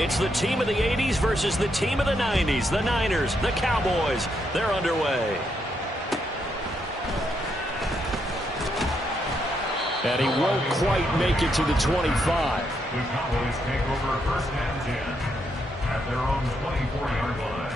It's the team of the 80s versus the team of the 90s. The Niners, the Cowboys, they're underway. And he won't quite make it to the 25. The Cowboys take over first and 10 at their own 24-yard line.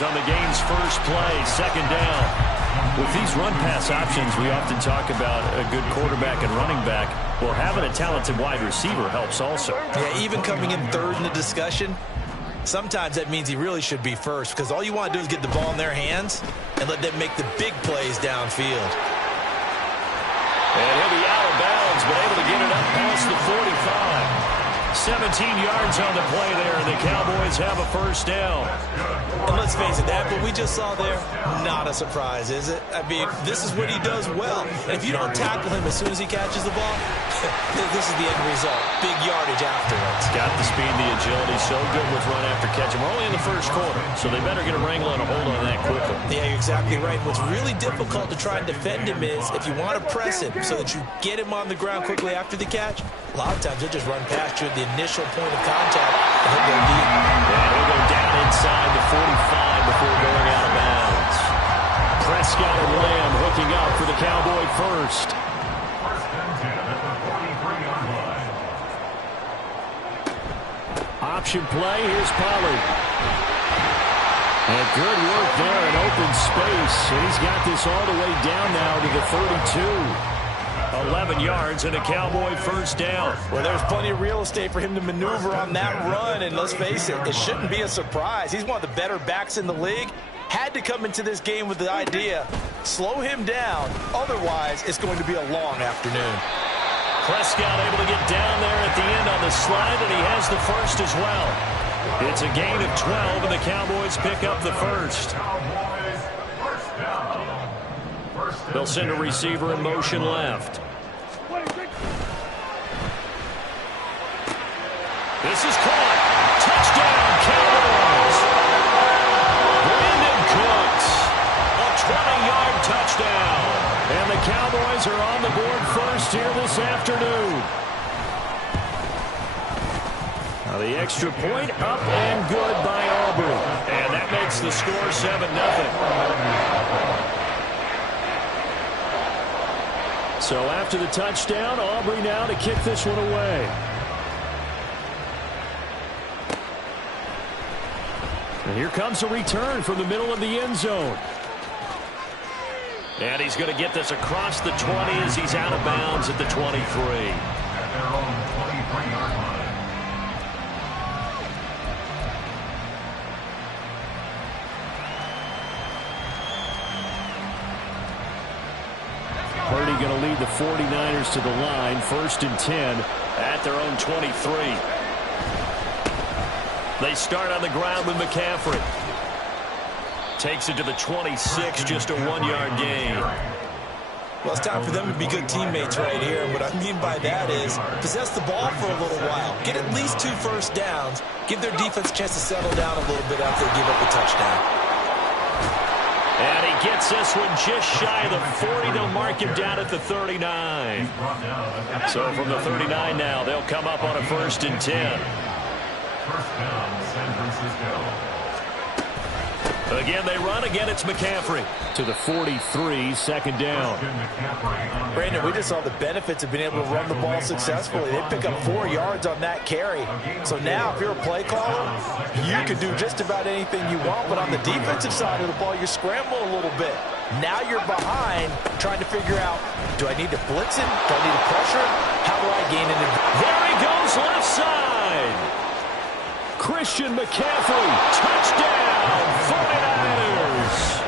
On the game's first play, second down. With these run-pass options, we often talk about a good quarterback and running back. Well, having a talented wide receiver helps also. Yeah, even coming in third in the discussion, sometimes that means he really should be first, because all you want to do is get the ball in their hands and let them make the big plays downfield. And he'll be out of bounds, but able to get it up past the 45. 17 yards on the play there, and the Cowboys have a first down. And let's face it, that what we just saw there, not a surprise, is it? I mean, this is what he does well. And if you don't tackle him as soon as he catches the ball, this is the end result. Big yardage afterwards. Got the speed, the agility, so good with run after catch. And we're only in the first quarter, so they better get a wrangle and a hold on that quickly. Yeah, you're exactly right. What's really difficult to try and defend him is if you want to press him so that you get him on the ground quickly after the catch, a lot of times he'll just run past you at the initial point of contact, and he'll go deep. And he'll go down inside the 45 before going out of bounds. Prescott and Lamb hooking up for the Cowboy first. First and 10 at the 43-yard line. Option play, here's Pollard. And good work there in open space. And he's got this all the way down now to the 32. 11 yards and a Cowboy first down. Well, there's plenty of real estate for him to maneuver on that run, and let's face it, it shouldn't be a surprise. He's one of the better backs in the league. Had to come into this game with the idea, slow him down, otherwise it's going to be a long afternoon. Prescott able to get down there at the end on the slide, and he has the first as well. It's a gain of 12, and the Cowboys pick up the first. They'll send a receiver in motion left. This is caught. Touchdown, Cowboys. Brandon Cooks. A 20-yard touchdown. And the Cowboys are on the board first here this afternoon. Now the extra point up and good by Aubrey. And that makes the score 7-0. So after the touchdown, Aubrey now to kick this one away. And here comes a return from the middle of the end zone. And he's going to get this across the 20 as he's out of bounds at the 23. At their own 23-yard line. Purdy going to lead the 49ers to the line, first and 10 at their own 23. They start on the ground with McCaffrey. Takes it to the 26, just a 1-yard gain. Well, it's time for them to be good teammates right here. And what I mean by that is possess the ball for a little while. Get at least 2 first downs. Give their defense a chance to settle down a little bit after they give up a touchdown. And he gets this one just shy of the 40. They'll mark him down at the 39. So from the 39 now, they'll come up on a first and 10. First down, San Francisco. Again, they run. Again, it's McCaffrey. To the 43, second down. Brandon, we just saw the benefits of being able to run the ball successfully. They pick up 4 yards on that carry. So now, if you're a play caller, you can do just about anything you want. But on the defensive side of the ball, you're scrambling a little bit. Now you're behind, trying to figure out, do I need to blitz him? Do I need to pressure him? How do I gain an advantage? There he goes, left side. Christian McCaffrey, touchdown, 49ers.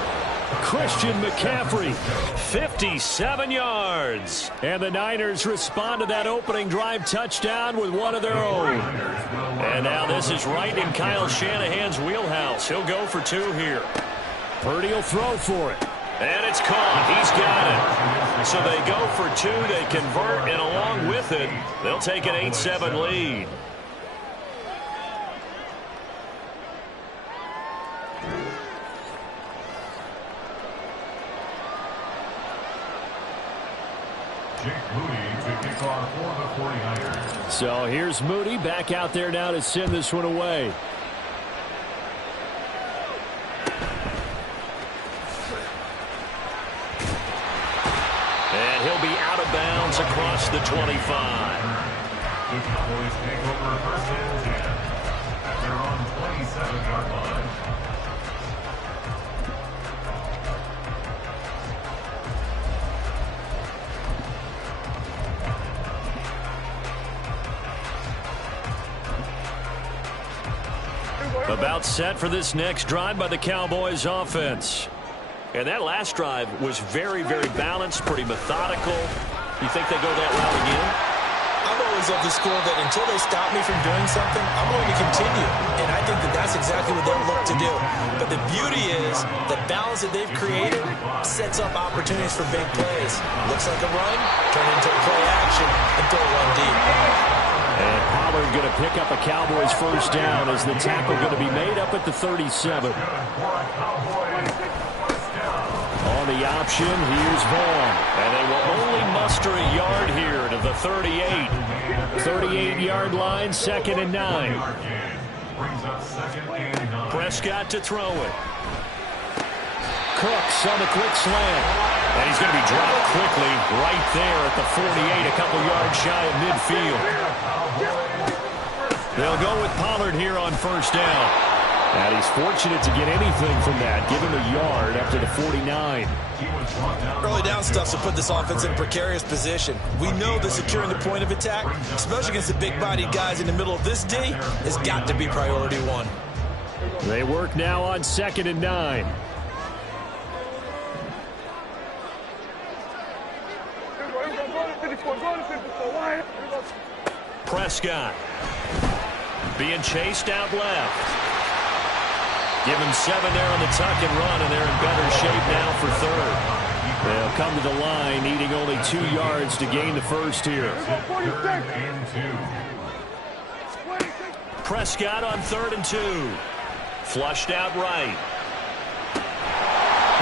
Christian McCaffrey, 57 yards. And the Niners respond to that opening drive touchdown with one of their own. And now this is right in Kyle Shanahan's wheelhouse. He'll go for 2 here. Purdy will throw for it. And it's caught. He's got it. So they go for 2. They convert, and along with it, they'll take an 8-7 lead. So here's Moody back out there now to send this one away. And he'll be out of bounds across the 25. The Cowboys take over first and 10 at their own 27-yard line. About set for this next drive by the Cowboys offense. And that last drive was very, very balanced, pretty methodical. You think they go that route again? I'm always of the school that until they stop me from doing something, I'm going to continue. And I think that that's exactly what they'll look to do. But the beauty is the balance that they've created sets up opportunities for big plays. Looks like a run, turn into a play action, and throw one deep. And Pollard going to pick up a Cowboys first down as the tackle going to be made up at the 37. On the option, here's Vaughn. And they will only muster a yard here to the 38. 38-yard line, 2nd and 9. Prescott to throw it. Cooks on the quick slant. And he's going to be dropped quickly right there at the 48, a couple yards shy of midfield. They'll go with Pollard here on first down. And he's fortunate to get anything from that. Give him a yard up to the 49. Early down stuff to put this offense in a precarious position. We know that securing the point of attack, especially against the big-bodied guys in the middle of this D, has got to be priority 1. They work now on 2nd and 9. Prescott being chased out left. Give him 7 there on the tuck and run, and they're in better shape now for 3rd. They'll come to the line, needing only 2 yards to gain the first here. Prescott on 3rd and 2. Flushed out right.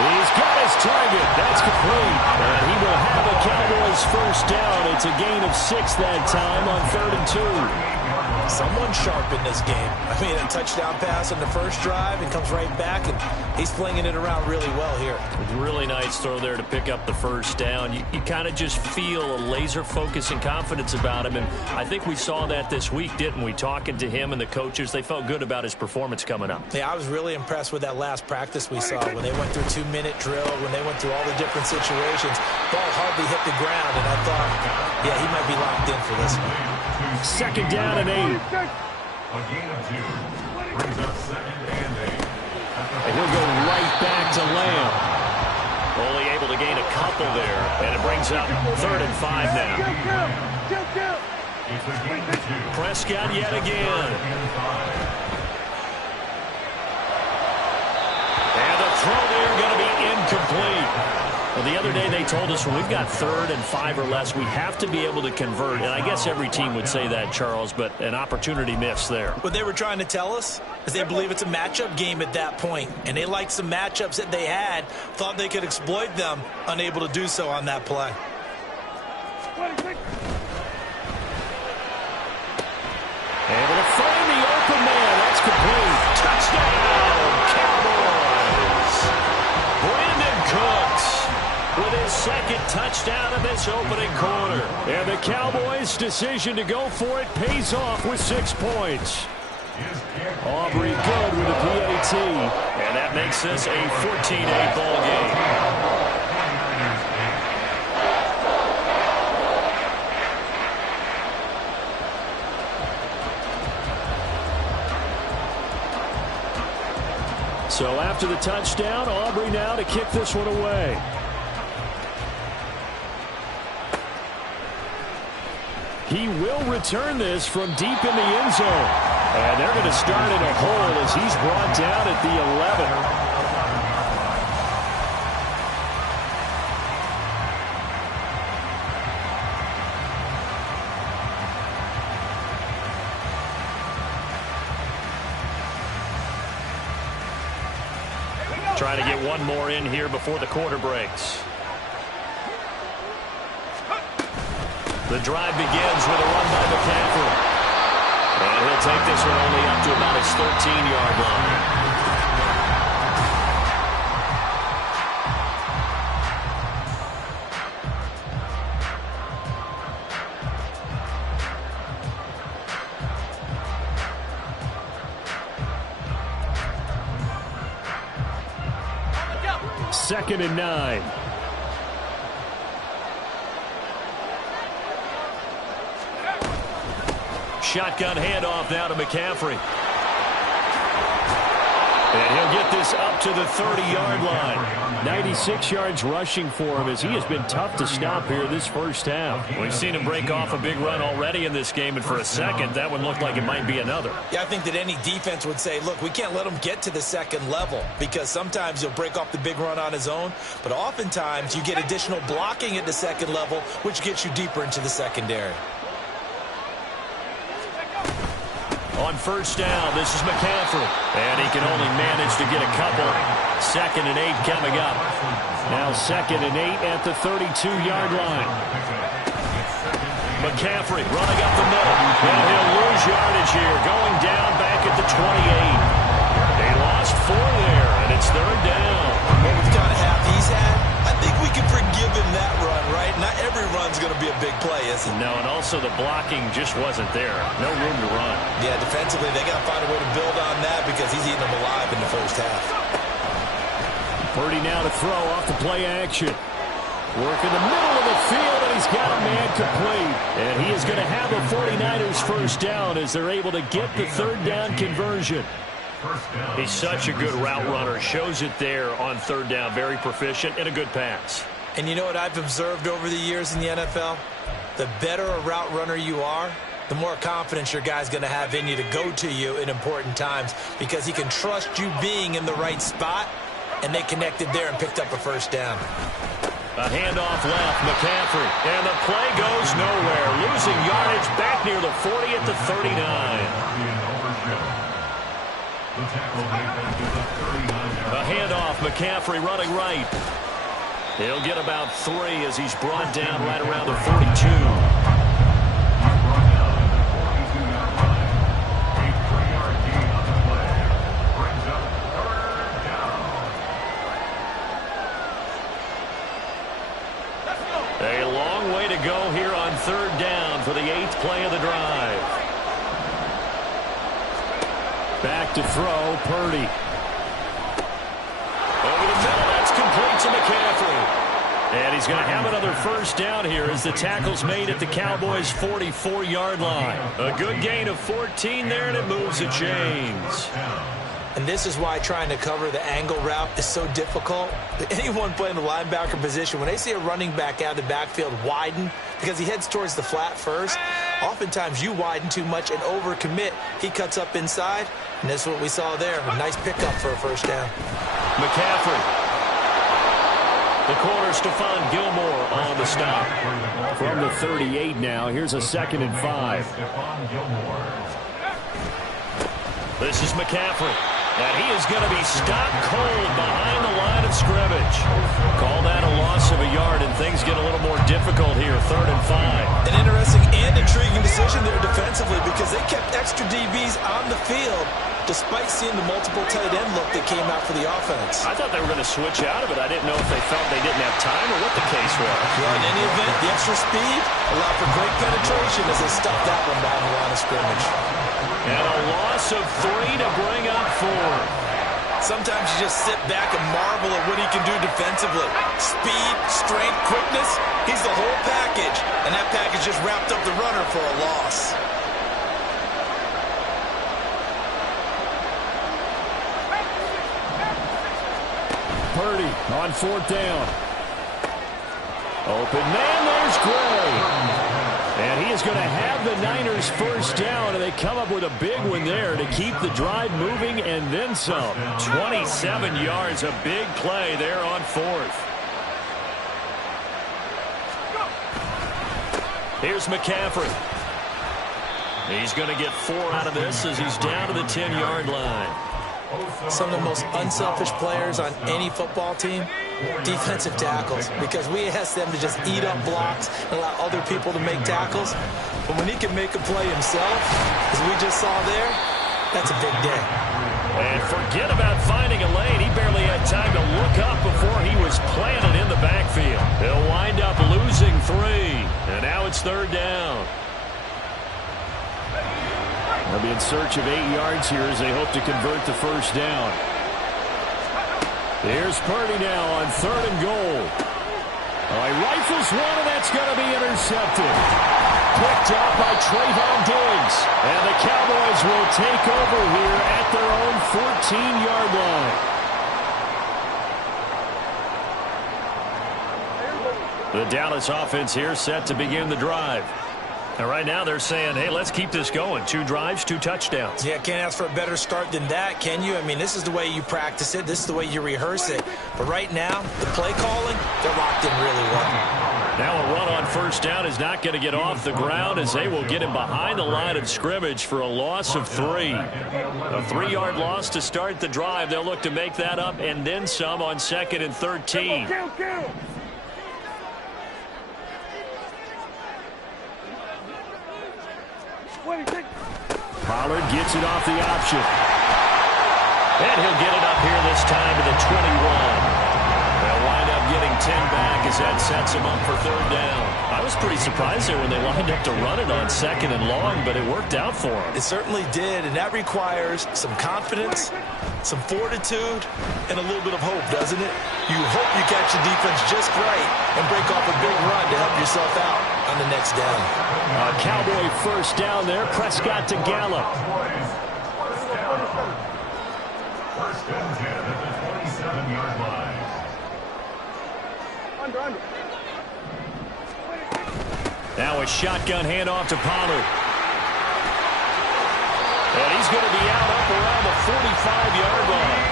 He's got his target. That's complete. And he will have a Cowboys first down. It's a gain of 6 that time on 3rd and 2. Someone sharp in this game. I mean, a touchdown pass on the first drive and comes right back, and he's flinging it around really well here. Really nice throw there to pick up the first down. You kind of just feel a laser focus and confidence about him, and I think we saw that this week, didn't we? Talking to him and the coaches, they felt good about his performance coming up. Yeah, I was really impressed with that last practice we saw when they went through 2-minute drill, when they went through all the different situations. Ball hardly hit the ground, and I thought, yeah, he might be locked in for this one. 2nd down and 8. A gain of 2 brings up 2nd and 8. And he'll go right back to Lamb. Only able to gain a couple there, and it brings up 3rd and 5 now. It's a gain of 2. Prescott yet again. And the throw there going to be incomplete. Well, the other day they told us when we've got 3rd and 5 or less, we have to be able to convert. And I guess every team would say that, Charles, but an opportunity missed there. What they were trying to tell us is they believe it's a matchup game at that point. And they liked some matchups that they had, thought they could exploit them, unable to do so on that play. Able to find the open man. That's complete. Touchdown, Cowboys. touchdown in this opening quarter. And the Cowboys' decision to go for it pays off with 6 points. Aubrey good with a PAT. And that makes this a 14-8 ball game. So after the touchdown, Aubrey now to kick this one away. He will return this from deep in the end zone. And they're going to start in a hole as he's brought down at the 11. Trying to get one more in here before the quarter breaks. The drive begins with a run by McCaffrey. And he'll take this one only up to about his 13-yard line. Second and 9. Shotgun handoff now to McCaffrey. And he'll get this up to the 30-yard line. 96 yards rushing for him as he has been tough to stop here this first half. We've seen him break off a big run already in this game, and for a second, that one looked like it might be another. Yeah, I think that any defense would say, look, we can't let him get to the second level because sometimes he'll break off the big run on his own, but oftentimes you get additional blocking at the second level, which gets you deeper into the secondary. On first down, this is McCaffrey. And he can only manage to get a couple. 2nd and 8 coming up. Now 2nd and 8 at the 32-yard line. McCaffrey running up the middle. And he'll lose yardage here. Going down back at the 28. They lost 4 there, and it's 3rd down. Well, with the kind of half he's had, I think we can forgive him that run, right? Not every run's going to be a big play, is it? No, and also the blocking just wasn't there. No room to run. Yeah, defensively, they got to find a way to build on that because he's eating them alive in the first half. Purdy now to throw off the play action. Work in the middle of the field, and he's got a man complete. And he is going to have the 49ers first down as they're able to get the 3rd down conversion. He's such a good route runner. Shows it there on 3rd down. Very proficient and a good pass. And you know what I've observed over the years in the NFL? The better a route runner you are, the more confidence your guy's going to have in you to go to you in important times because he can trust you being in the right spot, and they connected there and picked up a first down. A handoff left, McCaffrey, and the play goes nowhere. Losing yardage back near the 40 at the 39. A handoff, McCaffrey running right. He'll get about 3 as he's brought down right around the 42. A long way to go here on 3rd down for the 8th play of the drive. Back to throw, Purdy. Over the middle, that's complete to McCaffrey. And he's going to have another first down here as the tackle's made at the Cowboys' 44-yard line. A good gain of 14 there, and it moves the chains. And this is why trying to cover the angle route is so difficult. Anyone playing the linebacker position, when they see a running back out of the backfield widen because he heads towards the flat first, oftentimes you widen too much and overcommit. He cuts up inside, and that's what we saw there. A nice pickup for a first down. McCaffrey. The corner, Stephon Gilmore on the stop. From the 38 now, here's a 2nd and 5. This is McCaffrey. And he is going to be stopped cold behind the line of scrimmage. Call that a loss of a yard, and things get a little more difficult here, 3rd and 5. An interesting and intriguing decision there defensively because they kept extra DBs on the field despite seeing the multiple tight end look that came out for the offense. I thought they were going to switch out of it. I didn't know if they felt they didn't have time or what the case was. Well, in any event, the extra speed allowed for great penetration as they stuffed that one down the line of scrimmage. And a loss of 3 to bring up 4. Sometimes you just sit back and marvel at what he can do defensively. Speed, strength, quickness, he's the whole package. And that package just wrapped up the runner for a loss. Purdy on 4th down. Open man, there's Gray. And he is going to have the Niners first down, and they come up with a big one there to keep the drive moving and then some. 27 yards, a big play there on 4th. Here's McCaffrey. He's going to get 4 out of this as he's down to the 10-yard line. Some of the most unselfish players on any football team, defensive tackles, because we ask them to just eat up blocks and allow other people to make tackles. But when he can make a play himself, as we just saw there, that's a big day. And forget about finding a lane. He barely had time to look up before he was planted in the backfield. He'll wind up losing 3. And now it's 3rd down. They'll be in search of 8 yards here as they hope to convert the first down. Here's Purdy now on 3rd and goal. He rifles one, and that's going to be intercepted. Picked up by Trayvon Diggs. And the Cowboys will take over here at their own 14-yard line. The Dallas offense here set to begin the drive. And right now they're saying, hey, let's keep this going. 2 drives, 2 touchdowns. Yeah, can't ask for a better start than that, can you? I mean, this is the way you practice it. This is the way you rehearse it. But right now, the play calling, they're locked in really well. Now a run on first down is not going to get off the ground as they will get him behind the line of scrimmage for a loss of 3. A 3-yard loss to start the drive. They'll look to make that up and then some on 2nd and 13. Pollard gets it off the option. And he'll get it up here this time to the 21. They'll wind up getting 10 back as that sets him up for 3rd down. I was pretty surprised there when they lined up to run it on 2nd and long, but it worked out for him. It certainly did, and that requires some confidence, some fortitude, and a little bit of hope, doesn't it? You hope you catch the defense just right and break off a big run to help yourself out on the next down. Cowboy first down there. Prescott to Gallup. First and 10 at the 27-yard line. Now a shotgun handoff to Pollard. And he's going to be out up around the 45-yard line.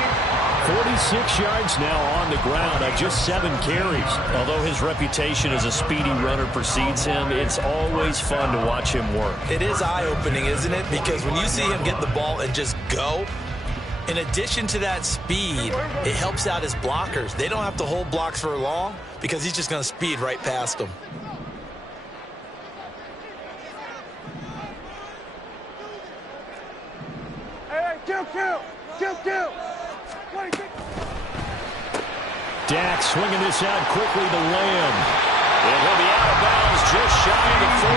46 yards now on the ground on just 7 carries. Although his reputation as a speedy runner precedes him, it's always fun to watch him work. It is eye-opening, isn't it? Because when you see him get the ball and just go, in addition to that speed, it helps out his blockers. They don't have to hold blocks for long because he's just going to speed right past them. Dak swinging this out quickly to Lamb. And he'll be out of bounds just shy of the 40.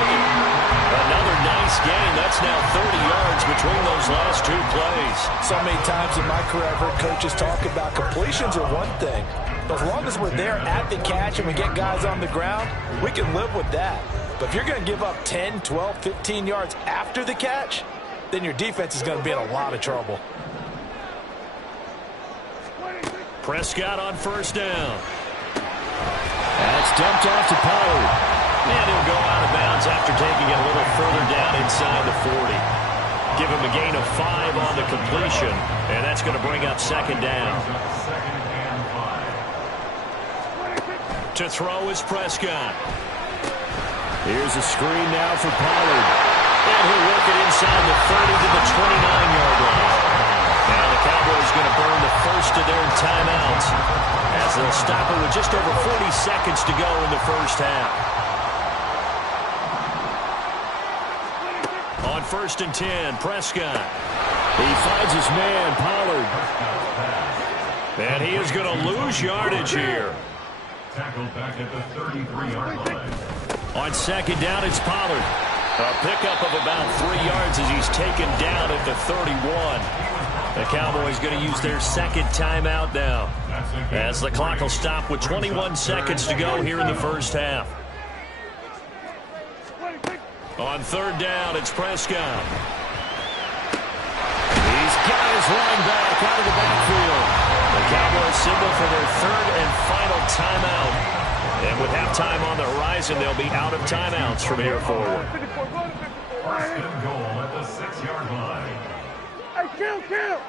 Another nice game. That's now 30 yards between those last 2 plays. So many times in my career, I've heard coaches talk about completions are one thing. But as long as we're there at the catch and we get guys on the ground, we can live with that. But if you're going to give up 10, 12, 15 yards after the catch, then your defense is going to be in a lot of trouble. Prescott on first down. That's dumped off to Pollard. And he'll go out of bounds after taking it a little further down inside the 40. Give him a gain of 5 on the completion, and that's going to bring up 2nd down. To throw is Prescott. Here's a screen now for Pollard. And he'll work it inside the 30 to the 29-yard line. Now the Cowboys going to burn the first of their timeouts as they'll stop it with just over 40 seconds to go in the first half. On 1st and 10, Prescott. He finds his man, Pollard. And he is going to lose yardage here. Tackled back at the 33-yard line. On second down, it's Pollard. A pickup of about 3 yards as he's taken down at the 31. The Cowboys going to use their second timeout now, as the clock will stop with 21 seconds to go here in the first half. On third down, it's Prescott. He's got his line back out of the backfield. The Cowboys signal for their third and final timeout. And with halftime on the horizon, they'll be out of timeouts from here forward. First and goal at the 6-yard line. Hey, kill! Kill!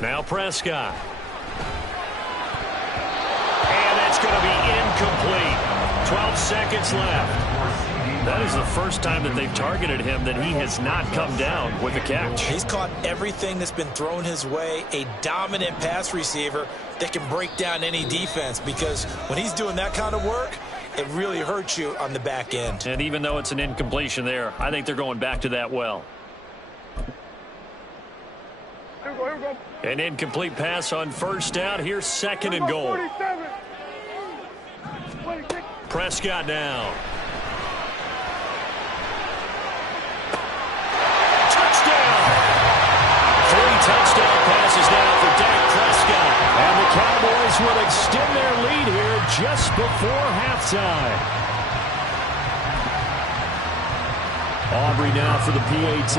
Now Prescott. And that's going to be incomplete. 12 seconds left. That is the first time that they've targeted him that he has not come down with a catch. He's caught everything that's been thrown his way. A dominant pass receiver that can break down any defense, because when he's doing that kind of work, it really hurts you on the back end. And even though it's an incompletion there, I think they're going back to that well. Here we go. An incomplete pass on first down. Here's second and goal. 47. Prescott now. Touchdown passes now for Dak Prescott. And the Cowboys will extend their lead here just before halftime. Aubrey now for the PAT.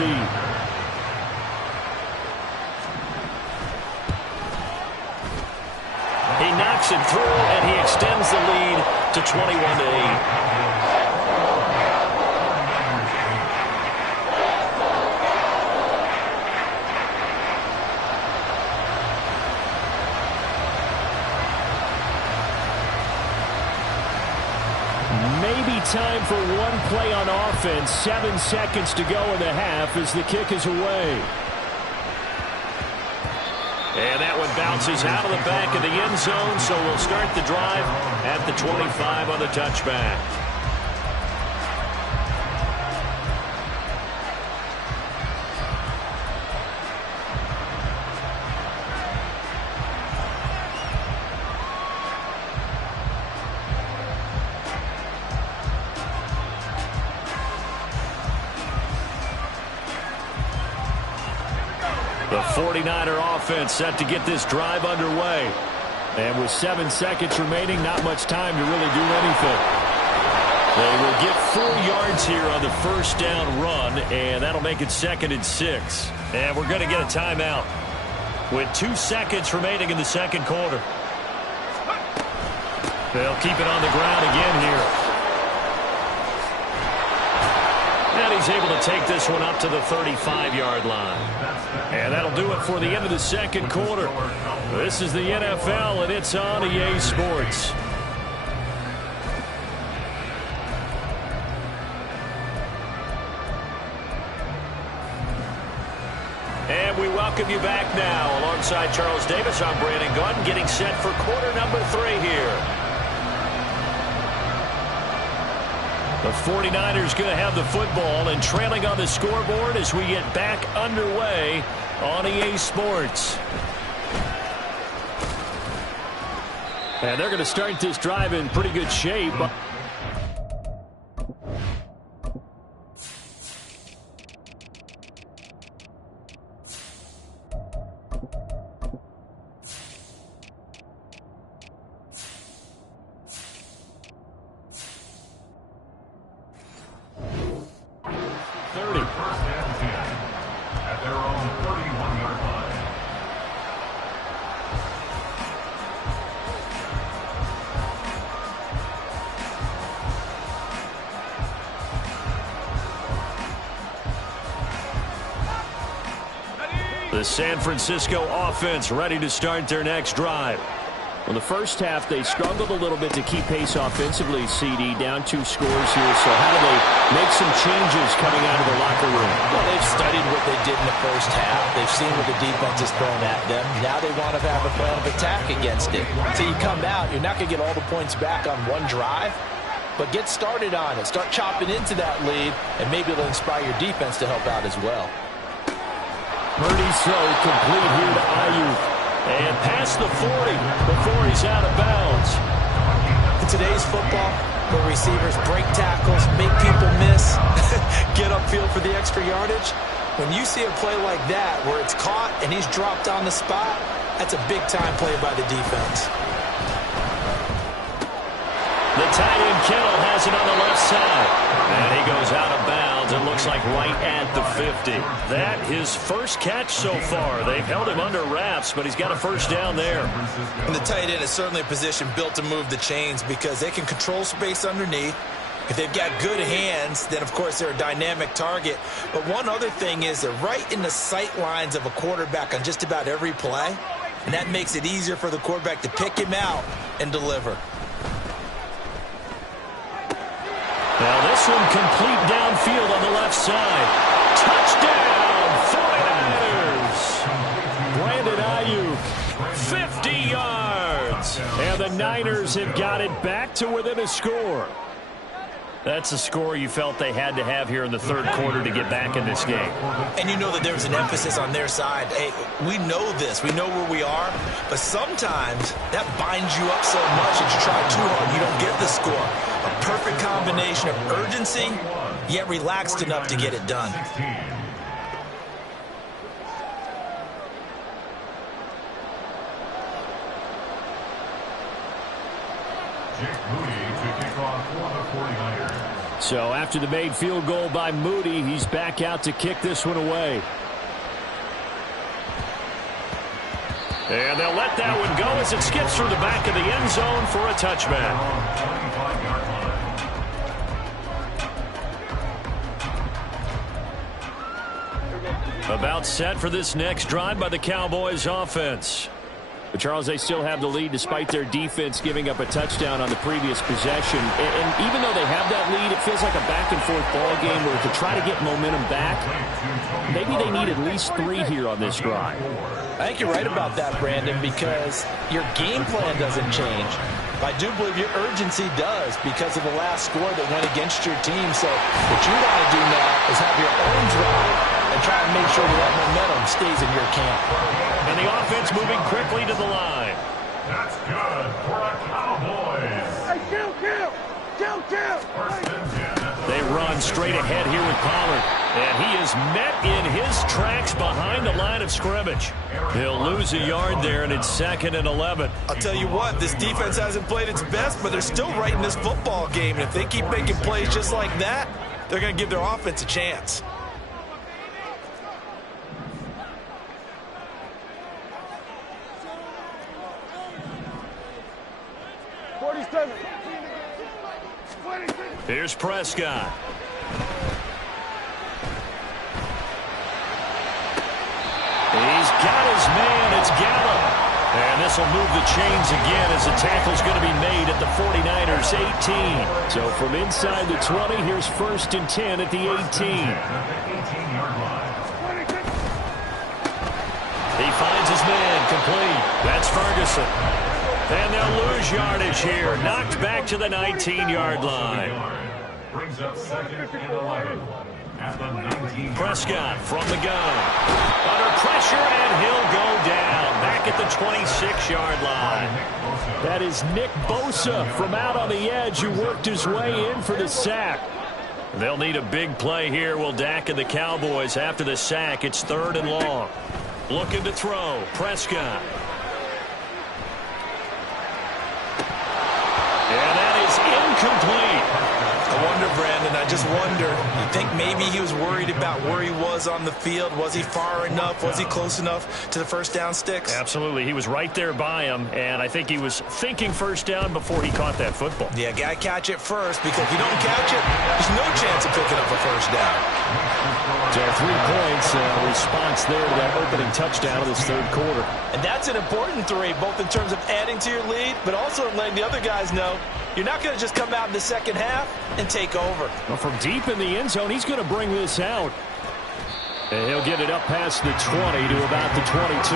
He knocks it through, and he extends the lead to 21-8. Time for one play on offense. 7 seconds to go in the half as the kick is away. And that one bounces out of the back of the end zone, so we'll start the drive at the 25 on the touchback. The 49er offense set to get this drive underway. And with 7 seconds remaining, not much time to really do anything. They will get 4 yards here on the first down run, and that'll make it 2nd and 6. And we're going to get a timeout with 2 seconds remaining in the second quarter. They'll keep it on the ground again here. And he's able to take this one up to the 35-yard line. And that'll do it for the end of the second quarter. This is the NFL, and it's on EA Sports. And we welcome you back now. Alongside Charles Davis, I'm Brandon Gunn, getting set for quarter number 3 here. The 49ers going to have the football and trailing on the scoreboard as we get back underway on EA Sports. And they're going to start this drive in pretty good shape. The San Francisco offense ready to start their next drive. Well, the first half, they struggled a little bit to keep pace offensively, CD, down 2 scores here. So how do they make some changes coming out of the locker room? Well, they've studied what they did in the first half. They've seen what the defense has thrown at them. Now they want to have a plan of attack against it. So you come out, you're not going to get all the points back on one drive. but get started on it. Start chopping into that lead, and maybe it'll inspire your defense to help out as well. Purdy's throw complete here to Ayuk. And past the 40 before he's out of bounds. In today's football, where receivers break tackles, make people miss, get upfield for the extra yardage, when you see a play like that where it's caught and he's dropped on the spot, that's a big-time play by the defense. The tight end Kittle has it on the left side. And he goes out of bounds. It looks like right at the 50. That his first catch so far. They've held him under wraps, but he's got a first down there. And the tight end is certainly a position built to move the chains because they can control space underneath. If they've got good hands, then, of course, they're a dynamic target. But one other thing is they're right in the sight lines of a quarterback on just about every play, and that makes it easier for the quarterback to pick him out and deliver. Now this one complete downfield on the left side. Touchdown, 49ers. Brandon Ayuk, 50 yards. And the Niners have got it back to within a score. That's a score you felt they had to have here in the third quarter to get back in this game. And you know that there's an emphasis on their side. Hey, we know this. We know where we are. But sometimes that binds you up so much that you try too hard, you don't get the score. A perfect combination of urgency, yet relaxed enough to get it done. Jake Moody to kick off for the 49ers. So after the made field goal by Moody, he's back out to kick this one away. And they'll let that one go as it skips through the back of the end zone for a touchback. About set for this next drive by the Cowboys offense. But Charles, they still have the lead despite their defense giving up a touchdown on the previous possession. And even though they have that lead, it feels like a back-and-forth ball game where to try to get momentum back, maybe they need at least 3 here on this drive. I think you're right about that, Brandon, because your game plan doesn't change. I do believe your urgency does because of the last score that went against your team. So what you want to do now is have your own drive and try and make sure that momentum stays in your camp. And the offense moving quickly to the line. That's good for the Cowboys. Hey, kill! First and 10. They run straight ahead here with Pollard. And he is met in his tracks behind the line of scrimmage. He'll lose a yard there, and it's 2nd and 11. I'll tell you what, this defense hasn't played its best, but they're still right in this football game. And if they keep making plays just like that, they're going to give their offense a chance. Here's Prescott. He's got his man. It's Gallup. And this will move the chains again as the tackle's going to be made at the 49ers 18. So from inside the 20, here's 1st and 10 at the 18. He finds his man complete. That's Ferguson. And they'll lose yardage here. Knocked back to the 19-yard line. Brings up 2nd and 11. At the 19. Prescott from the gun. Under pressure, and he'll go down. Back at the 26-yard line. That is Nick Bosa from out on the edge who worked his way in for the sack. They'll need a big play here, will Dak and the Cowboys. After the sack, it's 3rd and long. Looking to throw. Prescott. And that is incomplete. I wonder, Brandon, I just wonder, you think maybe he was worried about where he was on the field? Was he far enough? Was he close enough to the first down sticks? Absolutely. He was right there by him, and I think he was thinking first down before he caught that football. Yeah, got to catch it first, because if you don't catch it, there's no chance of picking up a first down. So 3 points, response there to that opening touchdown of this third quarter. And that's an important 3, both in terms of adding to your lead, but also in letting the other guys know you're not going to just come out in the second half and take over. Well, from deep in the end zone, he's going to bring this out. And he'll get it up past the 20 to about the 22.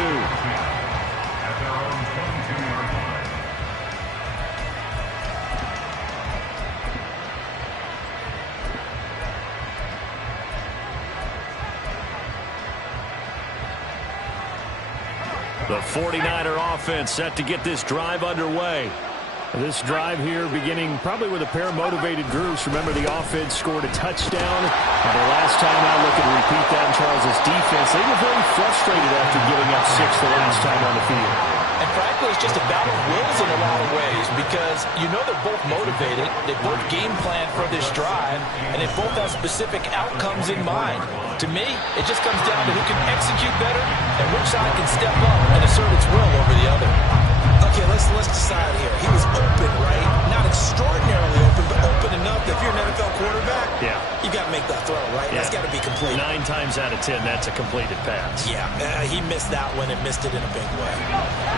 The 49er offense set to get this drive underway. This drive here beginning probably with a pair of motivated groups. Remember, the offense scored a touchdown. And the last time out, looking to repeat that in Charles' defense, they were very frustrated after giving up 6 the last time on the field. And frankly, it's just a battle of wills in a lot of ways because you know they're both motivated. They both game plan for this drive, and they both have specific outcomes in mind. To me, it just comes down to who can execute better and which side can step up and assert its will over the other. Okay, let's decide here. He was open, right? Not extraordinarily open, but open enough that if you're an NFL quarterback, you got to make that throw, right? That's got to be complete. 9 times out of 10, that's a completed pass. Yeah, he missed that one and missed it in a big way.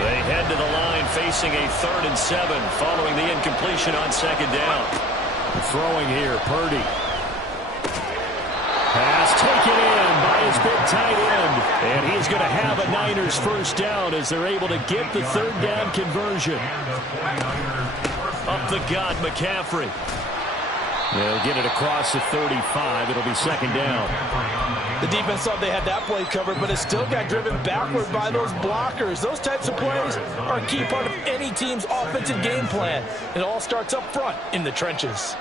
They head to the line facing a 3rd and 7 following the incompletion on 2nd down. Throwing here, Purdy. Pass taken in by his big tight end. And he's going to have a Niners first down as they're able to get the 3rd down conversion. Up the gut, McCaffrey. They'll get it across the 35. It'll be 2nd down. The defense thought they had that play covered, but it still got driven backward by those blockers. Those types of plays are a key part of any team's offensive game plan. It all starts up front in the trenches.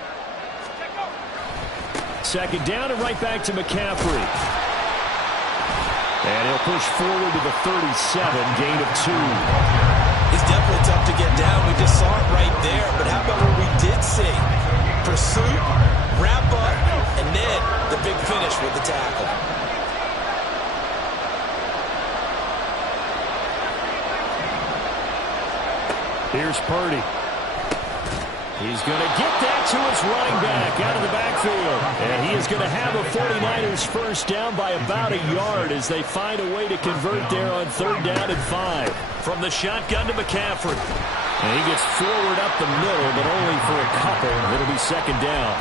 2nd down and right back to McCaffrey. And he'll push forward to the 37, gain of 2. It's definitely tough to get down. We just saw it right there. But how about what we did see? Pursuit, wrap up, and then the big finish with the tackle. Here's Purdy. He's going to get that to his running back out of the backfield. And he is going to have a 49ers first down by about a yard as they find a way to convert there on 3rd down and 5. From the shotgun to McCaffrey. And he gets forward up the middle, but only for a couple. It'll be 2nd down.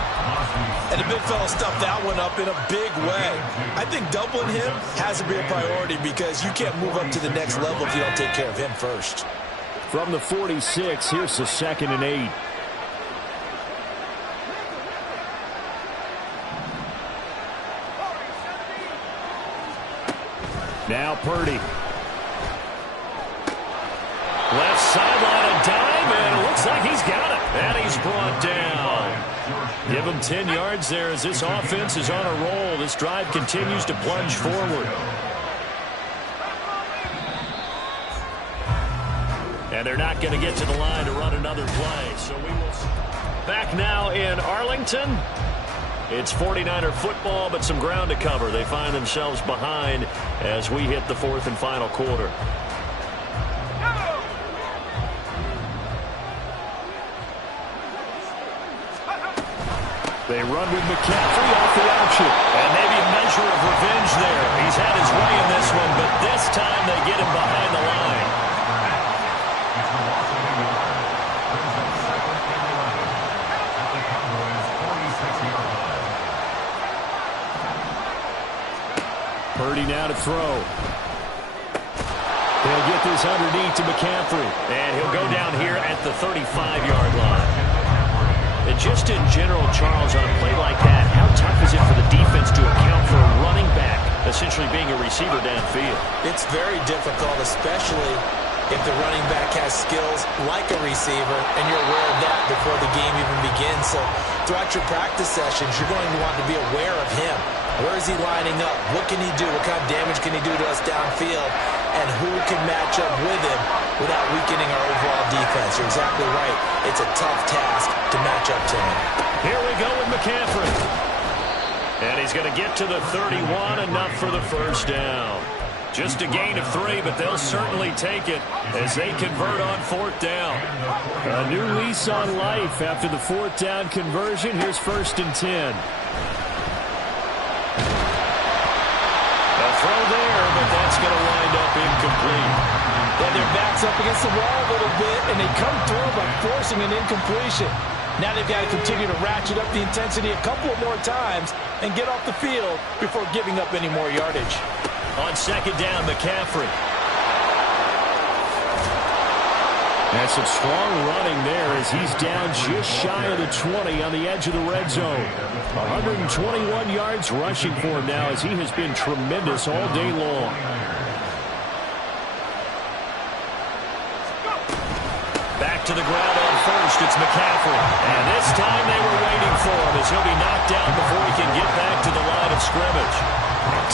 And the big fella stuffed that one up in a big way. I think doubling him has to be a priority because you can't move up to the next level if you don't take care of him first. From the 46, here's the 2nd and 8. Now Purdy. Left sideline, a dive, and it looks like he's got it. And he's brought down. Give him 10 yards there as this offense is on a roll. This drive continues to plunge forward. And they're not going to get to the line to run another play. So we will back now in Arlington. It's 49er football, but some ground to cover. They find themselves behind as we hit the 4th and final quarter. They run with McCaffrey off the action. And maybe a measure of revenge there. He's had his way in this one, but this time they get him behind the line. Purdy now to throw. He'll get this underneath to McCaffrey. And he'll go down here at the 35-yard line. And just in general, Charles, on a play like that, how tough is it for the defense to account for a running back essentially being a receiver downfield? It's very difficult, especially if the running back has skills like a receiver, and you're aware of that before the game even begins. So throughout your practice sessions, you're going to want to be aware of him. Where is he lining up? What can he do? What kind of damage can he do to us downfield? And who can match up with him without weakening our overall defense? You're exactly right. It's a tough task to match up to him. Here we go with McCaffrey. And he's going to get to the 31, enough for the first down. Just a gain of 3, but they'll certainly take it as they convert on 4th down. A new lease on life after the 4th down conversion. Here's 1st and 10. A throw there, but that's going to wind up incomplete. Yeah, their back's up against the wall a little bit, and they come through by forcing an incompletion. Now they've got to continue to ratchet up the intensity a couple more times and get off the field before giving up any more yardage. On 2nd down, McCaffrey. That's some strong running there as he's down just shy of the 20 on the edge of the red zone. 121 yards rushing for him now as he has been tremendous all day long. to the ground on first. It's McCaffrey. And this time they were waiting for him as he'll be knocked down before he can get back to the line of scrimmage.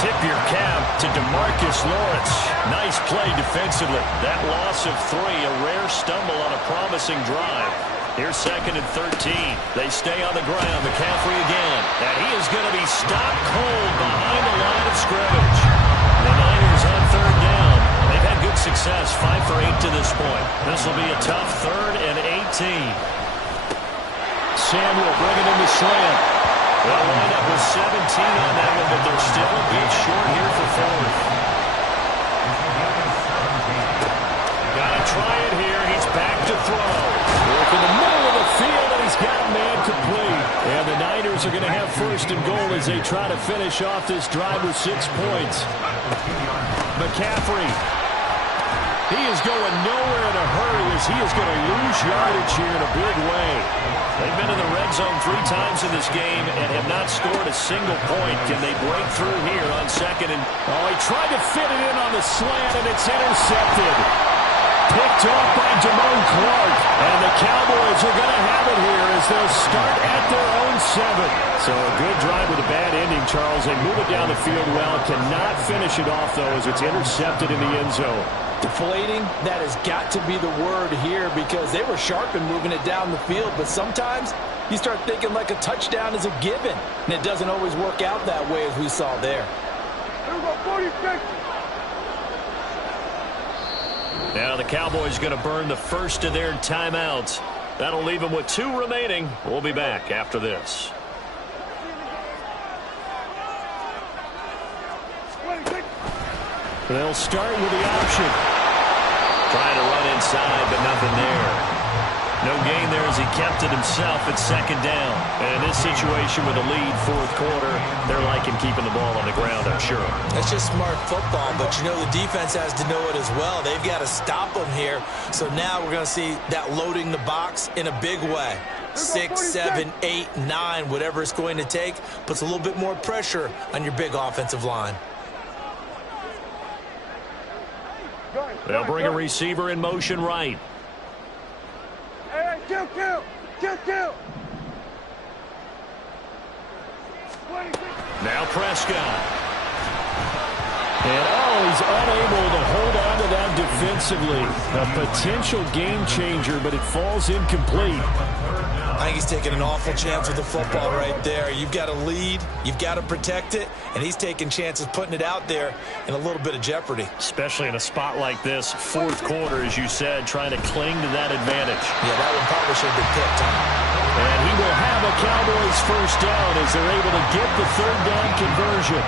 Tip your cap to DeMarcus Lawrence. Nice play defensively. That loss of 3, a rare stumble on a promising drive. Here's 2nd and 13. They stay on the ground. McCaffrey again. And he is going to be stopped cold behind the line of scrimmage. The Niners on 3rd down. They've had good success, 5 for 8 to this point. This will be a tough 3rd and 18. Samuel bringing in the slant. They'll wind up with 17 on that one, but they're still a bit short here for 4th. Got to try it here. He's back to throw. Work in the middle of the field, and he's got a man complete. And the Niners are going to have 1st and goal as they try to finish off this drive with 6 points. McCaffrey. He is going nowhere in a hurry as he is going to lose yardage here in a big way. They've been in the red zone 3 times in this game and have not scored a single point. Can they break through here on 2nd and... Oh, he tried to fit it in on the slant, and it's intercepted. Picked off by Damone Clark. And the Cowboys are going to have it here as they'll start at their own 7. So a good drive with a bad ending, Charles. They move it down the field well. Cannot finish it off, though, as it's intercepted in the end zone. Deflating, that has got to be the word here because they were sharp in moving it down the field, but sometimes you start thinking like a touchdown is a given, and it doesn't always work out that way as we saw there. Now the Cowboys going to burn the first of their timeouts. That'll leave them with 2 remaining. We'll be back after this. They'll start with the option. Trying to run inside, but nothing there. No gain there as he kept it himself at 2nd down. And in this situation with a lead 4th quarter, they're liking keeping the ball on the ground, I'm sure. That's just smart football, but you know the defense has to know it as well. They've got to stop them here. So now we're going to see that loading the box in a big way. 6, 7, 8, 9, whatever it's going to take, puts a little bit more pressure on your big offensive line. They'll bring a receiver in motion right. Hey, kill. Now Prescott. And he's unable to hold on to that defensively. A potential game changer, but it falls incomplete. I think he's taking an awful chance with the football right there. You've got to lead, you've got to protect it, and he's taking chances putting it out there in a little bit of jeopardy. Especially in a spot like this, 4th quarter, as you said, trying to cling to that advantage. Yeah, that one probably should have been picked, huh? And he will have a Cowboys 1st down as they're able to get the 3rd down conversion.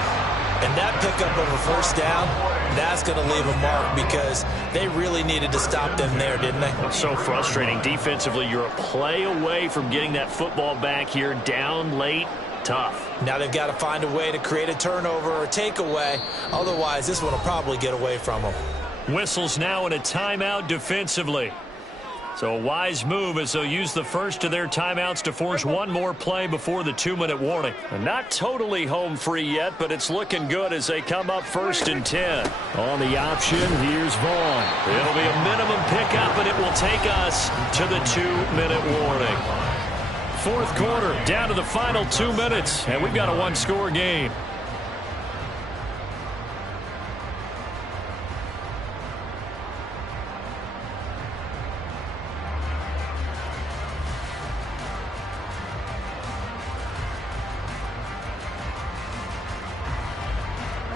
And that pickup of a 1st down, that's going to leave a mark because they really needed to stop them there, didn't they? So frustrating. Defensively, you're a play away from getting that football back here down late. Tough. Now they've got to find a way to create a turnover or takeaway. Otherwise, this one will probably get away from them. Whistles now in a timeout defensively. So a wise move as they'll use the first of their timeouts to force one more play before the 2-minute warning. And not totally home free yet, but it's looking good as they come up 1st and 10. On the option, here's Vaughn. It'll be a minimum pickup, and it will take us to the 2-minute warning. 4th quarter, down to the final 2 minutes, and we've got a 1-score game.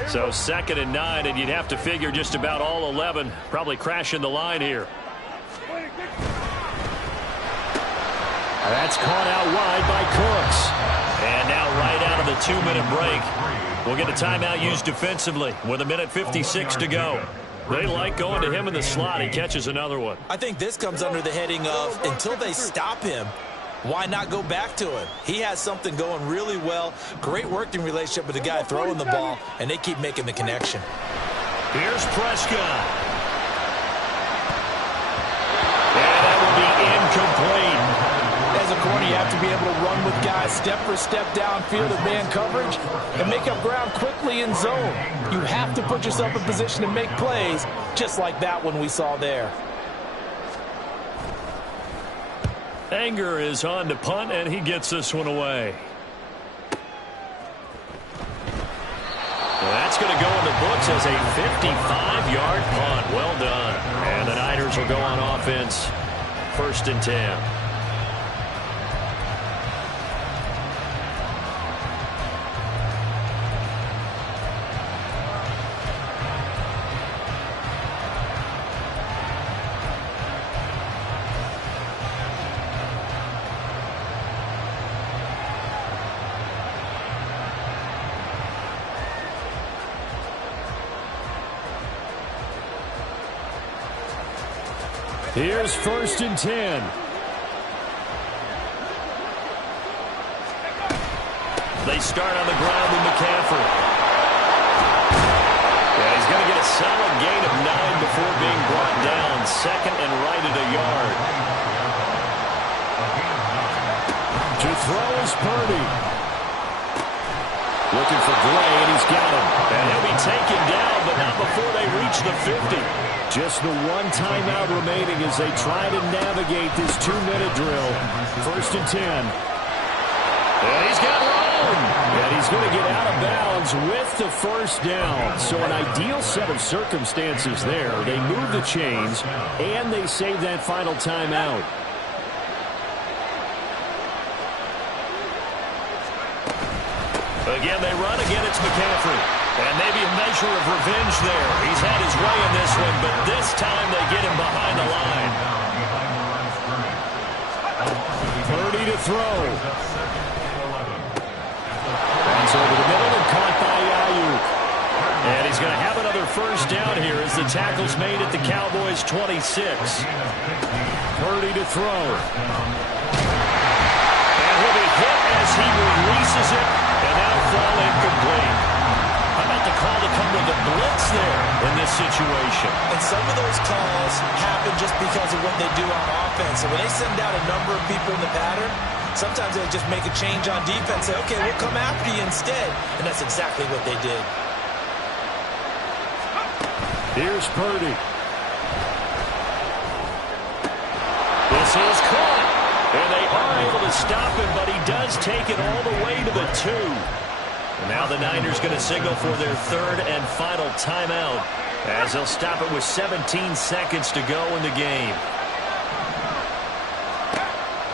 So 2nd and 9, and you'd have to figure just about all 11 probably crashing the line here. That's caught out wide by Cooks. And now right out of the 2-minute break, we'll get a timeout used defensively with 1:56 to go. They like going to him in the slot. He catches another one. I think this comes under the heading of until they stop him, why not go back to him? He has something going really well. Great working relationship with the guy throwing the ball, and they keep making the connection. Here's Prescott. And that will be incomplete. As a corner, you have to be able to run with guys step for step downfield of man coverage and make up ground quickly in zone. You have to put yourself in position to make plays, just like that one we saw there. Anger is on to punt, and he gets this one away. Well, that's going to go in the books as a 55-yard punt. Well done. And the Niners will go on offense. 1st and 10. Here's 1st and 10. They start on the ground with McCaffrey. Yeah, he's going to get a solid gain of 9 before being brought down. 2nd and right at a yard. To throw is Purdy. Looking for Gray, and he's got him. And he'll be taken down, but not before they reach the 50. Just the one timeout remaining as they try to navigate this 2-minute drill. 1st and 10. And he's got room. And he's going to get out of bounds with the 1st down. So an ideal set of circumstances there. They move the chains, and they save that final timeout. Again, they run. Again, it's McCaffrey. And maybe a measure of revenge there. He's had his way in this one, but this time they get him behind the line. Purdy to throw. Runs over the middle and caught by Ayuk. And he's going to have another 1st down here as the tackle's made at the Cowboys' 26. Purdy to throw. And he'll be hit as he releases it, and that'll fall incomplete. How about the call to come with a blitz there in this situation? And some of those calls happen just because of what they do on offense. So when they send out a number of people in the pattern, sometimes they just make a change on defense. Say, okay, we'll come after you instead. And that's exactly what they did. Here's Purdy. This is caught. And they are able to stop him, but he does take it all the way to the 2. Now the Niners going to signal for their 3rd and final timeout as they'll stop it with 17 seconds to go in the game.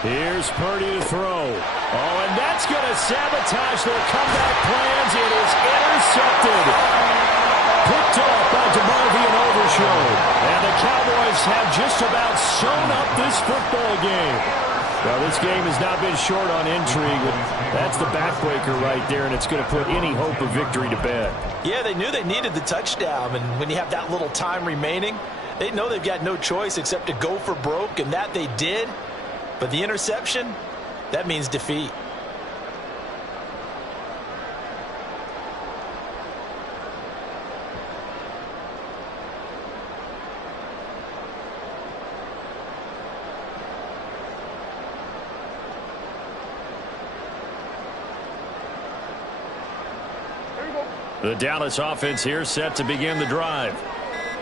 Here's Purdy to throw. Oh, and that's going to sabotage their comeback plans. It is intercepted. Picked off by DeMarvion Overshown. And the Cowboys have just about sewn up this football game. Well, this game has not been short on intrigue, but that's the backbreaker right there, and it's going to put any hope of victory to bed. Yeah, they knew they needed the touchdown, and when you have that little time remaining, they know they've got no choice except to go for broke, and that they did. But the interception, that means defeat. The Dallas offense here set to begin the drive.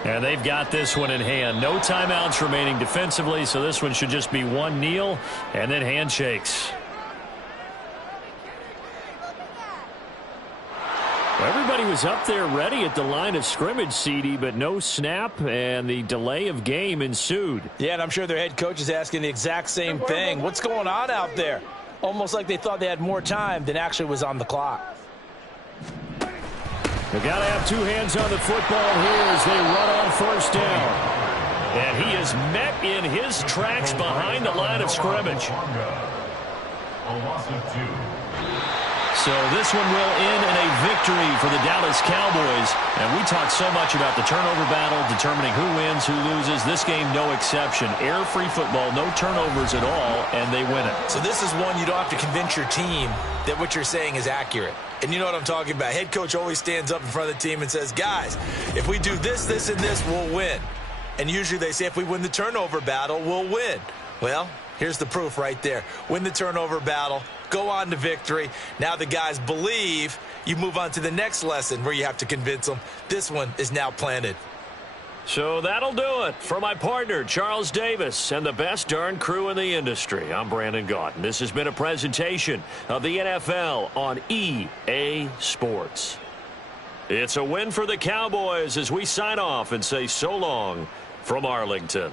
And they've got this one in hand. No timeouts remaining defensively, so this one should just be one kneel and then handshakes. Everybody was up there ready at the line of scrimmage, CD, but no snap, and the delay of game ensued. Yeah, and I'm sure their head coach is asking the exact same thing. What's going on out there? Almost like they thought they had more time than actually was on the clock. They've got to have 2 hands on the football here as they run on 1st down. And he is met in his tracks behind the line of scrimmage. A loss of 2. So this one will end in a victory for the Dallas Cowboys. And we talk so much about the turnover battle, determining who wins, who loses. This game, no exception. Air-free football, no turnovers at all, and they win it. So this is one you don't have to convince your team that what you're saying is accurate. And you know what I'm talking about. Head coach always stands up in front of the team and says, guys, if we do this, this, and this, we'll win. And usually they say if we win the turnover battle, we'll win. Well, here's the proof right there. Win the turnover battle, go on to victory. Now the guys believe. You move on to the next lesson where you have to convince them. This one is now planted. So that'll do it for my partner, Charles Davis, and the best darn crew in the industry. I'm Brandon Gaudin. This has been a presentation of the NFL on EA Sports. It's a win for the Cowboys as we sign off and say so long from Arlington.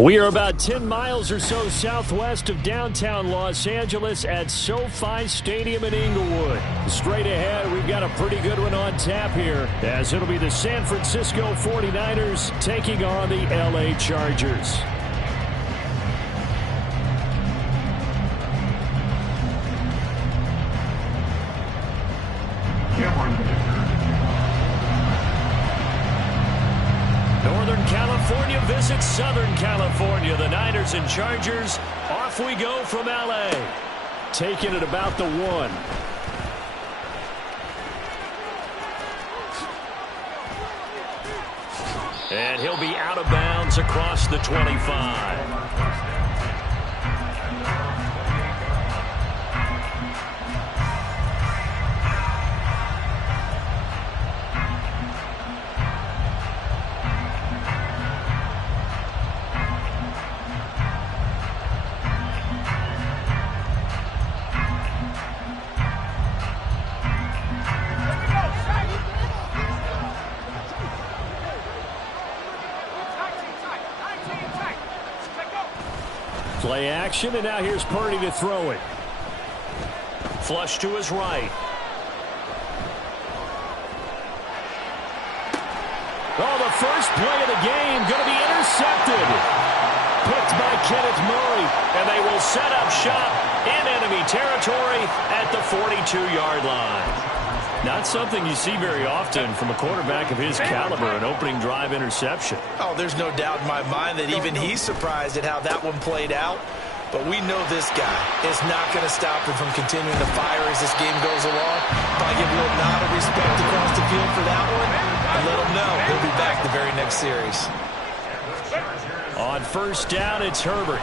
We are about 10 miles or so southwest of downtown Los Angeles at SoFi Stadium in Inglewood. Straight ahead, we've got a pretty good one on tap here, as it'll be the San Francisco 49ers taking on the LA Chargers. Northern California visits Southern California. The Niners and Chargers, off we go from LA. Taking it about the 1. And he'll be out of bounds across the 25. Play action, and now here's Purdy to throw it. Flush to his right. Oh, the first play of the game going to be intercepted. Picked by Kenneth Murray, and they will set up shop in enemy territory at the 42-yard line. Not something you see very often from a quarterback of his caliber, an opening drive interception. Oh, there's no doubt in my mind that even he's surprised at how that one played out. But we know this guy is not going to stop him from continuing to fire as this game goes along. Probably give a little nod of respect across the field for that one, and let him know he'll be back the very next series. On first down, it's Herbert.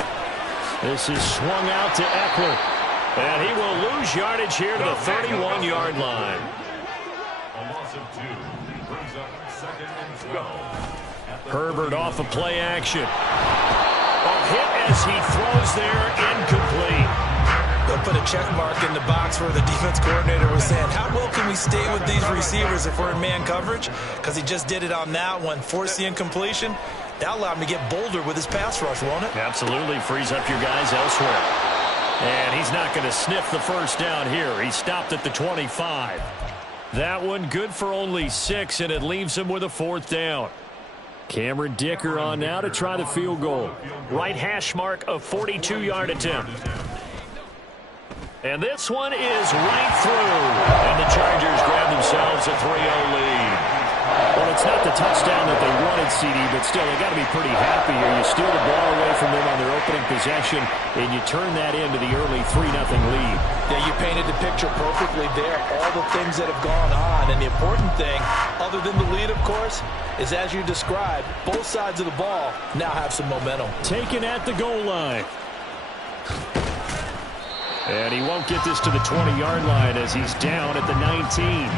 This is swung out to Eckler. And he will lose yardage here to the 31-yard line. Herbert off of play action. A hit as he throws there, incomplete. They'll put a check mark in the box where the defense coordinator was saying, how well can we stay with these receivers if we're in man coverage? Because he just did it on that one, forced the incompletion. That'll allow him to get bolder with his pass rush, won't it? Absolutely, frees up your guys elsewhere. And he's not going to sniff the first down here. He stopped at the 25. That one good for only 6, and it leaves him with a 4th down. Cameron Dicker on now to try the field goal. Right hash mark of 42-yard attempt. And this one is right through. And the Chargers grab themselves a 3-0 lead. Well, it's not the touchdown that they wanted, CD, but still, they got to be pretty happy here. You steal the ball away from them on their opening possession, and you turn that into the early 3-0 lead. Yeah, you painted the picture perfectly there. All the things that have gone on, and the important thing, other than the lead, of course, is as you described, both sides of the ball now have some momentum. Taken at the goal line. And he won't get this to the 20-yard line as he's down at the 19.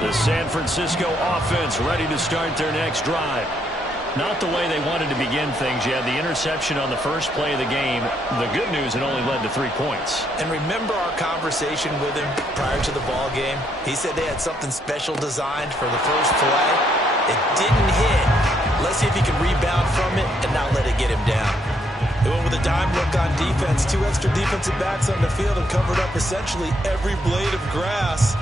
The San Francisco offense ready to start their next drive. Not the way they wanted to begin things. You had the interception on the first play of the game. The good news, it only led to 3 points. And remember our conversation with him prior to the ball game? He said they had something special designed for the first play. It didn't hit. Let's see if he can rebound from it and not let it get him down. They went with a dime look on defense. 2 extra defensive backs on the field and covered up essentially every blade of grass.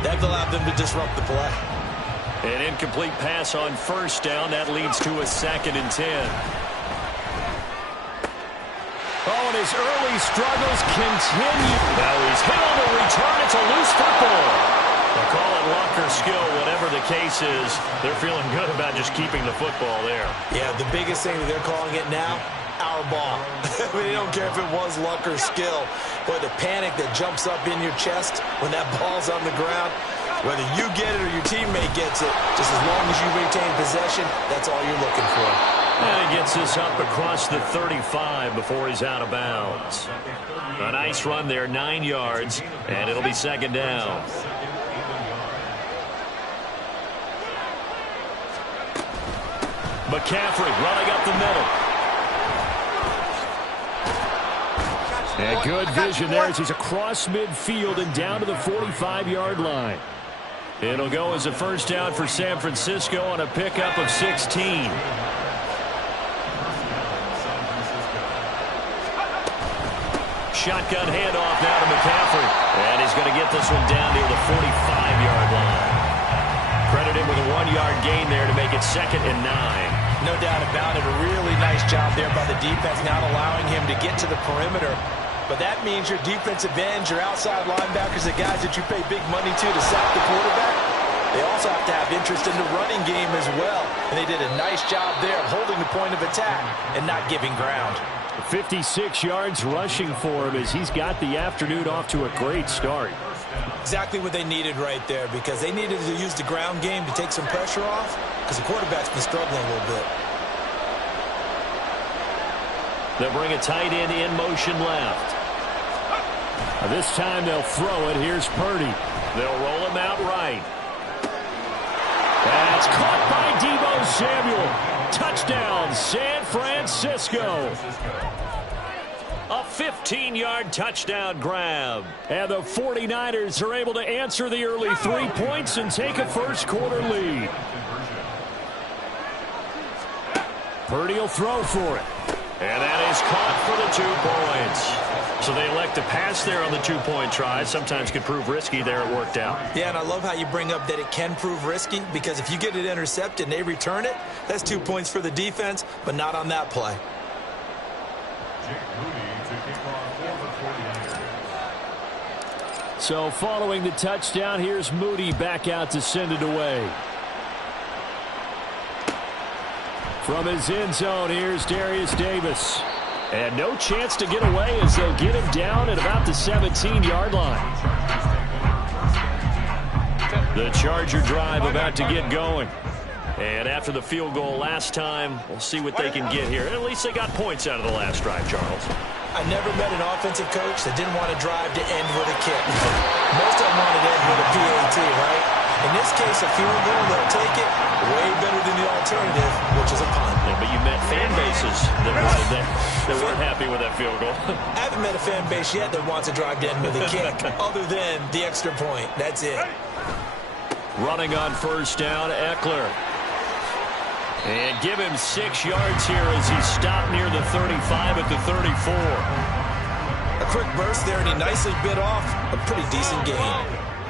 That allowed them to disrupt the play. An incomplete pass on first down. That leads to a 2nd and 10. Oh, and his early struggles continue. Now he's hit on the return. It's a loose football. They'll call it luck or skill. Whatever the case is, they're feeling good about just keeping the football there. Yeah, the biggest thing that they're calling it now, our ball. I mean, they don't care if it was luck or skill. But the panic that jumps up in your chest when that ball's on the ground, whether you get it or your teammate gets it, just as long as you retain possession, that's all you're looking for. And he gets this up across the 35 before he's out of bounds. A nice run there, 9 yards, and it'll be 2nd down. McCaffrey running up the middle. And good vision there as he's across midfield and down to the 45-yard line. It'll go as a first down for San Francisco on a pickup of 16. Shotgun handoff now to McCaffrey. And he's going to get this one down near the 45-yard line. Credit him with a 1-yard gain there to make it 2nd and 9. No doubt about it. A really nice job there by the defense, not allowing him to get to the perimeter. But that means your defensive ends, your outside linebackers, the guys that you pay big money to sack the quarterback, they also have to have interest in the running game as well. And they did a nice job there of holding the point of attack and not giving ground. 56 yards rushing for him as he's got the afternoon off to a great start. Exactly what they needed right there, because they needed to use the ground game to take some pressure off, because the quarterback's been struggling a little bit. They'll bring a tight end in motion left. This time they'll throw it. Here's Purdy. They'll roll him out right. That's caught by Deebo Samuel. Touchdown, San Francisco. A 15-yard touchdown grab. And the 49ers are able to answer the early 3 points and take a first-quarter lead. Purdy will throw for it. And that is caught for the 2 points. So they elect to pass there on the 2-point try. Sometimes could prove risky there. It worked out. Yeah, and I love how you bring up that it can prove risky, because if you get it intercepted and they return it, that's 2 points for the defense, but not on that play. So following the touchdown, here's Moody back out to send it away. From his end zone, here's Darius Davis. And no chance to get away as they'll get him down at about the 17-yard line. The Charger drive about to get going. And after the field goal last time, we'll see what they can get here. At least they got points out of the last drive, Charles. I never met an offensive coach that didn't want to drive to end with a kick. Most of them want to end with a PAT, right? In this case, a field goal, they'll take it way better than the alternative, which is a punt. Yeah, but you met fan bases that weren't happy with that field goal. I haven't met a fan base yet that wants to drive to end with a kick, other than the extra point. That's it. Running on first down, Eckler. And give him 6 yards here as he's stopped near the 35 at the 34. A quick burst there, and he nicely bit off a pretty decent gain.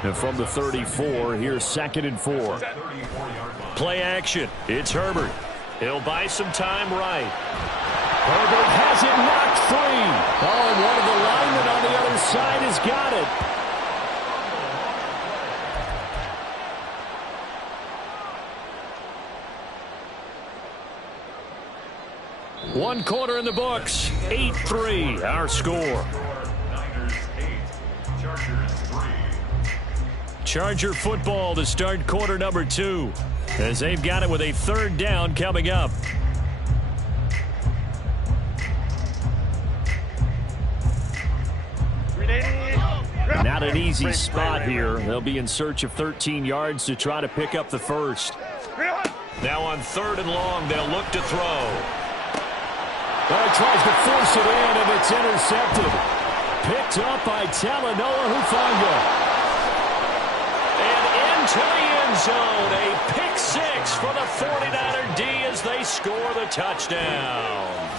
And from the 34, here's 2nd and 4. Play action. It's Herbert. He'll buy some time right. Herbert has it knocked free. Oh, and one of the linemen on the other side has got it. One quarter in the books. 8-3, our score. Charger football to start quarter number 2, as they've got it with a 3rd down coming up. Not an easy spot here. They'll be in search of 13 yards to try to pick up the first. Now on 3rd and long, they'll look to throw. Well, he tries to force it in, and it's intercepted. Picked up by Talanoa Hufanga. And into the end zone, a pick 6 for the 49er D as they score the touchdown.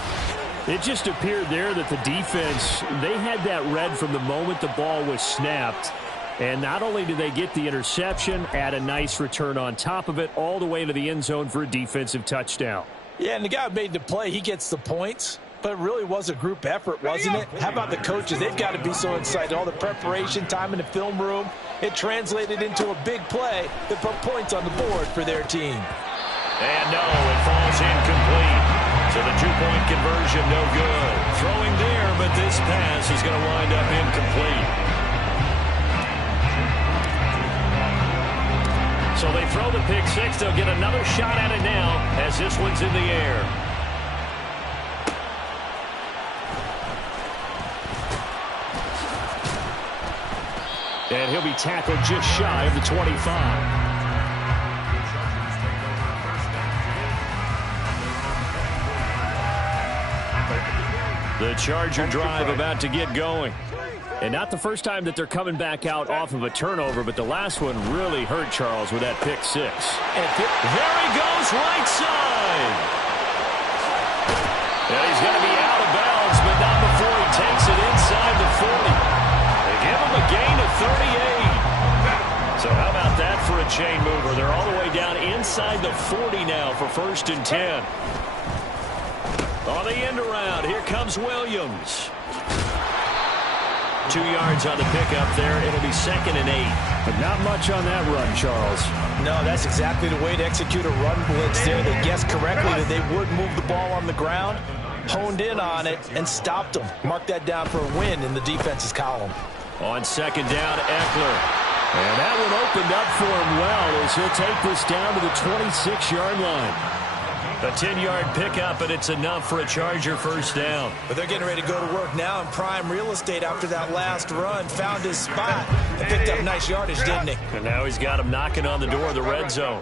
It just appeared there that the defense, they had that read from the moment the ball was snapped. And not only did they get the interception, add a nice return on top of it, all the way to the end zone for a defensive touchdown. Yeah, and the guy who made the play, he gets the points. But it really was a group effort, wasn't it? How about the coaches? They've got to be so excited. All the preparation, time in the film room. It translated into a big play that put points on the board for their team. And no, it falls incomplete. So the 2-point conversion, no good. Throwing there, but this pass is going to wind up incomplete. So they throw the pick 6. They'll get another shot at it now as this one's in the air. And he'll be tackled just shy of the 25. The Charger drive about to get going. And not the first time that they're coming back out off of a turnover, but the last one really hurt Charles with that pick six. And there he goes, right side. And he's going to be out of bounds, but not before he takes it inside the 40. They give him a gain of 38. So how about that for a chain mover? They're all the way down inside the 40 now for 1st and 10. On the end around, here comes Williams. 2 yards on the pickup there. It'll be 2nd and 8. But not much on that run, Charles. No, that's exactly the way to execute a run blitz there. They guessed correctly that they would move the ball on the ground, honed in on it, and stopped them. Mark that down for a win in the defense's column. On 2nd down, Eckler. And that one opened up for him well as he'll take this down to the 26-yard line. A 10-yard pickup, and it's enough for a Charger 1st down. But they're getting ready to go to work now in prime real estate after that last run. Found his spot and picked up nice yardage, didn't he? And now he's got him knocking on the door of the red zone.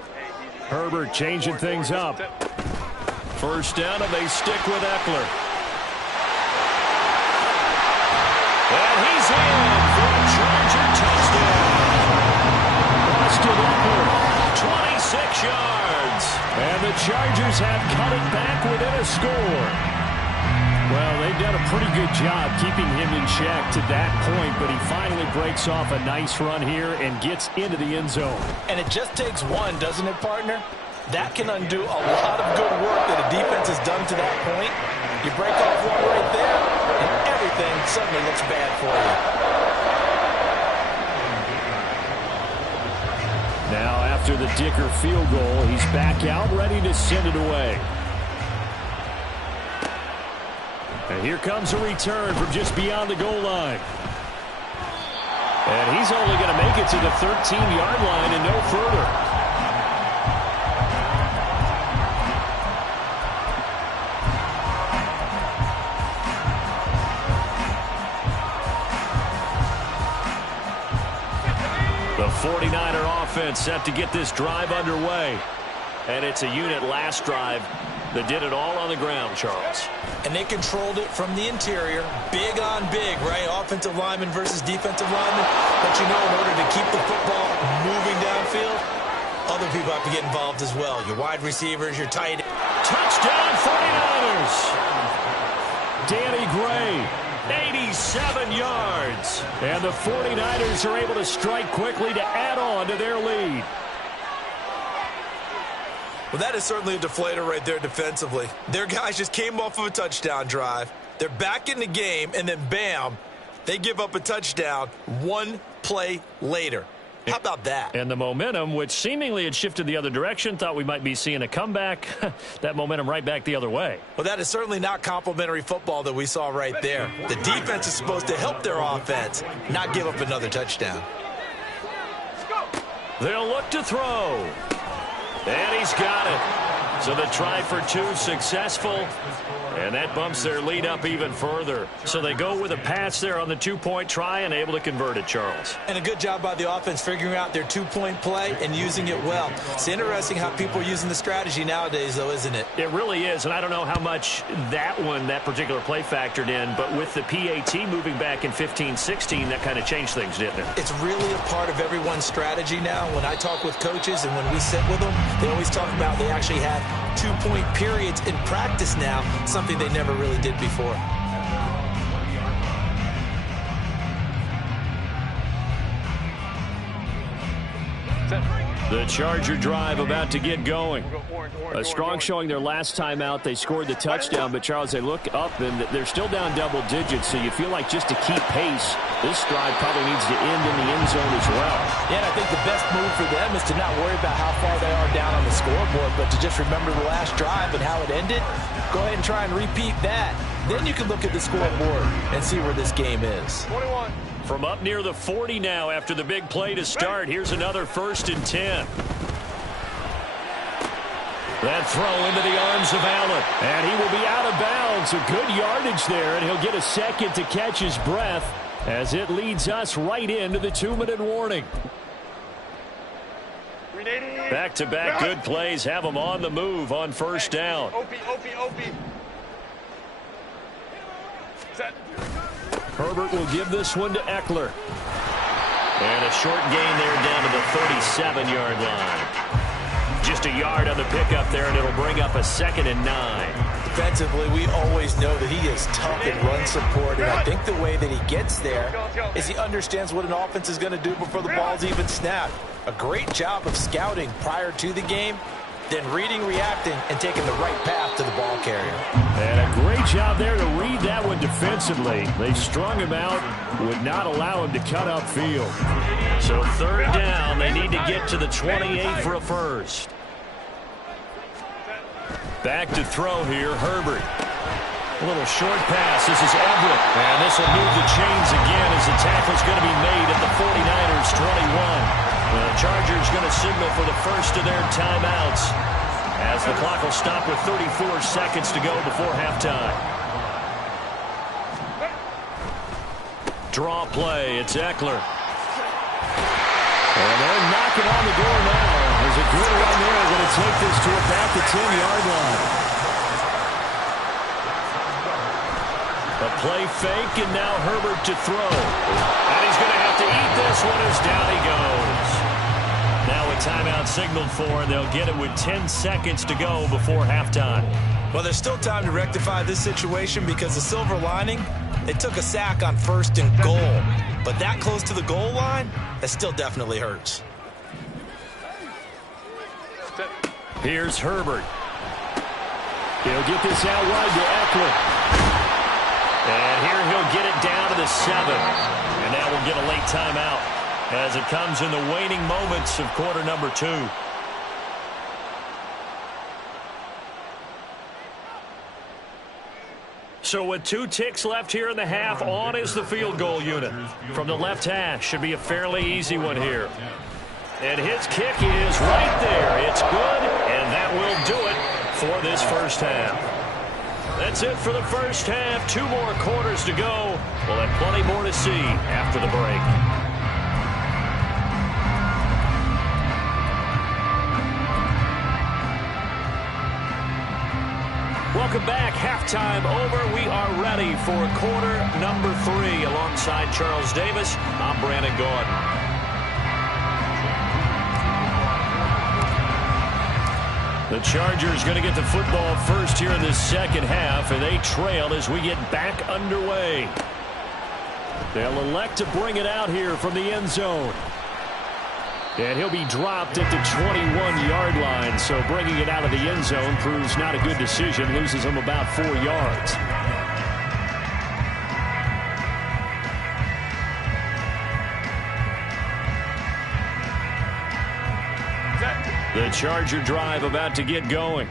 Herbert changing things up. 1st down, and they stick with Eckler. And he's in for a Charger touchdown. Austin Eckler, 26 yards. And the Chargers have cut it back within a score. Well, they've done a pretty good job keeping him in check to that point, but he finally breaks off a nice run here and gets into the end zone. And it just takes one, doesn't it, partner? That can undo a lot of good work that a defense has done to that point. You break off one right there, and everything suddenly looks bad for you. Now, after the Dicker field goal, he's back out, ready to send it away. And here comes a return from just beyond the goal line. And he's only going to make it to the 13-yard line and no further. The 49er offense set to get this drive underway. And it's a unit last drive that did it all on the ground, Charles. And they controlled it from the interior. Big on big, right? Offensive lineman versus defensive lineman. But you know, in order to keep the football moving downfield, other people have to get involved as well. Your wide receivers, your tight end. Touchdown 49ers! Danny Gray. 87 yards. And the 49ers are able to strike quickly to add on to their lead. Well, that is certainly a deflator right there defensively. Their guys just came off of a touchdown drive. They're back in the game, and then bam, they give up a touchdown one play later. How about that? And the momentum, which seemingly had shifted the other direction, thought we might be seeing a comeback. That momentum right back the other way. Well, that is certainly not complimentary football that we saw right there. The defense is supposed to help their offense, not give up another touchdown. They'll look to throw. And he's got it. So the try for two successful. And that bumps their lead up even further. So they go with a pass there on the two-point try and able to convert it, Charles. And a good job by the offense figuring out their two-point play and using it well. It's interesting how people are using the strategy nowadays, though, isn't it? It really is, and I don't know how much that particular play factored in, but with the PAT moving back in 15-16, that kind of changed things, didn't it? It's really a part of everyone's strategy now. When I talk with coaches and when we sit with them, they always talk about they actually have two-point periods in practice now, something they never really did before. The Charger drive about to get going. A strong showing their last time out. They scored the touchdown, but Charles, they look up and they're still down double digits, so you feel like just to keep pace, this drive probably needs to end in the end zone as well. Yeah, and I think the best move for them is to not worry about how far they are down on the scoreboard, but to just remember the last drive and how it ended. Go ahead and try and repeat that. Then you can look at the scoreboard and see where this game is. 21. From up near the 40 now after the big play to start, here's another 1st and 10. That throw into the arms of Allen. And he will be out of bounds. A good yardage there, and he'll get a second to catch his breath as it leads us right into the 2-minute warning. Back-to-back good plays have them on the move on 1st down. Herbert will give this one to Eckler. And a short gain there down to the 37-yard line. Just a yard on the pickup there, and it'll bring up a 2nd and 9. Defensively, we always know that he is tough in run support, and I think the way that he gets there is he understands what an offense is going to do before the ball's even snapped. A great job of scouting prior to the game, then reading, reacting, and taking the right path to the ball carrier. And a great job there to read that one defensively. They strung him out, would not allow him to cut upfield. So 3rd down, they need to get to the 28 for a first. Back to throw here, Herbert. A little short pass. This is Everett. And this will move the chains again as the tackle's going to be made at the 49ers 21. The Chargers going to signal for the first of their timeouts as the clock will stop with 34 seconds to go before halftime. Draw play. It's Eckler. And they're knocking on the door now. There's a good run there. Going to take this to about the 10-yard line. A play fake, and now Herbert to throw. And he's going to have to eat this one as down he goes. Now a timeout signaled for, and they'll get it with 10 seconds to go before halftime. Well, there's still time to rectify this situation because the silver lining, they took a sack on 1st and goal. But that close to the goal line, that still definitely hurts. Here's Herbert. He'll get this out wide to Eckler. And here he'll get it down to the 7. And now we'll get a late timeout as it comes in the waning moments of quarter number 2. So with 2 ticks left here in the half, on is the field goal unit. From the left hash, should be a fairly easy one here. And his kick is right there. It's good, and that will do it for this first half. That's it for the first half. 2 more quarters to go. We'll have plenty more to see after the break. Welcome back. Halftime over. We are ready for quarter number 3. Alongside Charles Davis, I'm Brandon Gaudin. The Chargers going to get the football first here in this second half, and they trail as we get back underway. They'll elect to bring it out here from the end zone. And he'll be dropped at the 21-yard line, so bringing it out of the end zone proves not a good decision, loses him about 4 yards. The Charger drive about to get going.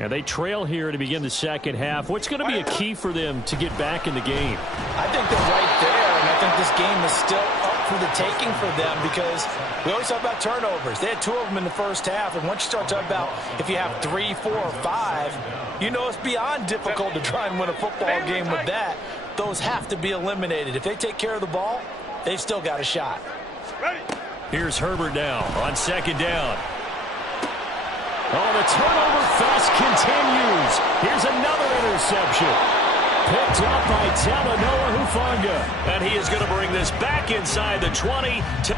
And they trail here to begin the second half. What's going to be a key for them to get back in the game? I think they're right there, and I think this game is still up for the taking for them because we always talk about turnovers. They had 2 of them in the first half, and once you start talking about if you have 3, 4, or 5, you know it's beyond difficult to try and win a football game with that. Those have to be eliminated. If they take care of the ball, they've still got a shot. Here's Herbert now on second down. Oh, the turnover fest continues. Here's another interception. Picked up by Talanoa Hufanga. And he is going to bring this back inside the 20 to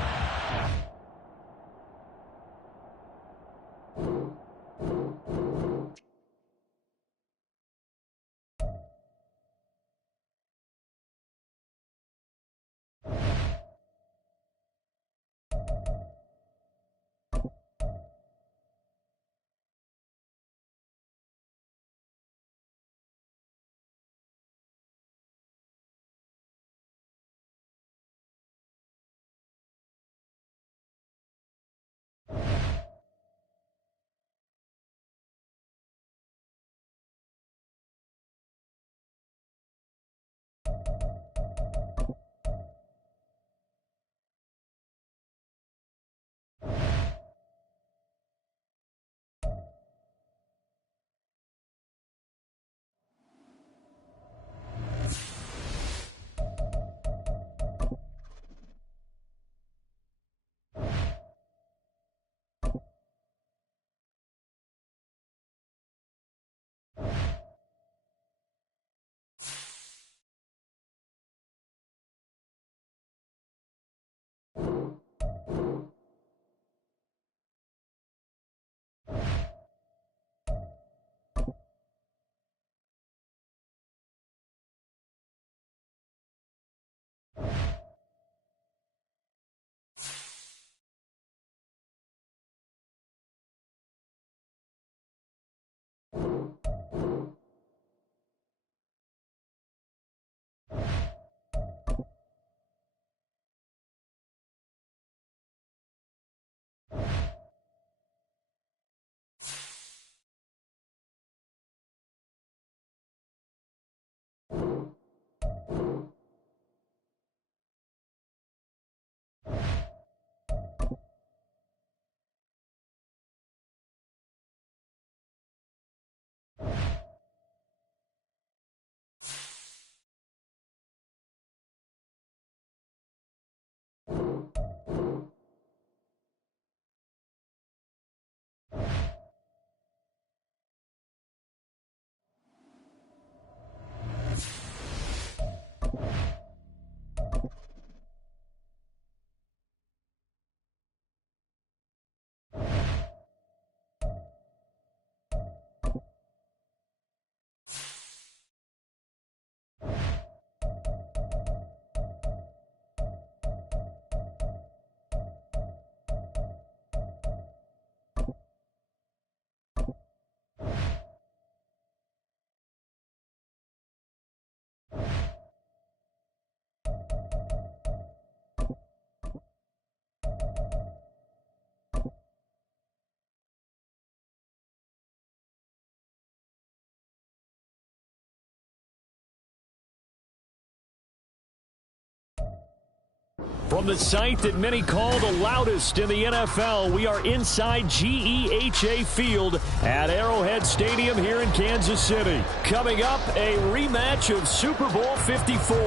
From the site that many call the loudest in the NFL, we are inside GEHA Field at Arrowhead Stadium here in Kansas City. Coming up, a rematch of Super Bowl 54,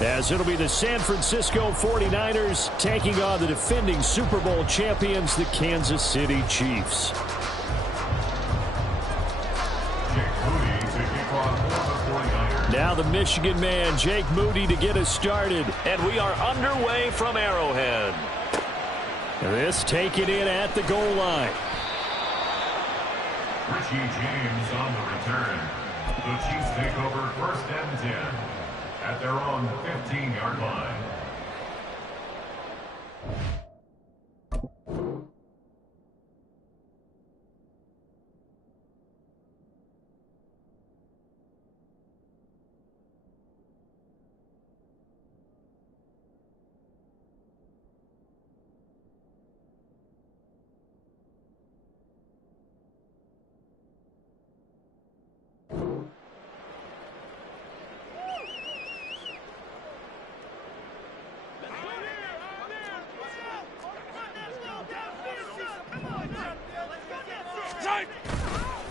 as it'll be the San Francisco 49ers taking on the defending Super Bowl champions, the Kansas City Chiefs. Now the Michigan man, Jake Moody, to get us started. And we are underway from Arrowhead. This taken in at the goal line. Richie James on the return. The Chiefs take over 1st and 10 at their own 15-yard line.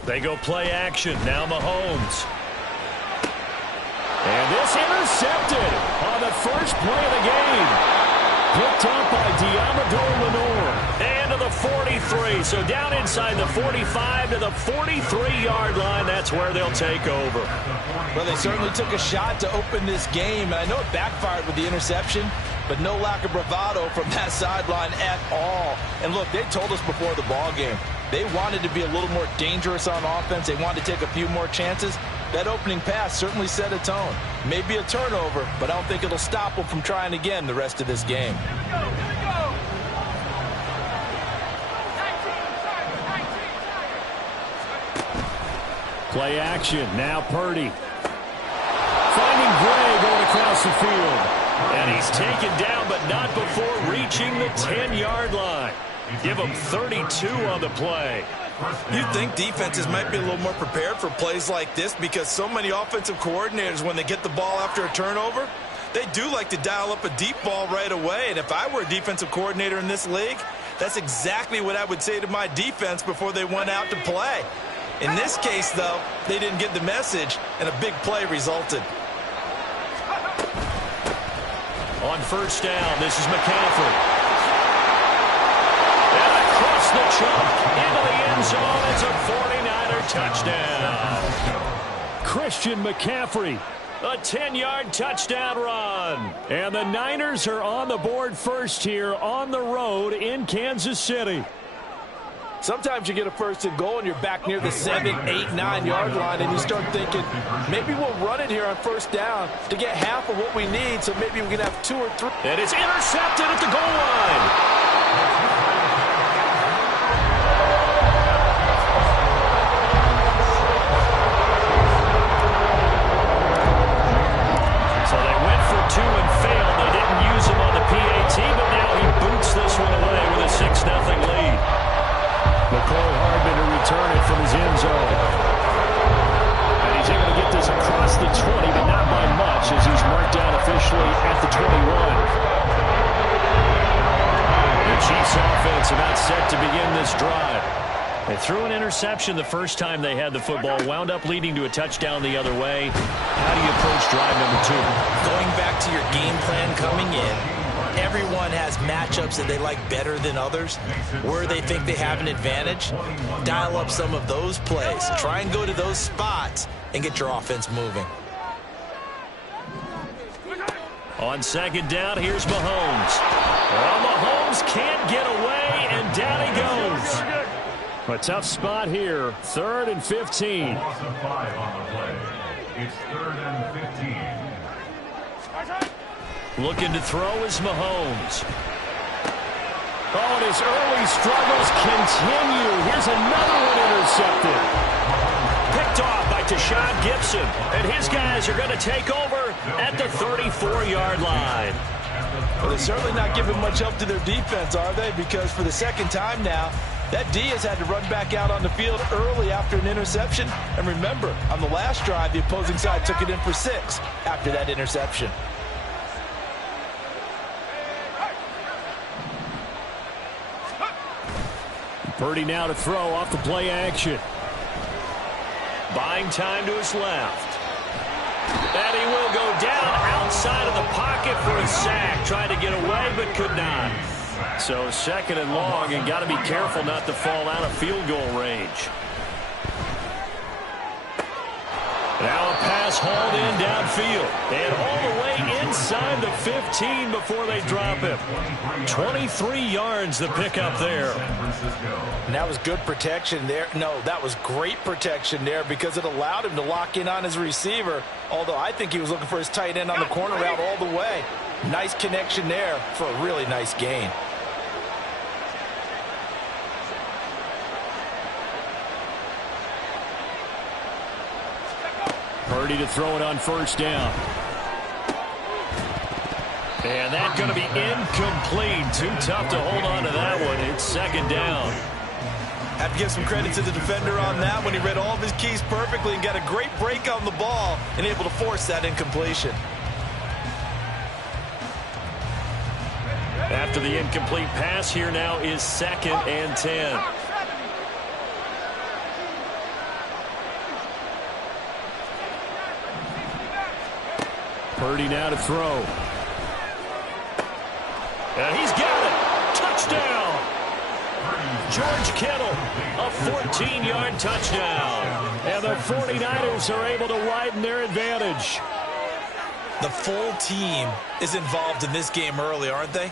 They go play action. Now Mahomes. And this intercepted on the first play of the game. Picked up by Deommodore Lenoir. And to the 43. So down inside the 45 to the 43-yard line. That's where they'll take over. Well, they certainly took a shot to open this game. And I know it backfired with the interception, but no lack of bravado from that sideline at all. And look, they told us before the ball game, they wanted to be a little more dangerous on offense. They wanted to take a few more chances. That opening pass certainly set a tone. Maybe a turnover, but I don't think it'll stop them from trying again the rest of this game. Play action. Now Purdy. Finding Gray going across the field. And he's taken down, but not before reaching the 10-yard line. Give him 32 on the play. You'd think defenses might be a little more prepared for plays like this because so many offensive coordinators, when they get the ball after a turnover, they do like to dial up a deep ball right away. And if I were a defensive coordinator in this league, that's exactly what I would say to my defense before they went out to play. In this case, though, they didn't get the message, and a big play resulted. On first down, this is McCaffrey. And across the chunk, into the end zone, it's a 49er touchdown. Christian McCaffrey, a 10-yard touchdown run. And the Niners are on the board first here on the road in Kansas City. Sometimes you get a first and goal and you're back near the 7, 8, 9-yard line and you start thinking, maybe we'll run it here on first down to get half of what we need, so maybe we can have 2 or 3. And it's intercepted at the goal line. So they went for 2 and failed. They didn't use him on the PAT, but now he boots this one away with a 6-0 lead. McCole Hardman to return it from his end zone. And he's able to get this across the 20, but not by It's about set to begin this drive. They threw an interception the first time they had the football, wound up leading to a touchdown the other way. How do you approach drive number 2? Going back to your game plan coming in, everyone has matchups that they like better than others. Where they think they have an advantage, dial up some of those plays. Try and go to those spots and get your offense moving. On second down, here's Mahomes. Well, Mahomes can't get away, and down he goes. A tough spot here. 3rd and 15. Loss of 5 on the play. It's 3rd and 15. Looking to throw is Mahomes. Oh, and his early struggles continue. Here's another one intercepted. Picked off by Tashawn Gibson. And his guys are going to take over at the 34-yard line. Well, they're certainly not giving much help to their defense, are they? Because for the second time now, that D has had to run back out on the field early after an interception. And remember, on the last drive, the opposing side took it in for 6 after that interception. Purdy now to throw off the play action. Buying time to his left. And he will go down outside of the pocket for a sack. Tried to get away, but could not. So 2nd and long, and got to be careful not to fall out of field goal range. Now a pass hauled in downfield. And all the way inside the 15 before they drop him. 23 yards the pickup there. And that was good protection there. No, that was great protection there because it allowed him to lock in on his receiver. Although I think he was looking for his tight end on the corner route all the way. Nice connection there for a really nice gain. Purdy to throw it on 1st down. And that's going to be incomplete. Too tough to hold on to that one. It's 2nd down. Have to give some credit to the defender on that one. He read all of his keys perfectly and got a great break on the ball and able to force that incompletion. After the incomplete pass, here now is 2nd and 10. Purdy now to throw. And he's got it. Touchdown. George Kittle, a 14-yard touchdown. And the 49ers are able to widen their advantage. The full team is involved in this game early, aren't they?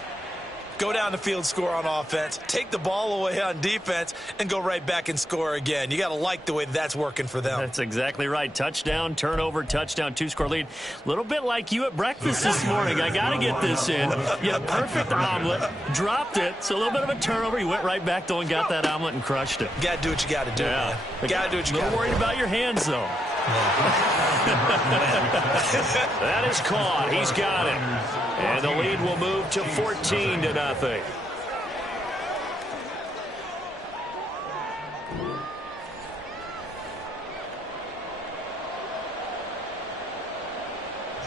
Go down the field, score on offense, take the ball away on defense, and go right back and score again. You got to like the way that's working for them. That's exactly right. Touchdown, turnover, touchdown, 2-score lead. A little bit like you at breakfast this morning. I got to get this in. You had a perfect omelet, dropped it, so a little bit of a turnover. You went right back, though, and got that omelet and crushed it. You got to do what you got to do, man. You got to do what you got to do. A little worried about your hands, though. That is caught. He's got it. And the lead will move to 14-0.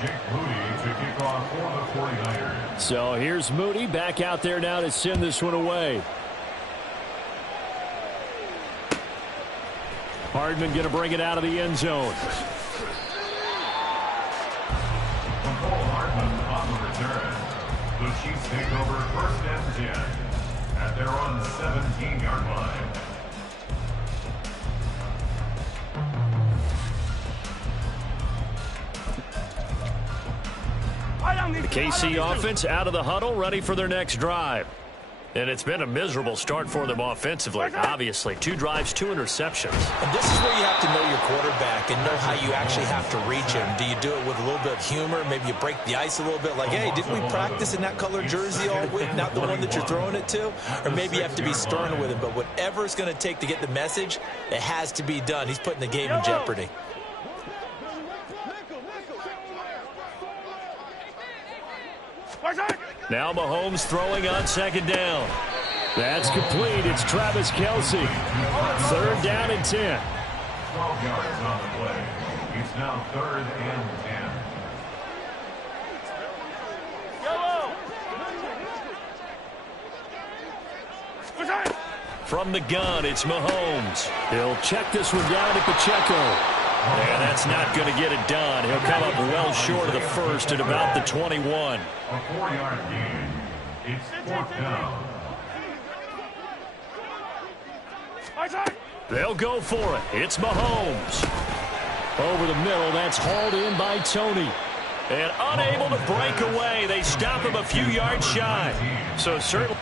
Jake Moody to kick off for the 49ers. So here's Moody back out there now to send this one away. Hardman going to bring it out of the end zone. Cole Hardman on the return. The Chiefs take over 1st and 10 at their own 17-yard line. The KC offense out of the huddle, ready for their next drive. And it's been a miserable start for them offensively, obviously. 2 drives, 2 interceptions. And this is where you have to know your quarterback and know how you actually have to reach him. Do you do it with a little bit of humor? Maybe you break the ice a little bit, like, hey, didn't we practice in that color jersey all week, not the one that you're throwing it to? Or maybe you have to be stern with him. But whatever it's going to take to get the message, it has to be done. He's putting the game in jeopardy. Now Mahomes throwing on 2nd down. That's complete. It's Travis Kelce. 3rd down and 10. 12 yards on the play. It's now 3rd and 10. From the gun, it's Mahomes. He'll check this one down to Pacheco. And that's not going to get it done. He'll come up well short of the first at about the 21. A 4-yard gain. It's 4th down. They'll go for it. It's Mahomes. Over the middle, that's hauled in by Tony. And unable to break away. They stop him a few yards shy. So certainly...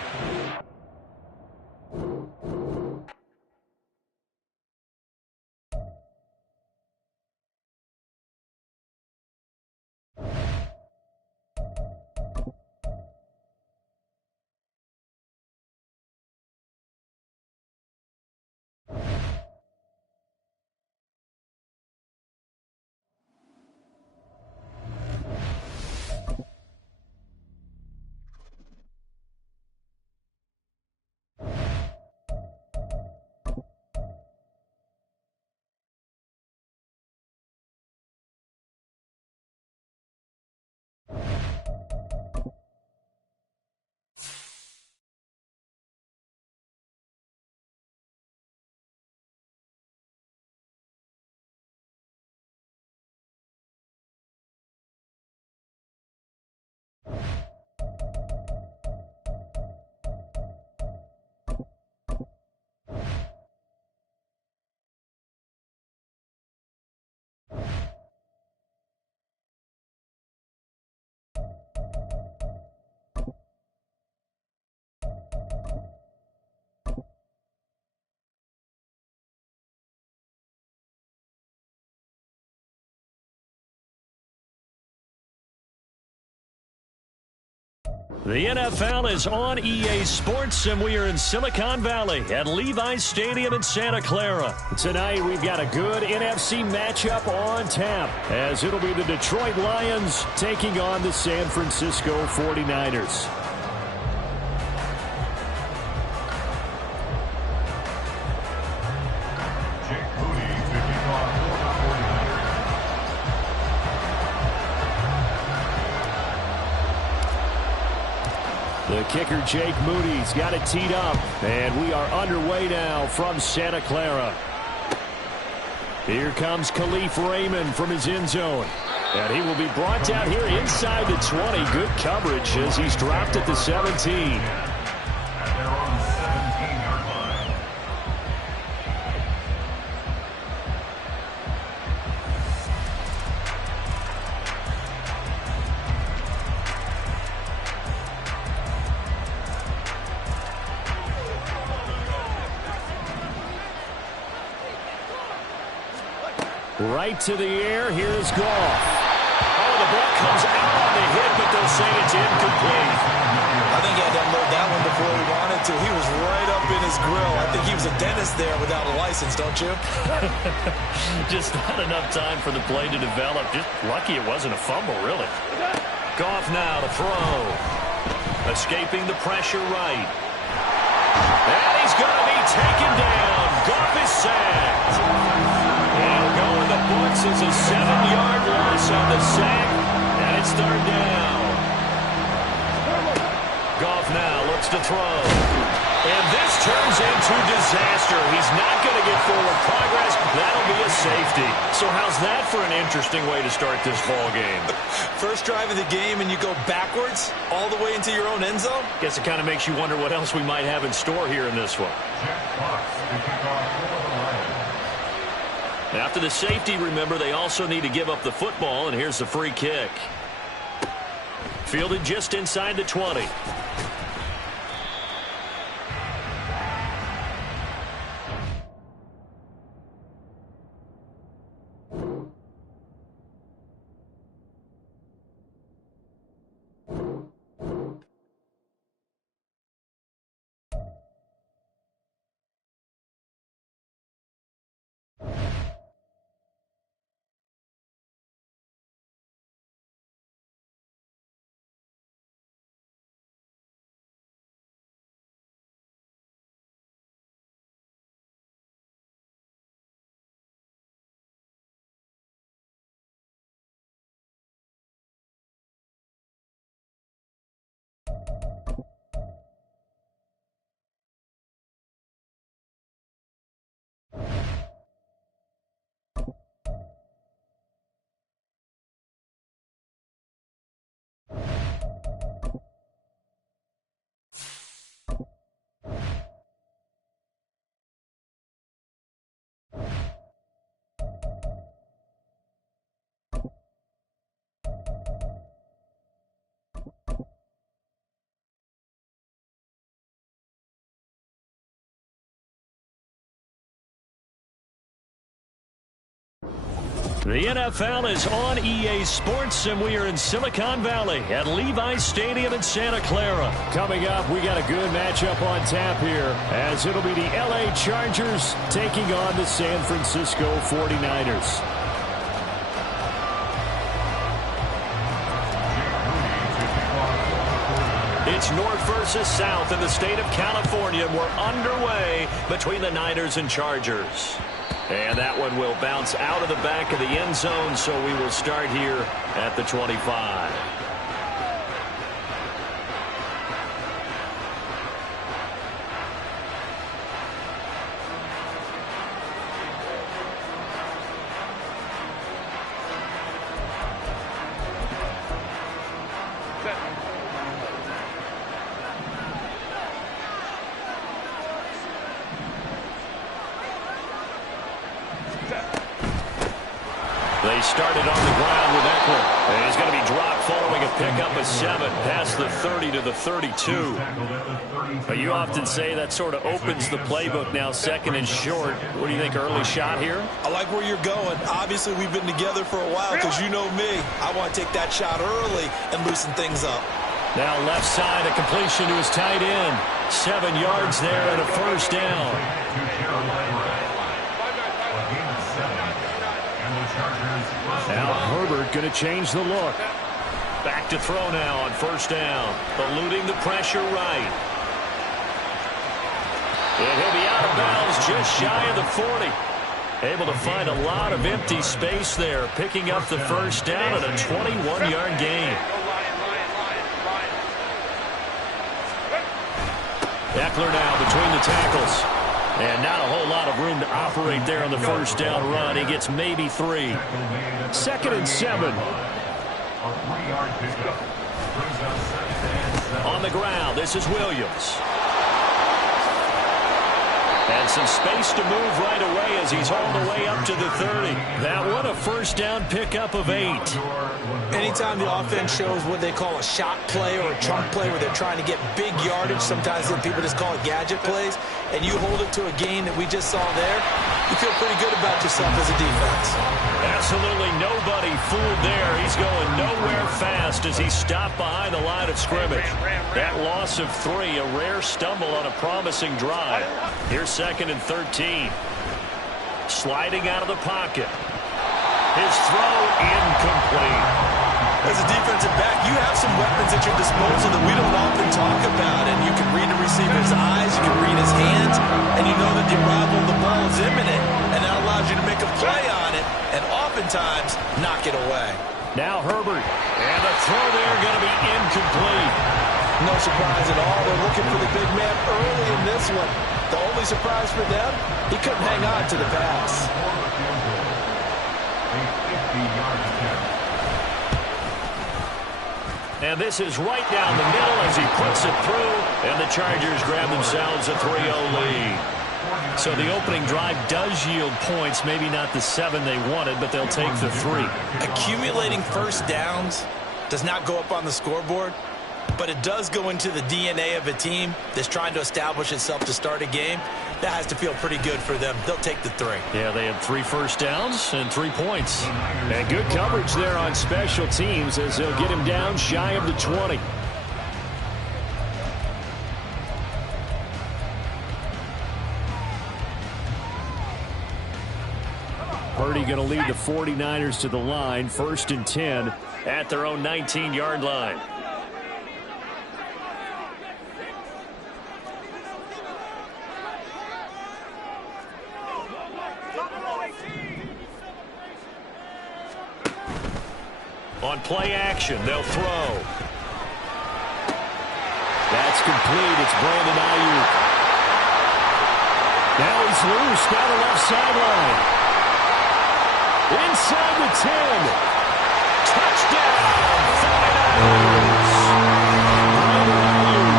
The NFL is on EA Sports, and we are in Silicon Valley at Levi's Stadium in Santa Clara. Tonight, we've got a good NFC matchup on tap, as it'll be the Detroit Lions taking on the San Francisco 49ers. The kicker, Jake Moody's got it teed up, and we are underway now from Santa Clara. Here comes Khalif Raymond from his end zone, and he will be brought down here inside the 20. Good coverage as he's dropped at the 17. And they're on the 17-yard line. Right to the air. Here's Goff. Oh, the ball comes out on the hit, but they'll say it's incomplete. I think he had to unload that one before he wanted to. He was right up in his grill. I think he was a dentist there without a license, don't you? Just not enough time for the play to develop. Just lucky it wasn't a fumble, really. Goff now to throw. Escaping the pressure right. And he's going to be taken down. Goff is sacked. It'll go in the books as a 7-yard loss on the sack, and it's third down. Goff now looks to throw. And this turns into disaster. He's not going to get forward progress. That'll be a safety. So how's that for an interesting way to start this ball game? First drive of the game, and you go backwards all the way into your own end zone? Guess it kind of makes you wonder what else we might have in store here in this one. After the safety, remember, they also need to give up the football, and here's the free kick. Fielded just inside the 20. The NFL is on EA Sports, and we are in Silicon Valley at Levi's Stadium in Santa Clara. Coming up, we got a good matchup on tap here, as it'll be the LA Chargers taking on the San Francisco 49ers. It's North versus South in the state of California. We're underway between the Niners and Chargers. And that one will bounce out of the back of the end zone, so we will start here at the 25. They started on the ground with Eckler. And he's going to be dropped following a pickup of 7 past the 30 to the 32. But you often say that sort of opens the playbook now, second and short. What do you think, early shot here? I like where you're going. Obviously, we've been together for a while because you know me. I want to take that shot early and loosen things up. Now left side, a completion to his tight end. 7 yards there and a first down. Now Herbert going to change the look. Back to throw now on first down. Eluding the pressure right. And he'll be out of bounds just shy of the 40. Able to find a lot of empty space there. Picking up the first down and a 21-yard gain. Eckler now between the tackles. And not a whole lot of room to operate there on the first down run. He gets maybe 3. Second and 7. On the ground, this is Williams. And some space to move right away as he's all the way up to the 30. That one a first down pickup of 8. Anytime the offense shows what they call a shot play or a chunk play where they're trying to get big yardage, sometimes people just call it gadget plays, and you hold it to a gain that we just saw there, you feel pretty good about yourself as a defense. Absolutely nobody fooled there. He's going nowhere fast as he stopped behind the line of scrimmage. That loss of 3, a rare stumble on a promising drive. Here's second and 13. Sliding out of the pocket. His throw incomplete. As a defensive back, you have some weapons at your disposal that we don't often talk about. And you can read the receiver's eyes, you can read his hands, and you know that the arrival of the ball is imminent. And that allows you to make a play on it and oftentimes knock it away. Now Herbert. And the throw there going to be incomplete. No surprise at all. They're looking for the big man early in this one. The only surprise for them, he couldn't hang on to the pass. And this is right down the middle as he puts it through. And the Chargers grab themselves a 3-0 lead. So the opening drive does yield points. Maybe not the 7 they wanted, but they'll take the 3. Accumulating first downs does not go up on the scoreboard, but it does go into the DNA of a team that's trying to establish itself to start a game. That has to feel pretty good for them. They'll take the 3. Yeah, they had 3 first downs and 3 points. And good coverage there on special teams as they'll get him down shy of the 20. Purdy going to lead the 49ers to the line, 1st and 10 at their own 19-yard line. On play action, they'll throw. That's complete. It's Brandon Ayuk. Now he's loose down the left sideline. Inside the 10. Touchdown, 49ers. Brandon Ayuk,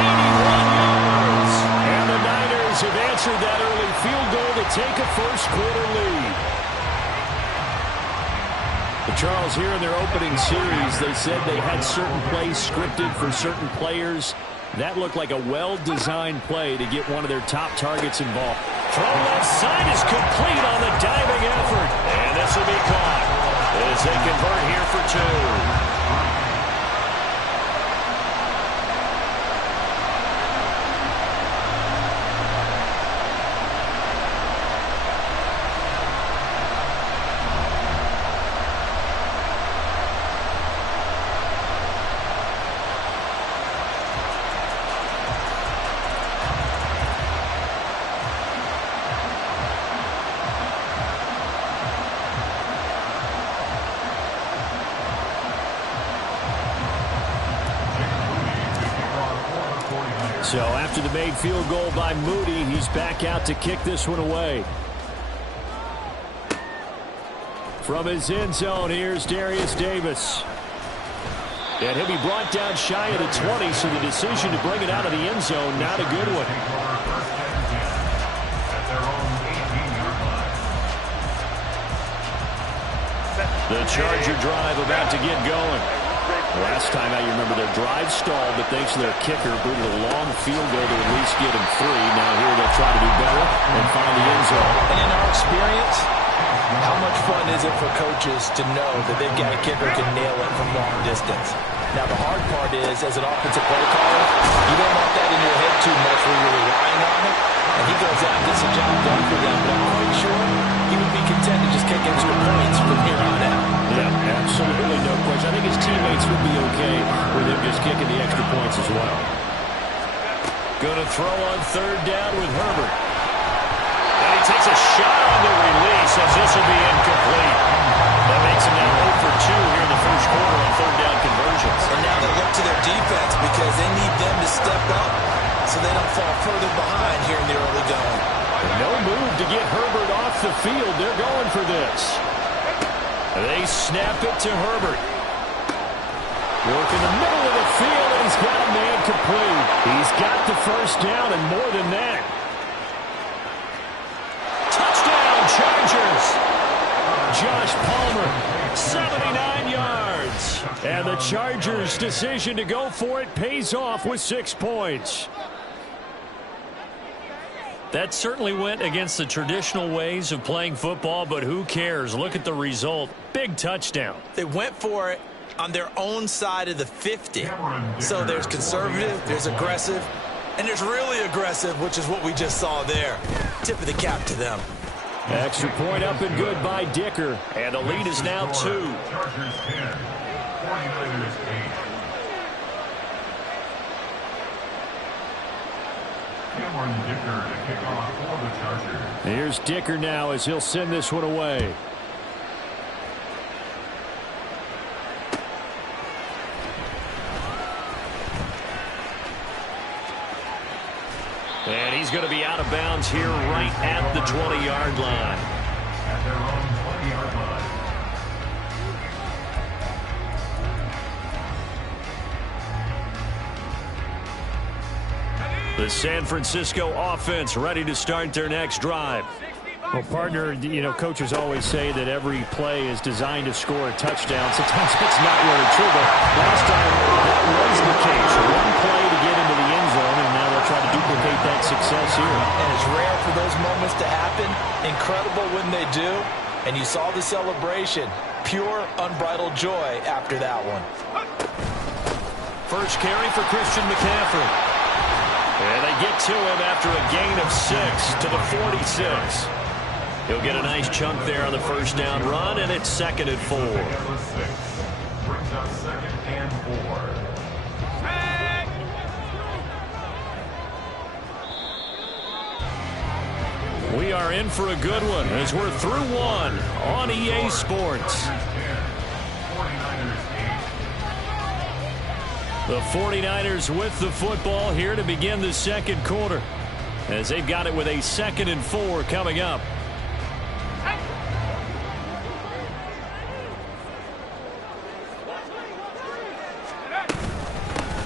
81 yards. And the Niners have answered that early field goal to take a first-quarter lead. Charles, here in their opening series, they said they had certain plays scripted for certain players. That looked like a well-designed play to get one of their top targets involved. Throw left side is complete on the diving effort. And this this will be caught as they convert here for two. So after the made field goal by Moody, he's back out to kick this one away. From his end zone, here's Darius Davis. And he'll be brought down shy of the 20, so the decision to bring it out of the end zone, not a good one. The Charger drive about to get going. Last time out, you remember their drive stalled, but thanks to their kicker, booted a long field goal to at least get him 3. Now here they'll try to do better and find the end zone. And in our experience, how much fun is it for coaches to know that they've got a kicker who can nail it from long distance? Now the hard part is, as an offensive play caller, you don't want that in your head too much where you're relying on it. And he goes out and gets a job done for them, but I'm quite sure he would be content to just kick extra points from here on out. Yeah, absolutely no question. I think his teammates would be okay with him just kicking the extra points as well. Going to throw on third down with Herbert. And he takes a shot on the release as this will be incomplete. That makes him now 0 for 2 here in the first quarter on third down conversions. And now they look to their defense because they need them to step up so they don't fall further behind here in the early going. No move to get Herbert off the field. They're going for this. They snap it to Herbert. Work in the middle of the field, and he's got a man complete. He's got the first down and more than that. Touchdown, Chargers. Josh Palmer, 79 yards. And the Chargers' decision to go for it pays off with 6 points. That certainly went against the traditional ways of playing football, but who cares? Look at the result. Big touchdown. They went for it on their own side of the 50. So there's conservative, there's aggressive, and there's really aggressive, which is what we just saw there. Tip of the cap to them. Extra point up and good by Dicker. And the lead is now 2. Chargers 10, 49ers 8. Cameron Dicker to kick off for the Chargers. Here's Dicker now as he'll send this one away. And he's going to be out of bounds here right at the 20-yard line. At their own 20-yard line. The San Francisco offense ready to start their next drive. Well, partner, you know, coaches always say that every play is designed to score a touchdown. Sometimes it's not really true, but last time that was the case. One play to get into the end zone, and now they'll try to duplicate that success here. And it's rare for those moments to happen. Incredible when they do. And you saw the celebration. Pure, unbridled joy after that one. First carry for Christian McCaffrey. And they get to him after a gain of 6 to the 46. He'll get a nice chunk there on the first down run, and it's 2nd and 4. Brings up 2nd and 4. We are in for a good one as we're through one on EA Sports. The 49ers with the football here to begin the second quarter as they've got it with a 2nd and 4 coming up.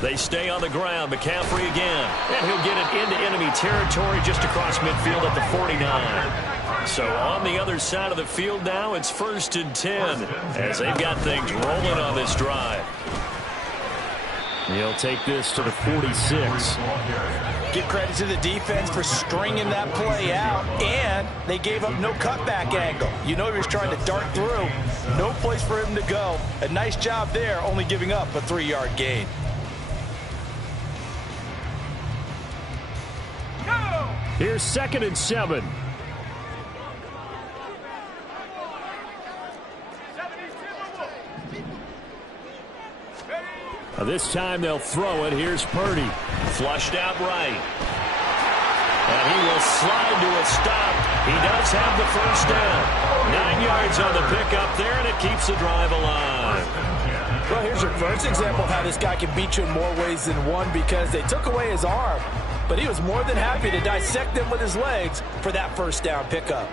They stay on the ground. McCaffrey again. And he'll get it into enemy territory just across midfield at the 49. So on the other side of the field now, it's 1st and 10 as they've got things rolling on this drive. He'll take this to the 46. Give credit to the defense for stringing that play out, and they gave up no cutback angle. You know he was trying to dart through. No place for him to go. A nice job there, only giving up a 3-yard gain. Here's 2nd and 7. This time they'll throw it. Here's Purdy. Flushed out right. And he will slide to a stop. He does have the first down. 9 yards on the pickup there, and it keeps the drive alive. Well, here's your first example of how this guy can beat you in more ways than one, because they took away his arm, but he was more than happy to dissect them with his legs for that first down pickup.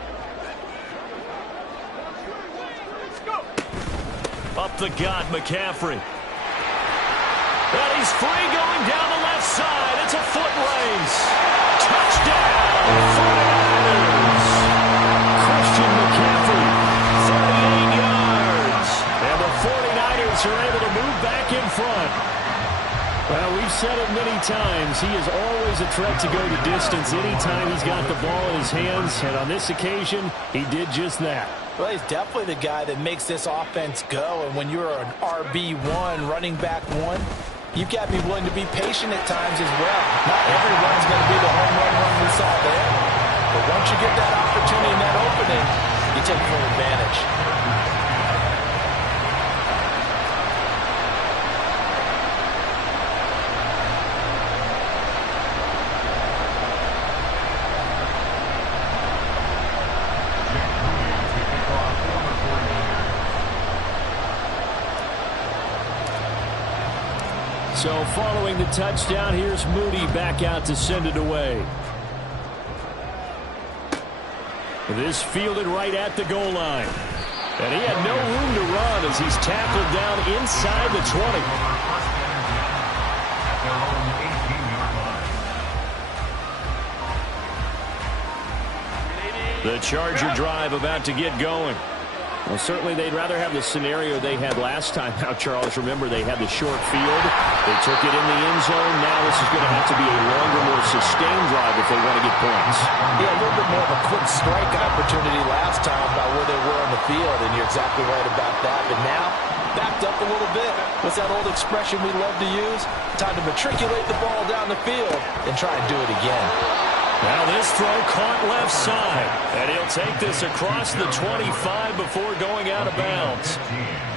Up the gut, McCaffrey. And he's free going down the left side. It's a foot race. Touchdown, 49ers. Christian McCaffrey, 38 yards. And the 49ers are able to move back in front. Well, we've said it many times. He is always a threat to go the distance anytime he's got the ball in his hands. And on this occasion, he did just that. Well, he's definitely the guy that makes this offense go. And when you're an RB1, running back one, you've got to be willing to be patient at times as well. Not every run's going to be the home run we saw there. But once you get that opportunity and that opening, you take full advantage. So following the touchdown, here's Moody back out to send it away. This fielded right at the goal line. And he had no room to run as he's tackled down inside the 20. The Charger drive about to get going. Well, certainly they'd rather have the scenario they had last time. Now, Charles, remember, they had the short field. They took it in the end zone. Now this is going to have to be a longer, more sustained drive if they want to get points. Yeah, a little bit more of a quick strike opportunity last time about where they were on the field, and you're exactly right about that. But now, backed up a little bit. What's that old expression we love to use? Time to matriculate the ball down the field and try and do it again. Now this throw caught left side, and he'll take this across the 25 before going out of bounds.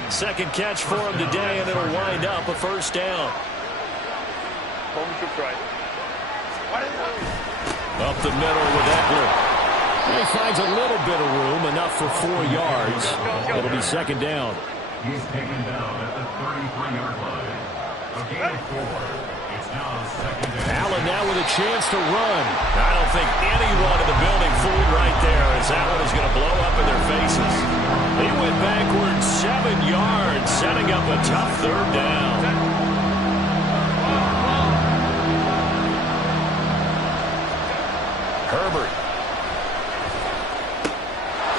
Second catch for him today, and it'll wind up a first down. Up the middle with Eckler. He finds a little bit of room, enough for 4 yards. It'll be second down. He's taken down at the 33-yard line. A gain of 4. Allen now with a chance to run. I don't think anyone in the building fooled right there, as that one is going to blow up in their faces. He went backwards 7 yards, setting up a tough third down. Herbert.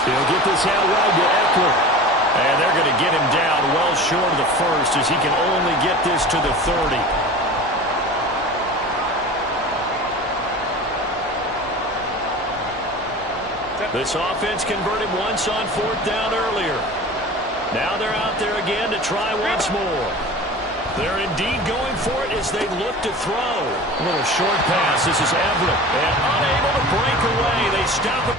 He'll get this out wide to Eckler. And they're going to get him down well short of the first, as he can only get this to the 30. This offense converted once on 4th down earlier. Now they're out there again to try once more. They're indeed going for it as they look to throw. A little short pass. This is Everett. And unable to break away. They stop it.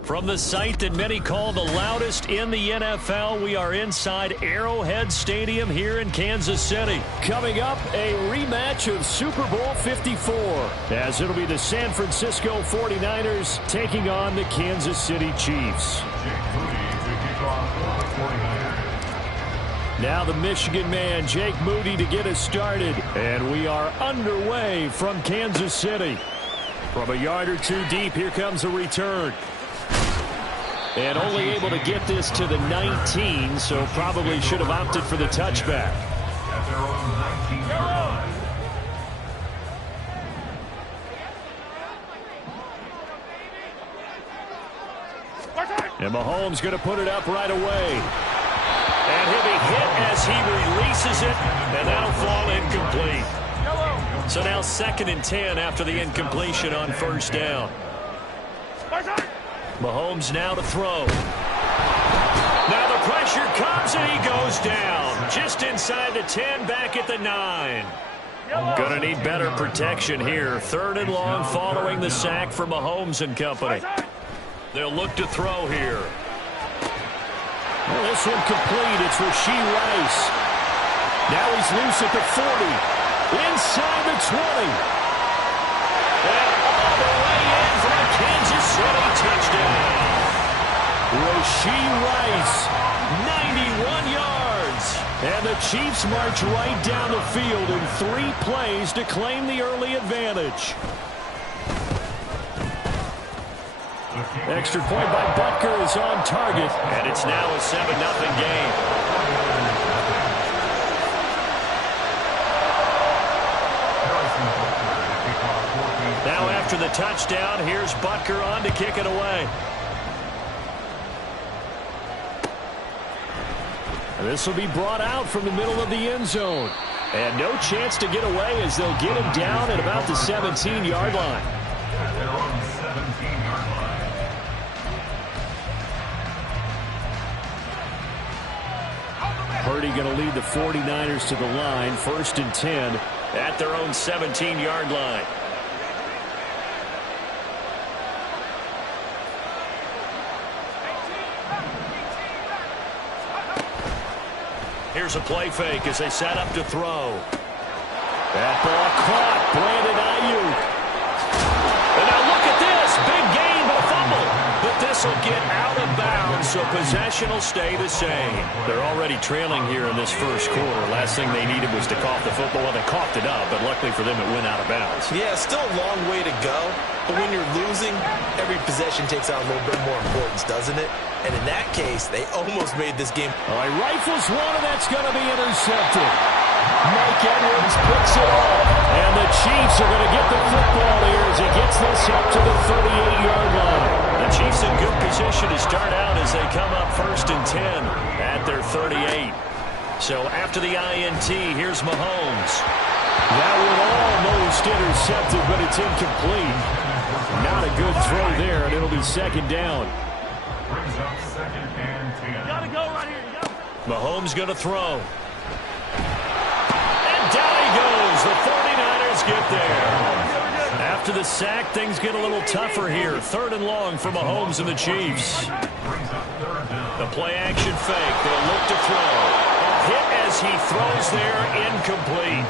From the site that many call the loudest in the NFL, we are inside Arrowhead Stadium here in Kansas City. Coming up, a rematch of Super Bowl 54, as it'll be the San Francisco 49ers taking on the Kansas City Chiefs. Now the Michigan man, Jake Moody, to get us started. And we are underway from Kansas City. From a yard or two deep, here comes a return. And only able to get this to the 19, so probably should have opted for the touchback. At their own 19-yard line. And Mahomes going to put it up right away. And he'll be hit as he releases it, and that'll fall incomplete. So now 2nd and 10 after the incompletion on first down. Mahomes now to throw. Now the pressure comes and he goes down. Just inside the 10, back at the 9. Gonna need better protection here. 3rd and long following the sack for Mahomes and company. They'll look to throw here. Well, this one complete. It's Rashee Rice. Now he's loose at the 40. Inside the 20. And all the way in for a Kansas City touchdown. Rashee Rice, 91 yards. And the Chiefs march right down the field in 3 plays to claim the early advantage. Extra point by Butker is on target, and it's now a 7-0 game. Now after the touchdown, here's Butker on to kick it away. And this will be brought out from the middle of the end zone. And no chance to get away as they'll get him down at about the 17-yard line. They're on the 17-yard line. Purdy going to lead the 49ers to the line, 1st and 10 at their own 17-yard line. Here's a play fake as they set up to throw. That ball caught. Brandon Ayuk. And now look at this. Big gain, but a fumble. But this will get out of bounds, so possession will stay the same. They're already trailing here in this first quarter. Last thing they needed was to cough the football. Well, they coughed it up, but luckily for them, it went out of bounds. Yeah, still a long way to go. But when you're losing, every possession takes on a little bit more importance, doesn't it? And in that case, they almost made this game. All right, rifles one, and that's going to be intercepted. Mike Edwards picks it off. And the Chiefs are going to get the football here as he gets this up to the 38-yard line. The Chiefs in good position to start out as they come up 1st and 10 at their 38. So after the INT, here's Mahomes. That one almost intercepted, but it's incomplete. Not a good throw there, and it'll be 2nd down. Brings up 2nd and 10. You gotta go right here. Mahomes going to throw. And down he goes. The 49ers get there. After the sack, things get a little tougher here. 3rd and long for Mahomes and the Chiefs. Brings up 3rd down. The play action fake. They'll look to throw. A hit as he throws there, incomplete.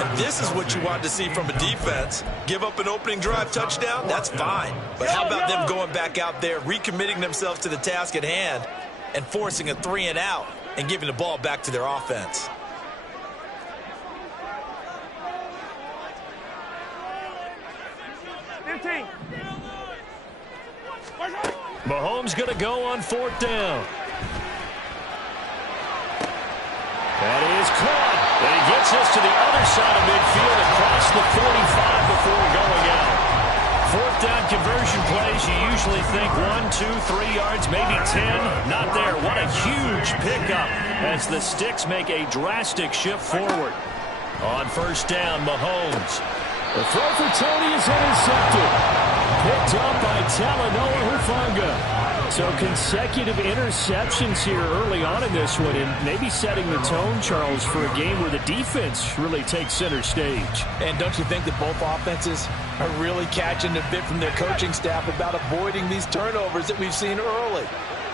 And this is what you want to see from a defense. Give up an opening drive touchdown, that's fine. But how about them going back out there, recommitting themselves to the task at hand, and forcing a 3 and out, and giving the ball back to their offense. Mahomes going to go on 4th down. That is caught. And he gets us to the other side of midfield across the 45 before going out. 4th down conversion plays, you usually think 1, 2, 3 yards, maybe 10. Not there. What a huge pickup as the sticks make a drastic shift forward. On 1st down, Mahomes. The throw for Tony is intercepted. Picked up by Talanoa Hufanga. So consecutive interceptions here early on in this one, and maybe setting the tone, Charles, for a game where the defense really takes center stage. And don't you think that both offenses are really catching the bit from their coaching staff about avoiding these turnovers that we've seen early?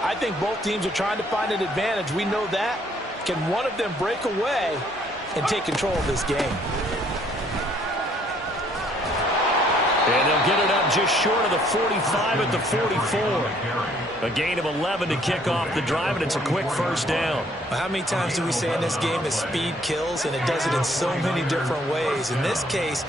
I think both teams are trying to find an advantage. We know that. Can one of them break away and take control of this game? And they'll get it up just short of the 45 at the 44. A gain of 11 to kick off the drive, and it's a quick first down. Well, how many times do we say in this game that speed kills, and it does it in so many different ways? In this case,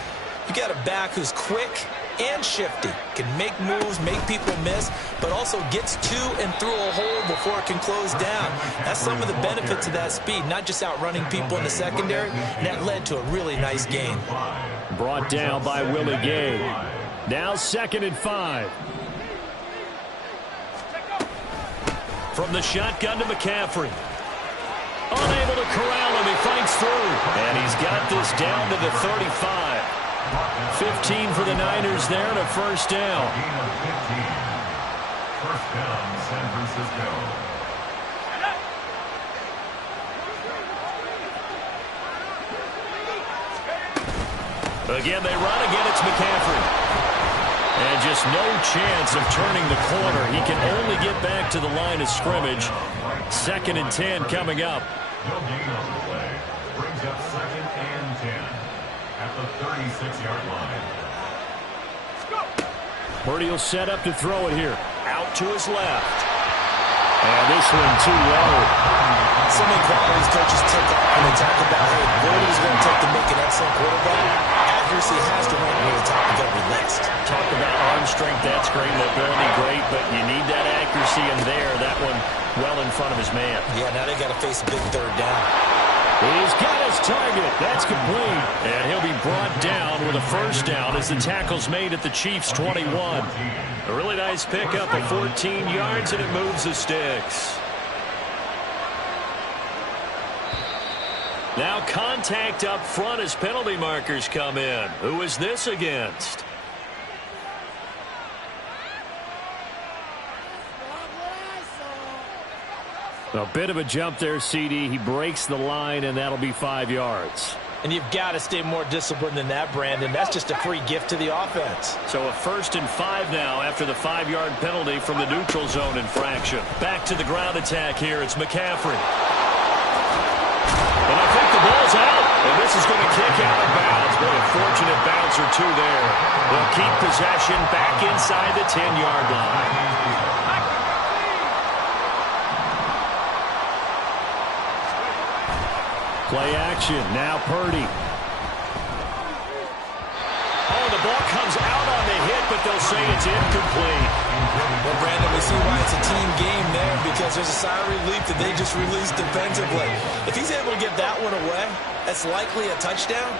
you got a back who's quick and shifty, can make moves, make people miss, but also gets to and through a hole before it can close down. That's some of the benefits of that speed, not just outrunning people in the secondary, and that led to a really nice gain. Brought down by Willie Gay. Now 2nd and 5. From the shotgun to McCaffrey. Unable to corral him. He fights through. And he's got this down to the 35. 15 for the Niners there and a first down. First down, San Francisco. Again, they run. Again, it's McCaffrey. And just no chance of turning the corner. He can only get back to the line of scrimmage. 2nd and 10 coming up. No gain on the play. Brings up 2nd and 10 at the 36-yard line. Purdy will set up to throw it here. Out to his left. And this one too low. So many qualities coaches take off when they talk about, hey, what it is going to take to make an excellent quarterback. Accuracy has to rank near the top of every list. Talk about arm strength, that's great. Mobility, great. But you need that accuracy in there. That one well in front of his man. Yeah, now they got to face a big third down. He's got his target. That's complete. And he'll be brought down with a first down as the tackle's made at the Chiefs' 21. A really nice pickup of 14 yards, and it moves the sticks. Now contact up front as penalty markers come in. Who is this against? A bit of a jump there, CD. He breaks the line, and that'll be 5 yards. And you've got to stay more disciplined than that, Brandon. That's just a free gift to the offense. So a 1st and 5 now after the 5-yard penalty from the neutral zone infraction. Back to the ground attack here. It's McCaffrey. And I think the ball's out. And this is going to kick out of bounds. What a fortunate bounce or two there. They'll keep possession back inside the 10-yard line. Play action. Now Purdy. Oh, the ball comes out on the hit, but they'll say it's incomplete. Well, Brandon, we see why it's a team game there, because there's a sigh of relief that they just released defensively. If he's able to get that one away, that's likely a touchdown.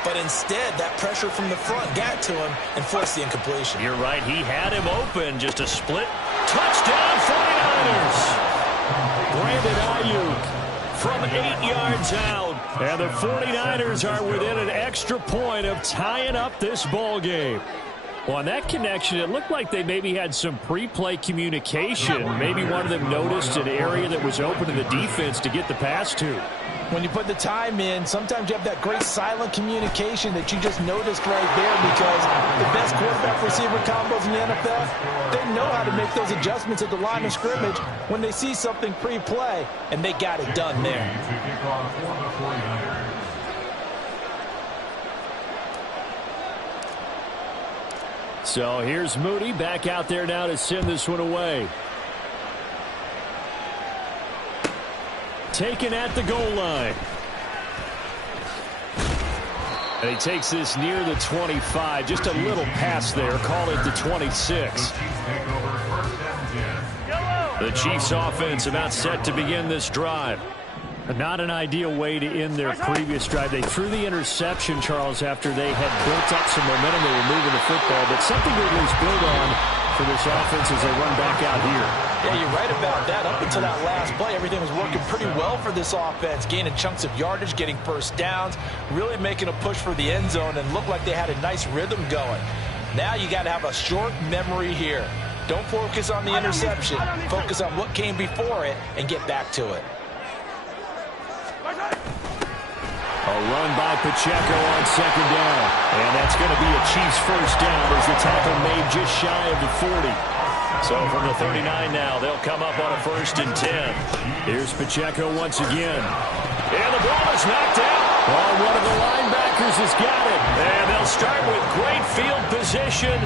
But instead, that pressure from the front got to him and forced the incompletion. You're right. He had him open. Just a split. Touchdown, 49ers. Brandon Ayuk from 8 yards out. And the 49ers are within an extra point of tying up this ball game. Well, on that connection, it looked like they maybe had some pre-play communication. Maybe one of them noticed an area that was open to the defense to get the pass to. When you put the time in, sometimes you have that great silent communication that you just noticed right there, because the best quarterback-receiver combos in the NFL, they know how to make those adjustments at the line of scrimmage when they see something pre-play, and they got it done there. To kick off for the 49ers. So here's Moody back out there now to send this one away. Taken at the goal line. And he takes this near the 25. Just a little pass there. Call it the 26. The Chiefs offense about set to begin this drive. Not an ideal way to end their previous drive. They threw the interception, Charles, after they had built up some momentum. They were moving the football, but something to at least build on for this offense as they run back out here. Yeah, you're right about that. Up until that last play, everything was working pretty well for this offense, gaining chunks of yardage, getting first downs, really making a push for the end zone, and looked like they had a nice rhythm going. Now you got to have a short memory here. Don't focus on the interception. Focus on what came before it and get back to it. A run by Pacheco on second down. And that's going to be a Chiefs first down as the tackle made just shy of the 40. So from the 39 now, they'll come up on a 1st and 10. Here's Pacheco once again. And the ball is knocked out. Oh, one of the linebackers has got it. And they'll start with great field position.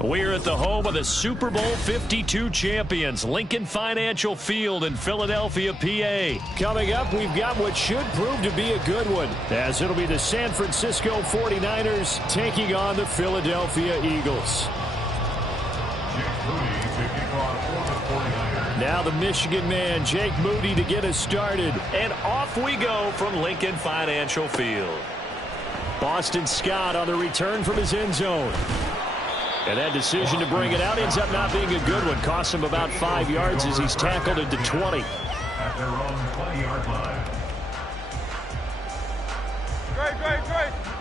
We're at the home of the Super Bowl 52 champions, Lincoln Financial Field in Philadelphia, PA. Coming up, we've got what should prove to be a good one, as it'll be the San Francisco 49ers taking on the Philadelphia Eagles. Now the Michigan man, Jake Moody, to get us started. And off we go from Lincoln Financial Field. Boston Scott on the return from his end zone. And that decision to bring it out ends up not being a good one. Costs him about 5 yards as he's tackled into 20. At their own 20-yard line. Great.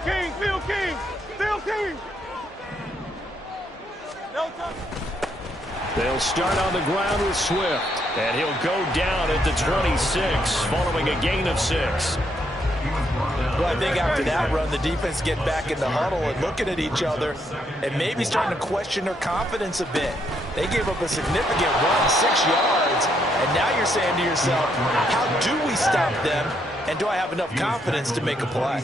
King, Phil King. No touch. They'll start on the ground with Swift. And he'll go down at the 26, following a gain of 6. Well, I think after that run, the defense get back in the huddle and looking at each other and maybe starting to question their confidence a bit. They gave up a significant run, 6 yards, and now you're saying to yourself, how do we stop them, and do I have enough confidence to make a play?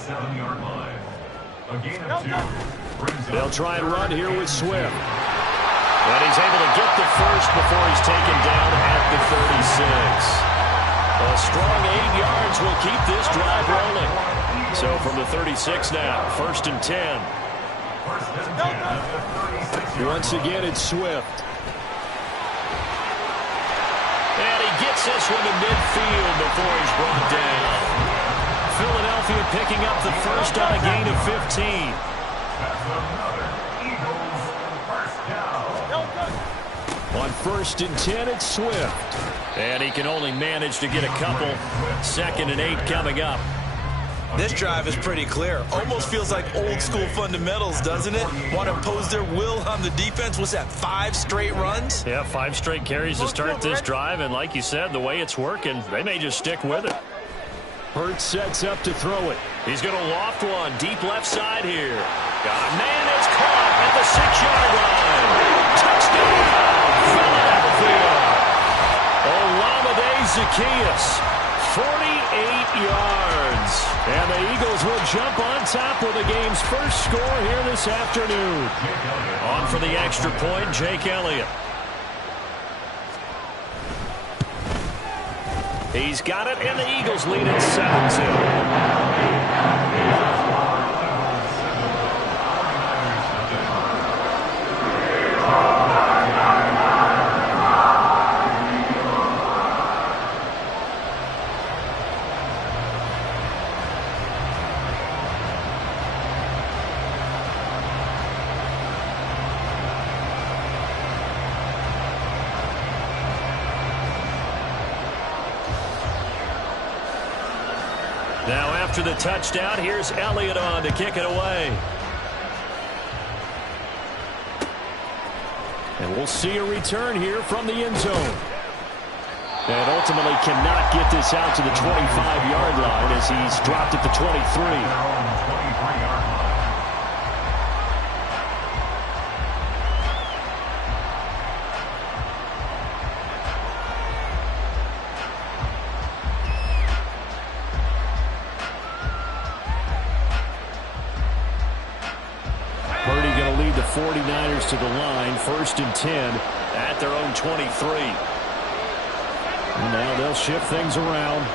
They'll try and run here with Swift. And he's able to get the first before he's taken down at the 36. A strong 8 yards will keep this drive rolling. So from the 36 now, 1st and 10. Once again, it's Swift. And he gets this one to midfield before he's brought down. Philadelphia picking up the first on a gain of 15. On 1st and 10, it's Swift. And he can only manage to get a couple. 2nd and 8 coming up. This drive is pretty clear. Almost feels like old school fundamentals, doesn't it? Want to impose their will on the defense. What's that, 5 straight runs? Yeah, 5 straight carries to start this drive. And like you said, the way it's working, they may just stick with it. Hurts sets up to throw it. He's going to loft one deep left side here. Got a man is caught at the 6-yard line. Touchdown, Philadelphia. Olamide Zaccheaus, 48 yards. And the Eagles will jump on top with the game's first score here this afternoon. On for the extra point, Jake Elliott. He's got it, and the Eagles lead at 7-2. Now after the touchdown, here's Elliott on to kick it away. And we'll see a return here from the end zone. And ultimately cannot get this out to the 25-yard line as he's dropped at the 23. Purdy going to lead the 49ers to the line, 1st and 10 at their own 23. And now they'll shift things around.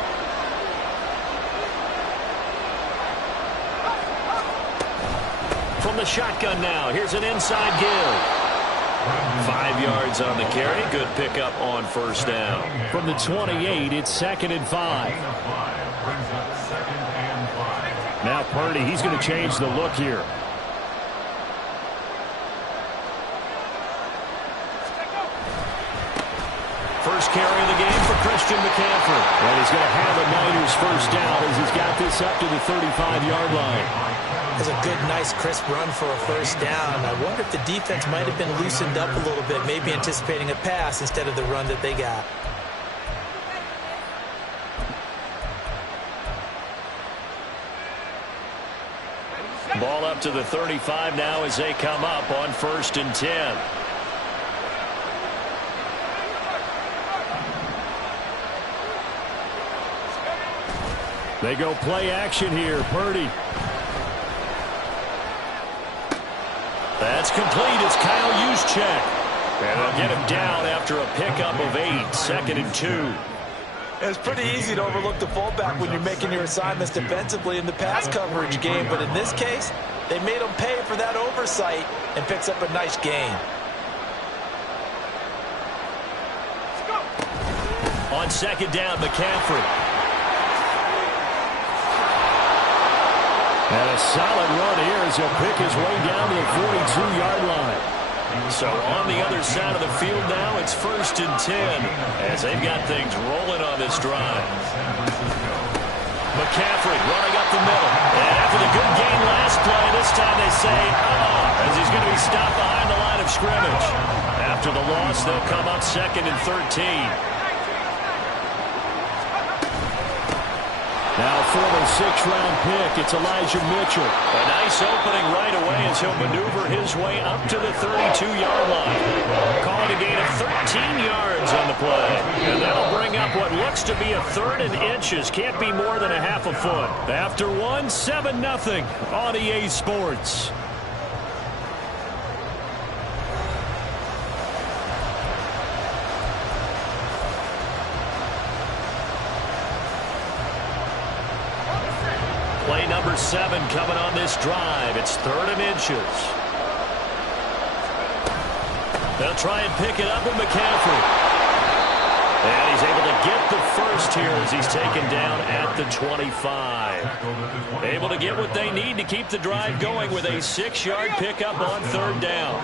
From the shotgun now, here's an inside give. 5 yards on the carry. Good pickup on 1st down. From the 28, it's 2nd and 5. Now Purdy, he's going to change the look here. First carry of the game for Christian McCaffrey. And he's going to have a Niners first down as he's got this up to the 35-yard line. That's a good, nice, crisp run for a first down. I wonder if the defense might have been loosened up a little bit, maybe anticipating a pass instead of the run that they got. Ball up to the 35 now as they come up on 1st and 10. They go play action here. Purdy. That's complete. It's Kyle Juszczyk. And they'll get him down after a pickup of 8. 2nd and 2. It's pretty easy to overlook the fullback when you're making your assignments defensively in the pass coverage game. But in this case, they made him pay for that oversight and picks up a nice gain. On 2nd down, McCaffrey. And a solid run here as he'll pick his way down to the 42-yard line. So on the other side of the field now, it's 1st and 10 as they've got things rolling on this drive. McCaffrey running up the middle. And after the good gain last play, this time they say, as he's going to be stopped behind the line of scrimmage. After the loss, they'll come up 2nd and 13. Now former 6th-round pick, it's Elijah Mitchell. A nice opening right away as he'll maneuver his way up to the 32-yard line. Calling a gain of 13 yards on the play. And that'll bring up what looks to be a 3rd and inches. Can't be more than a half a foot. After one, 7-0 on EA Sports. Play number 7 coming on this drive. It's 3rd and inches. They'll try and pick it up with McCaffrey. And he's able to get the first here as he's taken down at the 25. Able to get what they need to keep the drive going with a 6-yard pickup on 3rd down.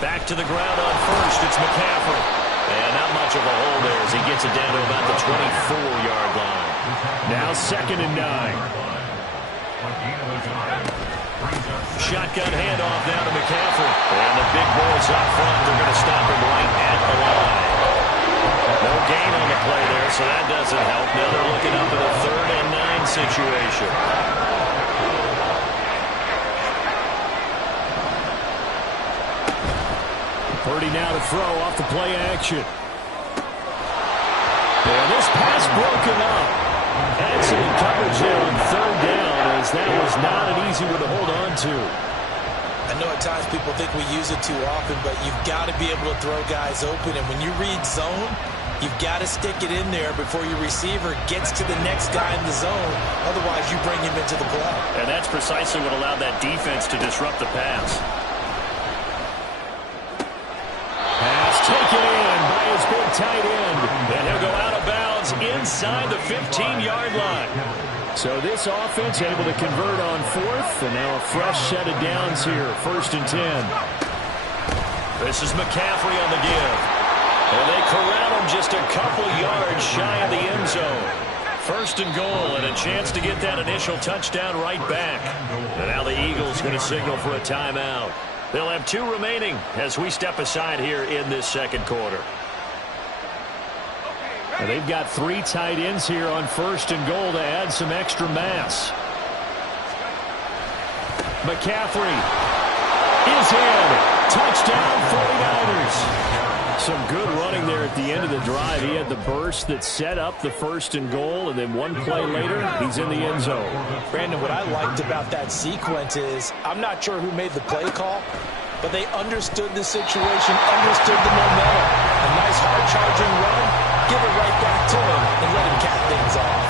Back to the ground on first. It's McCaffrey. And not much of a hole there as he gets it down to about the 24-yard line. Now 2nd and 9. Shotgun handoff down to McCaffrey. And the big boys up front, they're going to stop him right at the line. No gain on the play there, so that doesn't help. Now they're looking up at a 3rd and 9 situation. Purdy now to throw off the play action. And this pass broken up. Excellent coverage there on 3rd down, as that was not an easy one to hold on to. I know at times people think we use it too often, but you've got to be able to throw guys open. And when you read zone, you've got to stick it in there before your receiver gets to the next guy in the zone. Otherwise, you bring him into the play. And that's precisely what allowed that defense to disrupt the pass. Pass taken in by his big tight end. And he'll go out of bounds inside the 15-yard line. So this offense able to convert on 4th, and now a fresh set of downs here, 1st and 10. This is McCaffrey on the give. And they corral him just a couple yards shy of the end zone. 1st and goal, and a chance to get that initial touchdown right back. And now the Eagles going to signal for a timeout. They'll have 2 remaining as we step aside here in this 2nd quarter. Well, they've got 3 tight ends here on 1st and goal to add some extra mass. McCaffrey is in. Touchdown 49ers. Some good running there at the end of the drive. He had the burst that set up the 1st and goal, and then one play later, he's in the end zone. Brandon, what I liked about that sequence is I'm not sure who made the play call, but they understood the situation, understood the momentum. A nice hard-charging run, give it right back to him, and let him cap things off.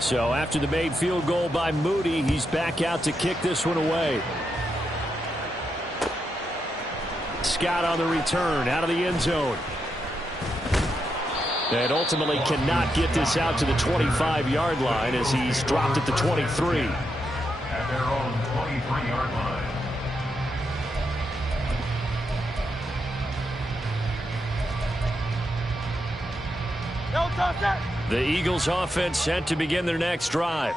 So after the made field goal by Moody, he's back out to kick this one away. Scott on the return, out of the end zone. And ultimately cannot get this out to the 25-yard line as he's dropped at the 23. At their own 23-yard line. The Eagles offense set to begin their next drive.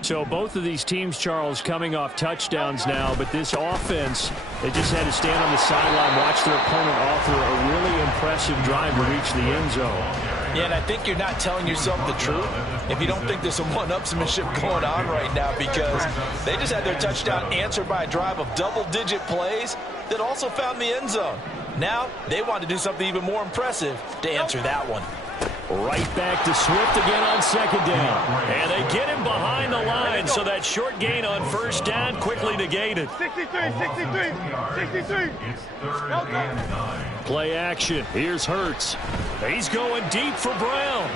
So both of these teams, Charles, coming off touchdowns now, but this offense, they just had to stand on the sideline, watch their opponent offer a really impressive drive to reach the end zone. Yeah, and I think you're not telling yourself the truth if you don't think there's some one-upsmanship going on right now, because they just had their touchdown answered by a drive of double-digit plays that also found the end zone. Now they want to do something even more impressive to answer that one. Right back to Swift again on 2nd down. And they get him behind the line, so that short gain on 1st down quickly negated. 63. It's 3rd and 9. Play action. Here's Hurts. He's going deep for Brown.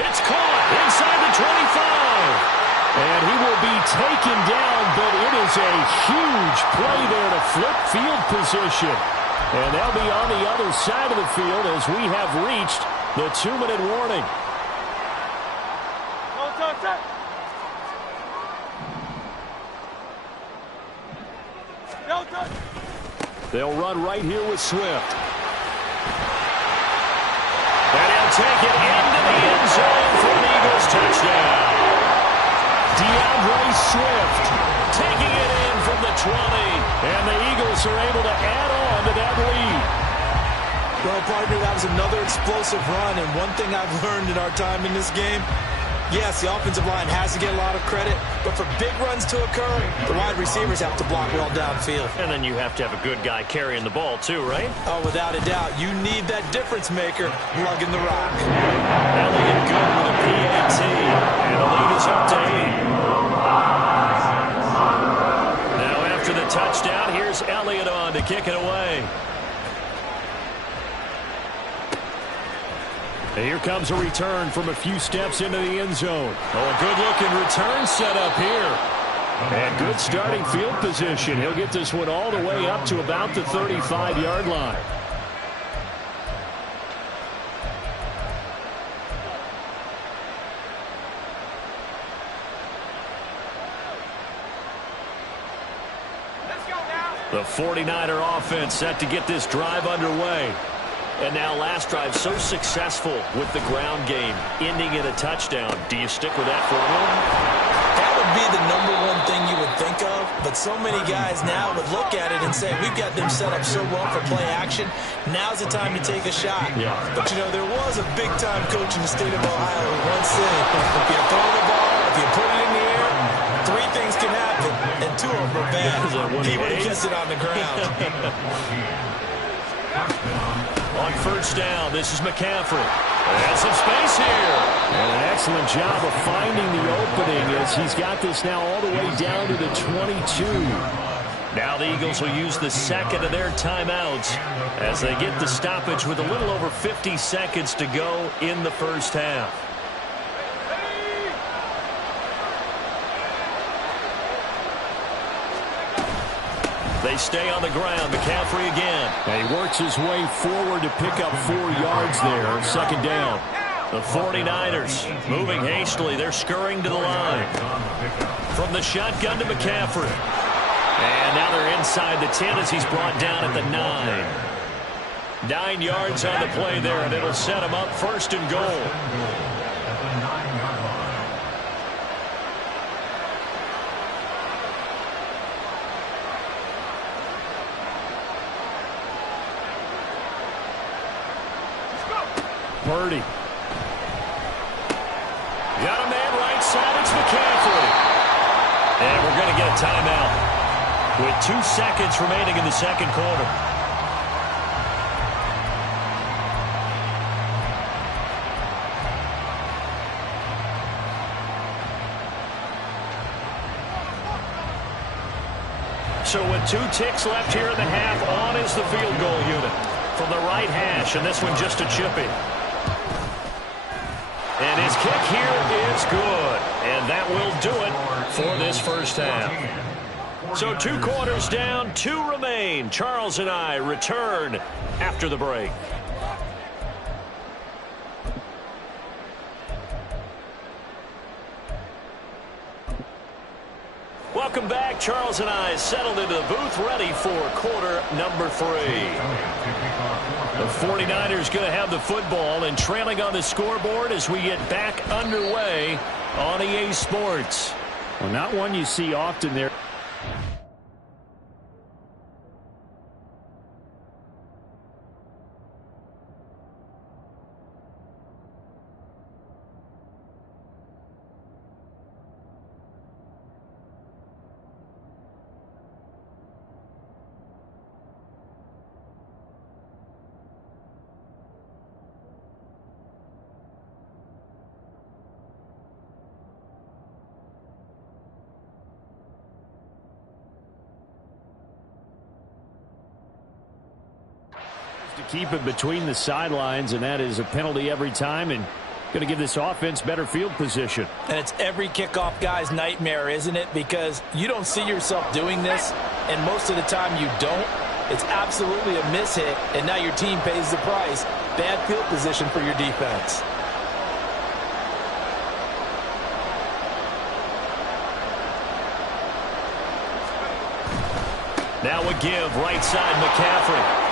It's caught inside the 25. And he will be taken down, but it is a huge play there to flip field position. And they'll be on the other side of the field as we have reached the 2-minute warning. They'll run right here with Swift. And he'll take it into the end zone for an Eagles touchdown. DeAndre Swift taking it in from the 20. And the Eagles are able to add on to that lead. Well, partner, that was another explosive run, and one thing I've learned in our time in this game, yes, the offensive line has to get a lot of credit, but for big runs to occur, the wide receivers have to block well downfield. And then you have to have a good guy carrying the ball too, right? Oh, without a doubt. You need that difference maker lugging the rock. Elliott good with a PAT, and the lead is up to 8. Now after the touchdown, here's Elliott on to kick it away. Here comes a return from a few steps into the end zone. Oh, a good-looking return set up here. And good starting field position. He'll get this one all the way up to about the 35-yard line. The 49er offense set to get this drive underway. And now last drive so successful with the ground game, ending in a touchdown. Do you stick with that formula? That would be the number one thing you would think of, but so many guys now would look at it and say, we've got them set up so well for play action. Now's the time to take a shot. Yeah. But, you know, there was a big-time coach in the state of Ohio who once said, if you throw the ball, if you put it in the air, three things can happen, and two of them are bad. He would have kept it on the ground. On first down, this is McCaffrey. And some space here. And an excellent job of finding the opening as he's got this now all the way down to the 22. Now the Eagles will use the second of their timeouts as they get the stoppage with a little over 50 seconds to go in the first half. They stay on the ground. McCaffrey again. And he works his way forward to pick up 4 yards there. Second down. The 49ers moving hastily. They're scurrying to the line. From the shotgun to McCaffrey. And now they're inside the 10 as he's brought down at the 9. 9 yards on the play there, and it'll set him up first and goal. Purdy. Got a man right side. It's McCaffrey. And we're going to get a timeout with 2 seconds remaining in the second quarter. So with 2 ticks left here in the half, on is the field goal unit from the right hash, and this one just a chippy. And his kick here is good. And that will do it for this first half. So 2 quarters down, 2 remain. Charles and I return after the break. Welcome back. Charles and I settled into the booth, ready for quarter number 3. The 49ers going to have the football and trailing on the scoreboard as we get back underway on EA Sports. Well, not one you see often there. Keep it between the sidelines, and that is a penalty every time, and going to give this offense better field position. And it's every kickoff guy's nightmare, isn't it? Because you don't see yourself doing this, and most of the time you don't. It's absolutely a mishit, and now your team pays the price. Bad field position for your defense. Now a give, right side, McCaffrey.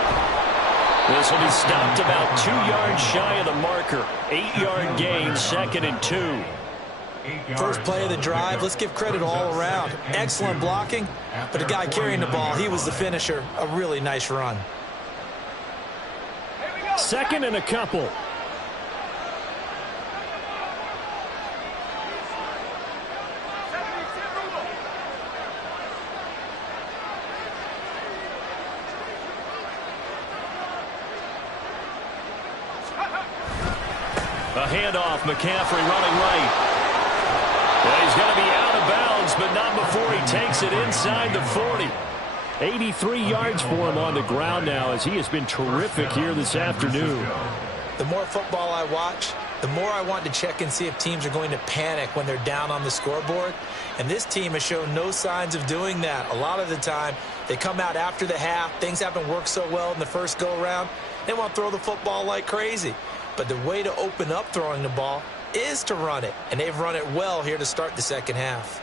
This will be stopped about 2 yards shy of the marker. 8-yard gain, 2nd and 2. First play of the drive. Let's give credit all around. Excellent blocking, but the guy carrying the ball, he was the finisher. A really nice run. 2nd and a couple. A handoff, McCaffrey running right. Well, he's going to be out of bounds, but not before he takes it inside the 40. 83 yards for him on the ground now as he has been terrific here this afternoon. The more football I watch, the more I want to check and see if teams are going to panic when they're down on the scoreboard. And this team has shown no signs of doing that. A lot of the time, they come out after the half. Things haven't worked so well in the first go-around. They want to throw the football like crazy. But the way to open up throwing the ball is to run it. And they've run it well here to start the second half.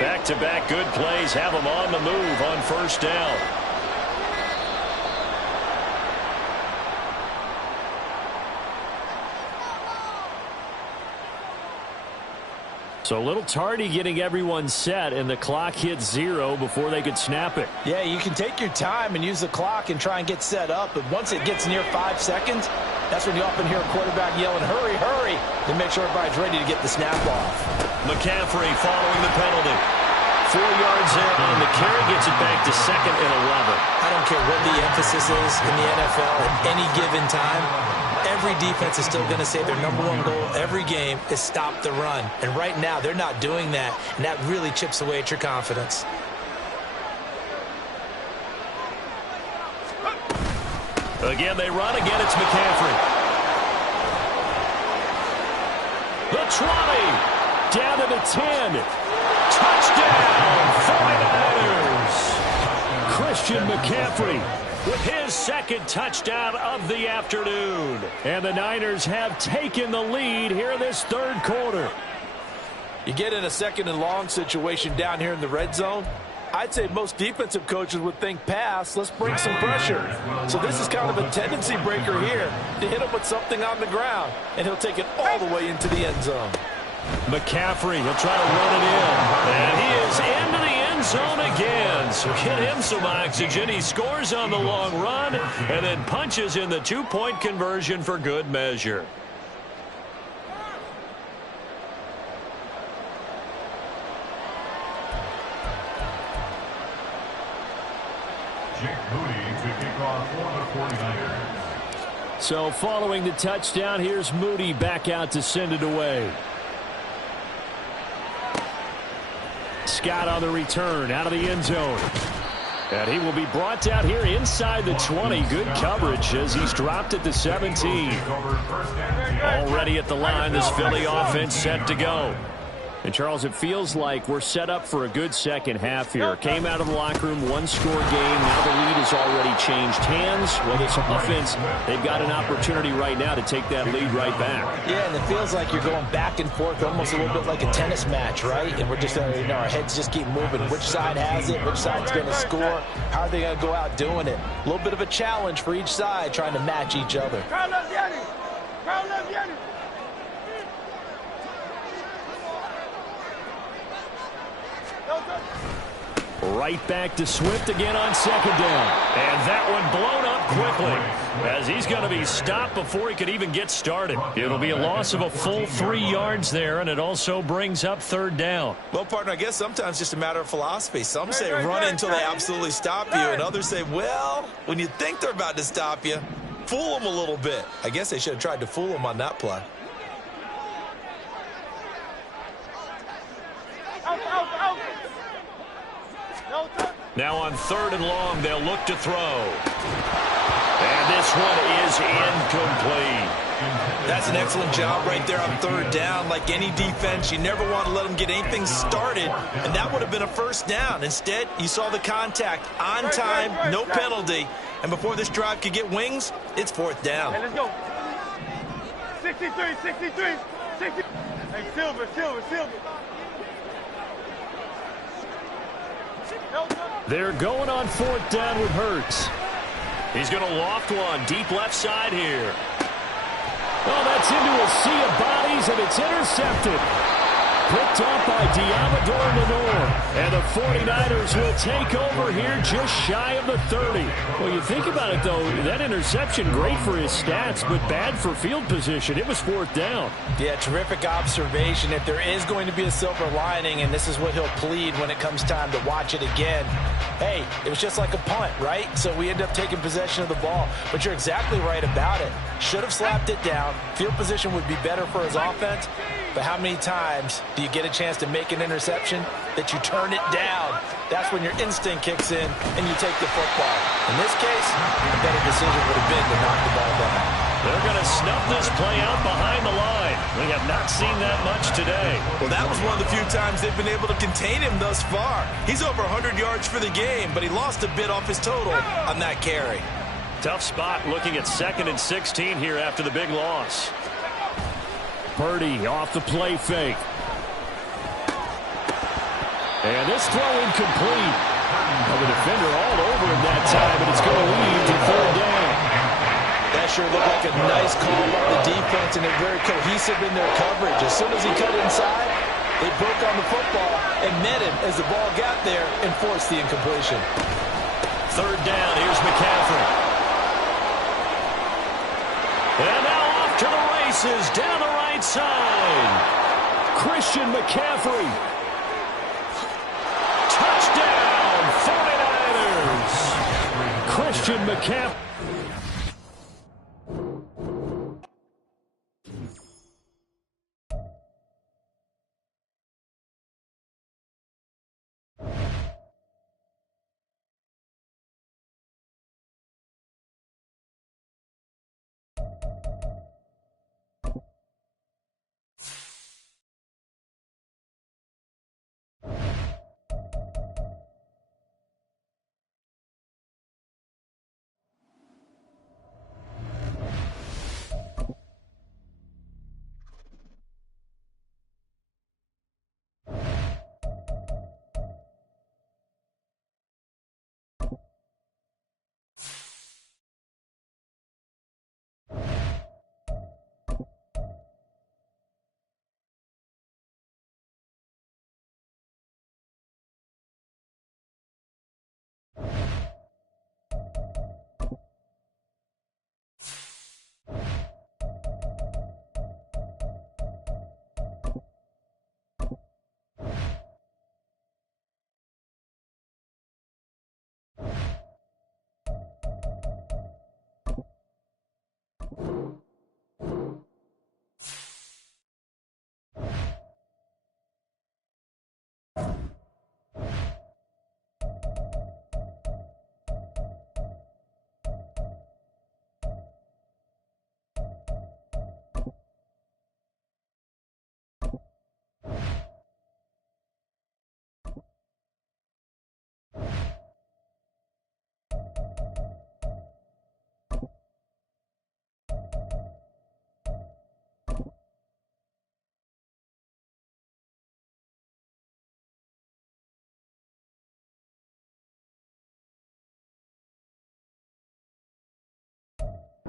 Back-to-back good plays have them on the move on first down. So a little tardy getting everyone set, and the clock hits 0 before they could snap it. Yeah, you can take your time and use the clock and try and get set up, but once it gets near 5 seconds, that's when you often hear a quarterback yelling, hurry, hurry, to make sure everybody's ready to get the snap off. McCaffrey following the penalty. 4 yards there on the carry, gets it back to 2nd and 11. I don't care what the emphasis is in the NFL at any given time. Every defense is still going to say their #1 goal every game is stop the run. And right now, they're not doing that, and that really chips away at your confidence. Again, they run. Again, it's McCaffrey. The 20. Down to the 10. Touchdown, 49ers. Christian McCaffrey with his second touchdown of the afternoon. And the Niners have taken the lead here in this third quarter. You get in a 2nd and long situation down here in the red zone, I'd say most defensive coaches would think pass, let's bring some pressure. So this is kind of a tendency breaker here to hit him with something on the ground, and he'll take it all the way into the end zone. McCaffrey, he'll try to run it in. And he is into the end zone again. So get him some oxygen. He scores on the long run and then punches in the 2-point conversion for good measure. Jake Moody to kick off for the 49ers. So following the touchdown, here's Moody back out to send it away. Scott on the return out of the end zone. And he will be brought out here inside the 20. Good coverage as he's dropped at the 17. Already at the line, this Philly offense set to go. And, Charles, it feels like we're set up for a good second half here. Came out of the locker room, one-score game. Now the lead has already changed hands. Well, this offense, they've got an opportunity right now to take that lead right back. Yeah, and it feels like you're going back and forth almost a little bit like a tennis match, right? And we're just, our heads just keep moving. Which side has it? Which side's going to score? How are they going to go out doing it? A little bit of a challenge for each side trying to match each other. Crowd loves Yanni. Crowd loves Yanni. Right back to Swift again on second down. And that one blown up quickly as he's going to be stopped before he could even get started. It'll be a loss of a full 3 yards there, and it also brings up third down. Well, partner, I guess sometimes it's just a matter of philosophy. Some say run until they absolutely stop you, and others say, well, when you think they're about to stop you, fool them a little bit. I guess they should have tried to fool them on that play. Out. Now on 3rd and long, they'll look to throw. And this one is incomplete. That's an excellent job right there on 3rd down. Like any defense, you never want to let them get anything started, and that would have been a first down. Instead, you saw the contact on time, no penalty, and before this drive could get wings, it's 4th down. Hey, let's go. 63. 60. Hey, Silver. They're going on 4th down with Hurts. He's going to loft one deep left side here. Oh, that's into a sea of bodies, and it's intercepted. Picked up by Diamador Lenore. And the 49ers will take over here just shy of the 30. Well, you think about it, though, that interception, great for his stats, but bad for field position. It was 4th down. Yeah, terrific observation. If there is going to be a silver lining, and this is what he'll plead when it comes time to watch it again, hey, it was just like a punt, right? So we end up taking possession of the ball. But you're exactly right about it. Should have slapped it down. Field position would be better for his offense. but how many times do you get a chance to make an interception that you turn it down? That's when your instinct kicks in and you take the football. In this case, a better decision would have been to knock the ball down. They're going to snuff this play out behind the line. We have not seen that much today. Well, that was one of the few times they've been able to contain him thus far. He's over 100 yards for the game, but he lost a bit off his total on that carry. Tough spot looking at 2nd and 16 here after the big loss. Purdy off the play fake. And this throw incomplete. Well, the defender all over him that time, but it's going to lead to 3rd down. That sure looked like a nice call by the defense, and they're very cohesive in their coverage. As soon as he cut inside, they broke on the football and met him as the ball got there and forced the incompletion. 3rd down, here's McCaffrey. And now off to the races, down the right side. Christian McCaffrey. Touchdown, 49ers. Christian McCaffrey.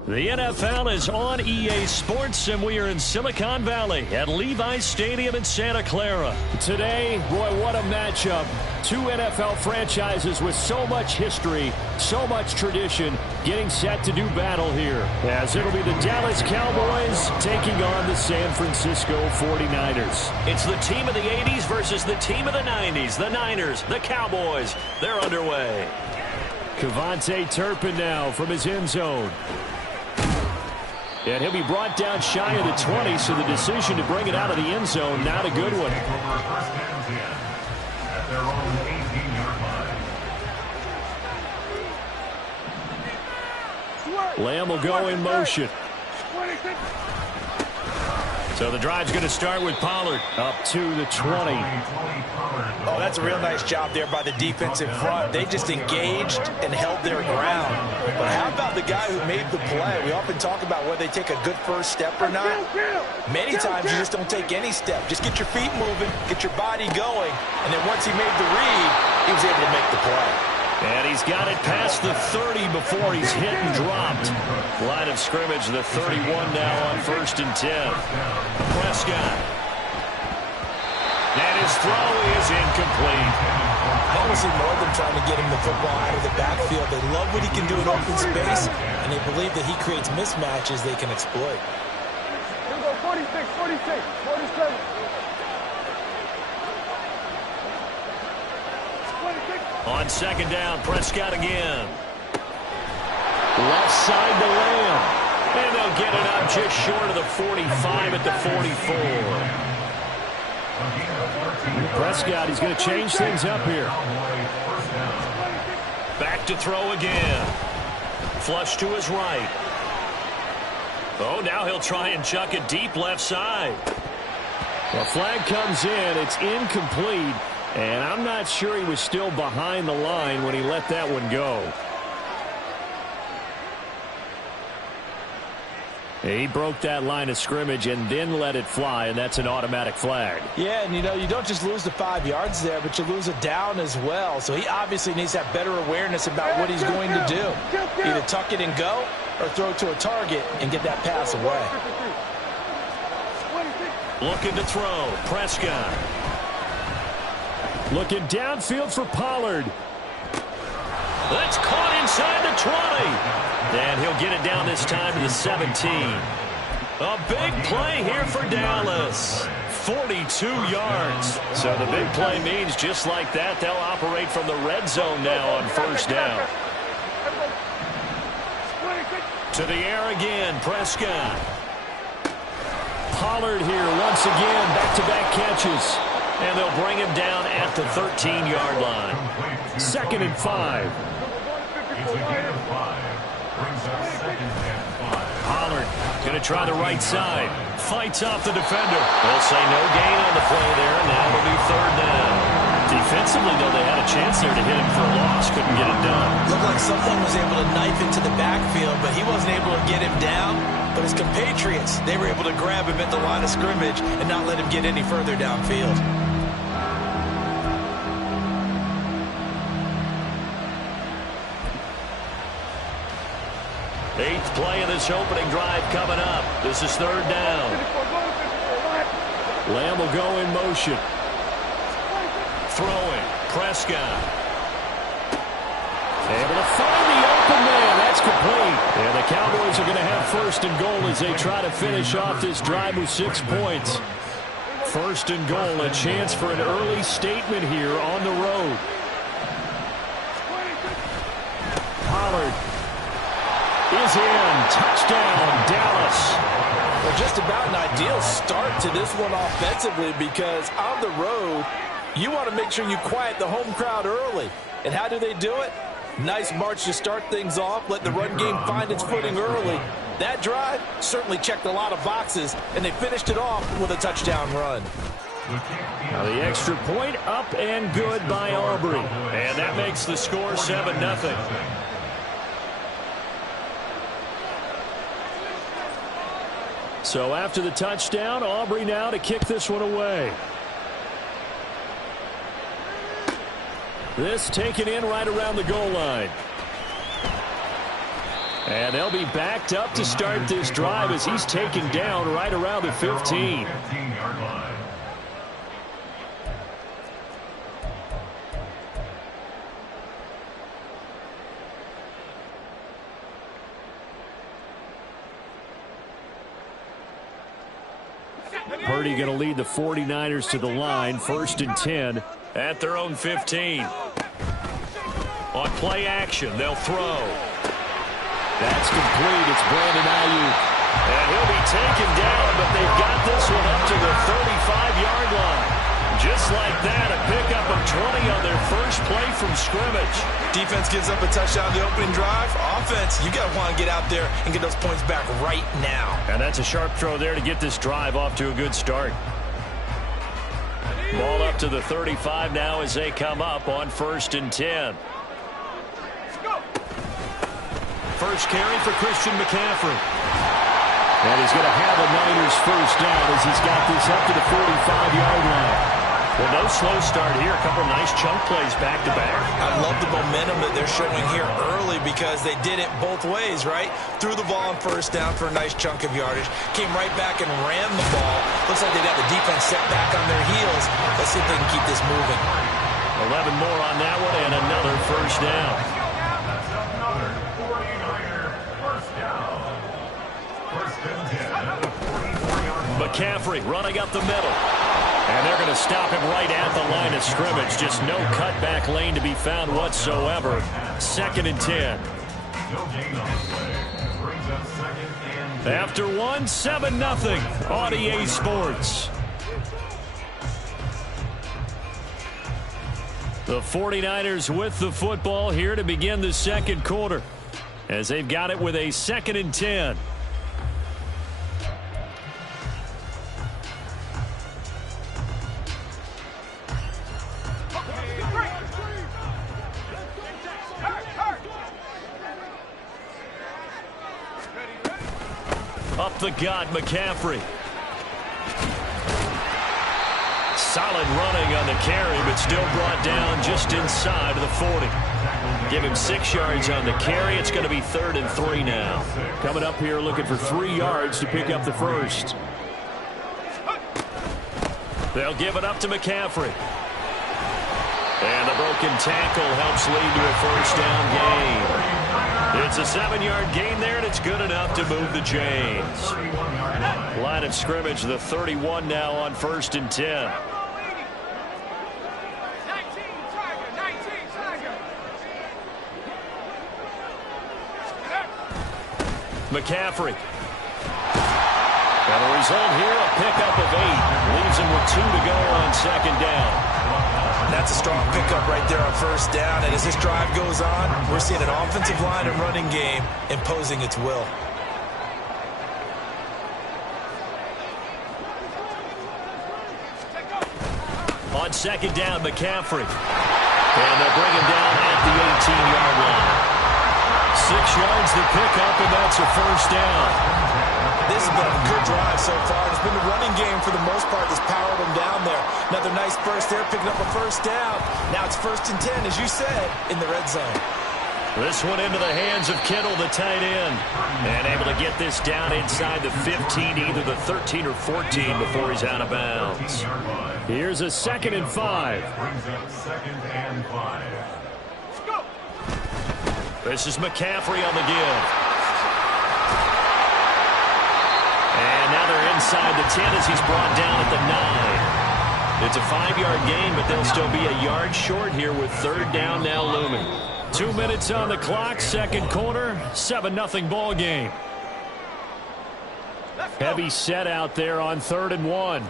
The NFL is on EA Sports, and we are in Silicon Valley at Levi's Stadium in Santa Clara. Today, boy, what a matchup. 2 NFL franchises with so much history, so much tradition, getting set to do battle here. As it'll be the Dallas Cowboys taking on the San Francisco 49ers. It's the team of the 80s versus the team of the 90s. The Niners, the Cowboys, they're underway. Kevontae Turpin now from his end zone. And he'll be brought down shy of the 20, so the decision to bring it out of the end zone, not a good one. At their own 18-yard line. Lamb will go in motion. 26. So the drive's going to start with Pollard up to the 20. Oh, that's a real nice job there by the defense in front. They just engaged and held their ground. But how about the guy who made the play? We often talk about whether they take a good first step or not. Many times you just don't take any step. Just get your feet moving, get your body going, and then once he made the read, he was able to make the play. And he's got it past the 30 before he's hit and dropped. Line of scrimmage, the 31 now on 1st and 10. Prescott. And his throw is incomplete. I want to see more of them trying to get him the football out of the backfield. They love what he can do in open space, and they believe that he creates mismatches they can exploit. Here we go, 46, 46, 47. 26. On 2nd down, Prescott again. Left side to Lamb. And they'll get it up just short of the 45 at the 44. Prescott, he's going to change things up here. Back to throw again. Flush to his right. Oh, now he'll try and chuck it deep left side. The flag comes in. It's incomplete. And I'm not sure he was still behind the line when he let that one go. He broke that line of scrimmage and then let it fly, and that's an automatic flag. Yeah, and you don't just lose the 5 yards there, but you lose a down as well. So he obviously needs to have better awareness about what he's going to do. Either tuck it and go or throw to a target and get that pass away. Looking to throw. Prescott. Looking downfield for Pollard. That's caught inside the 20. And he'll get it down this time to the 17. A big play here for Dallas. 42 yards. So the big play means just like that, they'll operate from the red zone now on first down. To the air again, Prescott. Pollard here once again, back-to-back catches. And they'll bring him down at the 13-yard line. 2nd and 5. It's a gain of 5. Brings up 2nd and 5. Pollard going to try the right side. Fights off the defender. They'll say no gain on the play there. Now it'll be 3rd down. Defensively, though, they had a chance there to hit him for a loss. Couldn't get it done. Looked like someone was able to knife into the backfield, but he wasn't able to get him down. But his compatriots, they were able to grab him at the line of scrimmage and not let him get any further downfield. Eighth play of this opening drive coming up. This is 3rd down. Lamb will go in motion. Throwing. Prescott. Able to find the open man. That's complete. And the Cowboys are going to have 1st and goal as they try to finish off this drive with 6 points. 1st and goal, a chance for an early statement here on the road. Pollard is in. Touchdown, Dallas. Well, just about an ideal start to this one offensively, because on the road, you want to make sure you quiet the home crowd early. And how do they do it? Nice march to start things off, let the run game find its footing early. That drive certainly checked a lot of boxes, and they finished it off with a touchdown run. Now the extra point up and good by Aubrey. And that makes the score 7-0. So after the touchdown, Aubrey now to kick this one away. This taken in right around the goal line. And they'll be backed up to start this drive as he's taken down right around the 15. 15-yard line. Purdy going to lead the 49ers to the line, 1st and 10 at their own 15. On play action, they'll throw. That's complete. It's Brandon Ayuk. And he'll be taken down, but they've got this one up to the 35-yard line. Just like that, a pickup of 20 on their first play from scrimmage. Defense gives up a touchdown the opening drive. Offense, you got to want to get out there and get those points back right now. And that's a sharp throw there to get this drive off to a good start. Ball up to the 35 now as they come up on 1st and 10. First carry for Christian McCaffrey. And he's going to have a Niners first down as he's got this up to the 45-yard line. Well, no slow start here. A couple nice chunk plays back-to-back. I love the momentum that they're showing here early because they did it both ways, right? Threw the ball on first down for a nice chunk of yardage. Came right back and ran the ball. Looks like they'd have the defense set back on their heels. Let's see if they can keep this moving. 11 more on that one and another first down. That's another 49er first down. 1st and 10 at the 44-yard line. McCaffrey running up the middle. And they're going to stop him right at the line of scrimmage. Just no cutback lane to be found whatsoever. 2nd and 10. No gain on the play. brings up second and 10. After 7-0 on EA Sports. The 49ers with the football here to begin the second quarter, as they've got it with a 2nd and 10. Up the gut, McCaffrey. Solid running on the carry, but still brought down just inside of the 40. Give him 6 yards on the carry. It's going to be 3rd and 3 now. Coming up here looking for 3 yards to pick up the first. They'll give it up to McCaffrey. And the broken tackle helps lead to a first down gain. It's a 7-yard gain there, and it's good enough to move the chains. Line of scrimmage, the 31 now on 1st and 10. McCaffrey. And the result here, a pickup of 8. Leaves him with 2 to go on 2nd down. That's a strong pickup right there on 1st down. And as this drive goes on, we're seeing an offensive line and running game imposing its will. On 2nd down, McCaffrey. And they'll bring him down at the 18-yard line. 6 yards the pickup, and that's a first down. This has been a good drive so far. It's been the running game for the most part that's powered them down there. Another nice burst there, picking up a first down. Now it's 1st and 10, as you said, in the red zone. This one into the hands of Kittle, the tight end. And able to get this down inside the 15, either the 13 or 14 before he's out of bounds. Here's a 2nd and 5. Brings up 2nd and 5. This is McCaffrey on the give. And now they're inside the 10 as he's brought down at the 9. It's a 5-yard gain, but they'll still be a yard short here with 3rd down now looming. 2 minutes on the clock, second quarter, 7-0 ball game. Heavy set out there on 3rd and 1.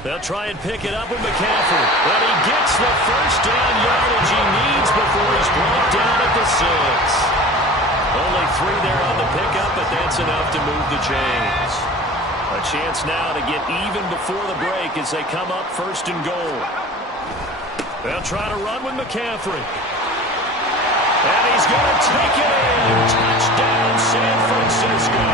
They'll try and pick it up with McCaffrey. But he gets the first down yardage he needs before he's brought down at the 6. Only 3 there on the pickup, but that's enough to move the chains. A chance now to get even before the break as they come up 1st and goal. They'll try to run with McCaffrey. And he's going to take it in. Touchdown, San Francisco.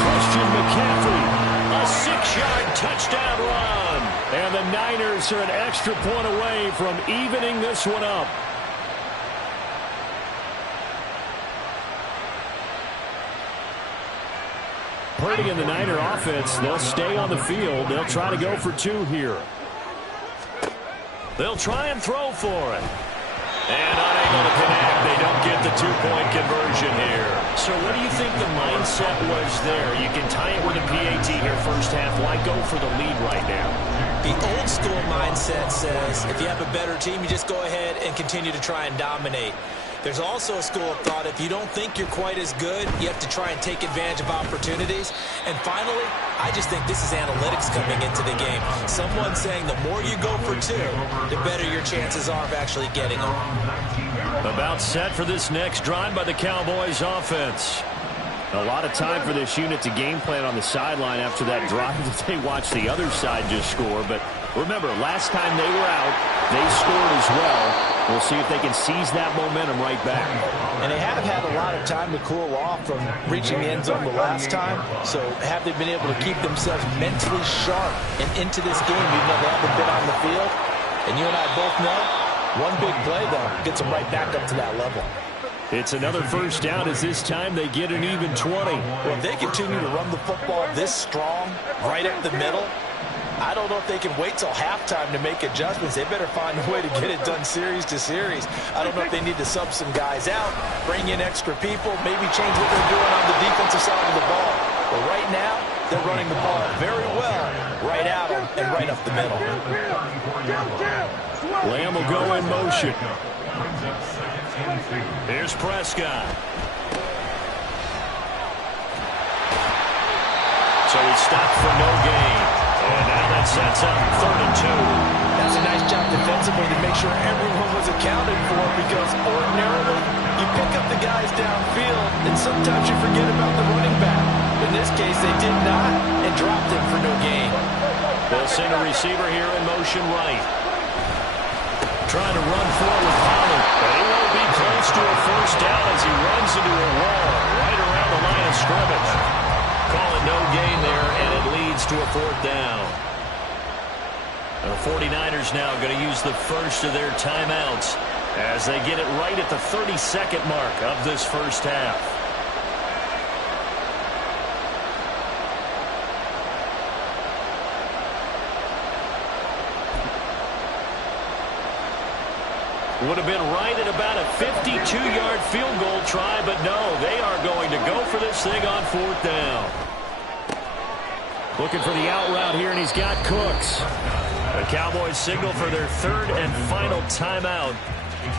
Christian McCaffrey. A 6-yard touchdown run. And the Niners are an extra point away from evening this one up. Purdy and the Niner offense, they'll stay on the field. They'll try to go for 2 here. They'll try and throw for it. And unable to connect. They don't get the 2-point conversion here. So what do you think the mindset was there? You can tie it with a PAT here first half. Why go for the lead right now? The old school mindset says if you have a better team, you just go ahead and continue to try and dominate. There's also a school of thought, if you don't think you're quite as good, you have to try and take advantage of opportunities. And finally, I just think this is analytics coming into the game. Someone saying the more you go for 2, the better your chances are of actually getting them. About set for this next drive by the Cowboys offense. A lot of time for this unit to game plan on the sideline after that drive that they watched the other side just score. But remember, last time they were out, they scored as well. We'll see if they can seize that momentum right back. And they have had a lot of time to cool off from reaching the end zone the last time. So have they been able to keep themselves mentally sharp and into this game even though they haven't been on the field? And you and I both know, one big play, though, gets them right back up to that level. It's another first down as this time they get an even 20. Well, if they continue to run the football this strong, right up the middle, I don't know if they can wait till halftime to make adjustments. They better find a way to get it done series to series. I don't know if they need to sub some guys out, bring in extra people, maybe change what they're doing on the defensive side of the ball. But right now, they're running the ball very well right out on and right up the middle. Lamb will go in motion. Here's Prescott. So he's stopped for no gain. And now that sets up 3rd and 2. That's a nice job defensively to make sure everyone was accounted for, because ordinarily you pick up the guys downfield and sometimes you forget about the running back. In this case, they did not and dropped him for no gain. They'll send a receiver here in motion right. Trying to run forward with Pollard. But he won't be close to a first down as he runs into a wall right around the line of scrimmage. Call it no gain there, and it leads to a 4th down. The 49ers now going to use the first of their timeouts as they get it right at the 32nd mark of this first half. Would have been right at about a 52-yard field goal try, but no, they are going to go for this thing on 4th down. Looking for the out route here, and he's got Cooks. The Cowboys signal for their 3rd and final timeout.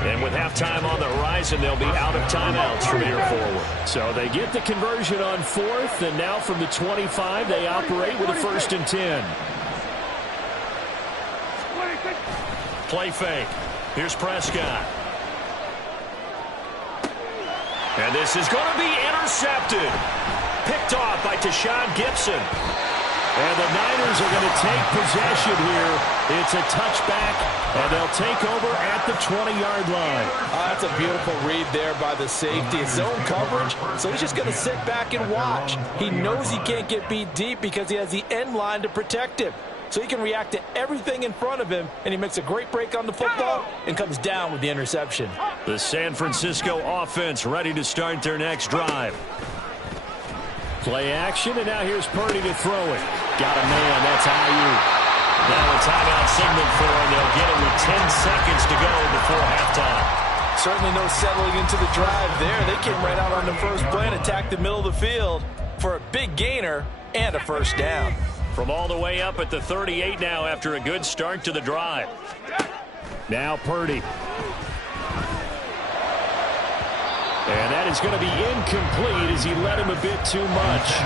And with halftime on the horizon, they'll be out of timeouts from here forward. So they get the conversion on 4th, and now from the 25, they operate with a 1st and 10. Play fake. Here's Prescott. And this is going to be intercepted. Picked off by Tashaun Gibson. And the Niners are going to take possession here. It's a touchback, and they'll take over at the 20-yard line. That's a beautiful read there by the safety. It's zone coverage, so he's just going to sit back and watch. He knows he can't get beat deep because he has the end line to protect him. So he can react to everything in front of him, and he makes a great break on the football and comes down with the interception. The San Francisco offense ready to start their next drive. Play action, and now here's Purdy to throw it. Got a man, that's Ayuk. Now a timeout signal for him. They'll get it with 10 seconds to go before halftime. Certainly no settling into the drive there. They came right out on the first play and attacked the middle of the field for a big gainer and a 1st down. From all the way up at the 38 now after a good start to the drive. Now Purdy. And that is going to be incomplete as he led him a bit too much.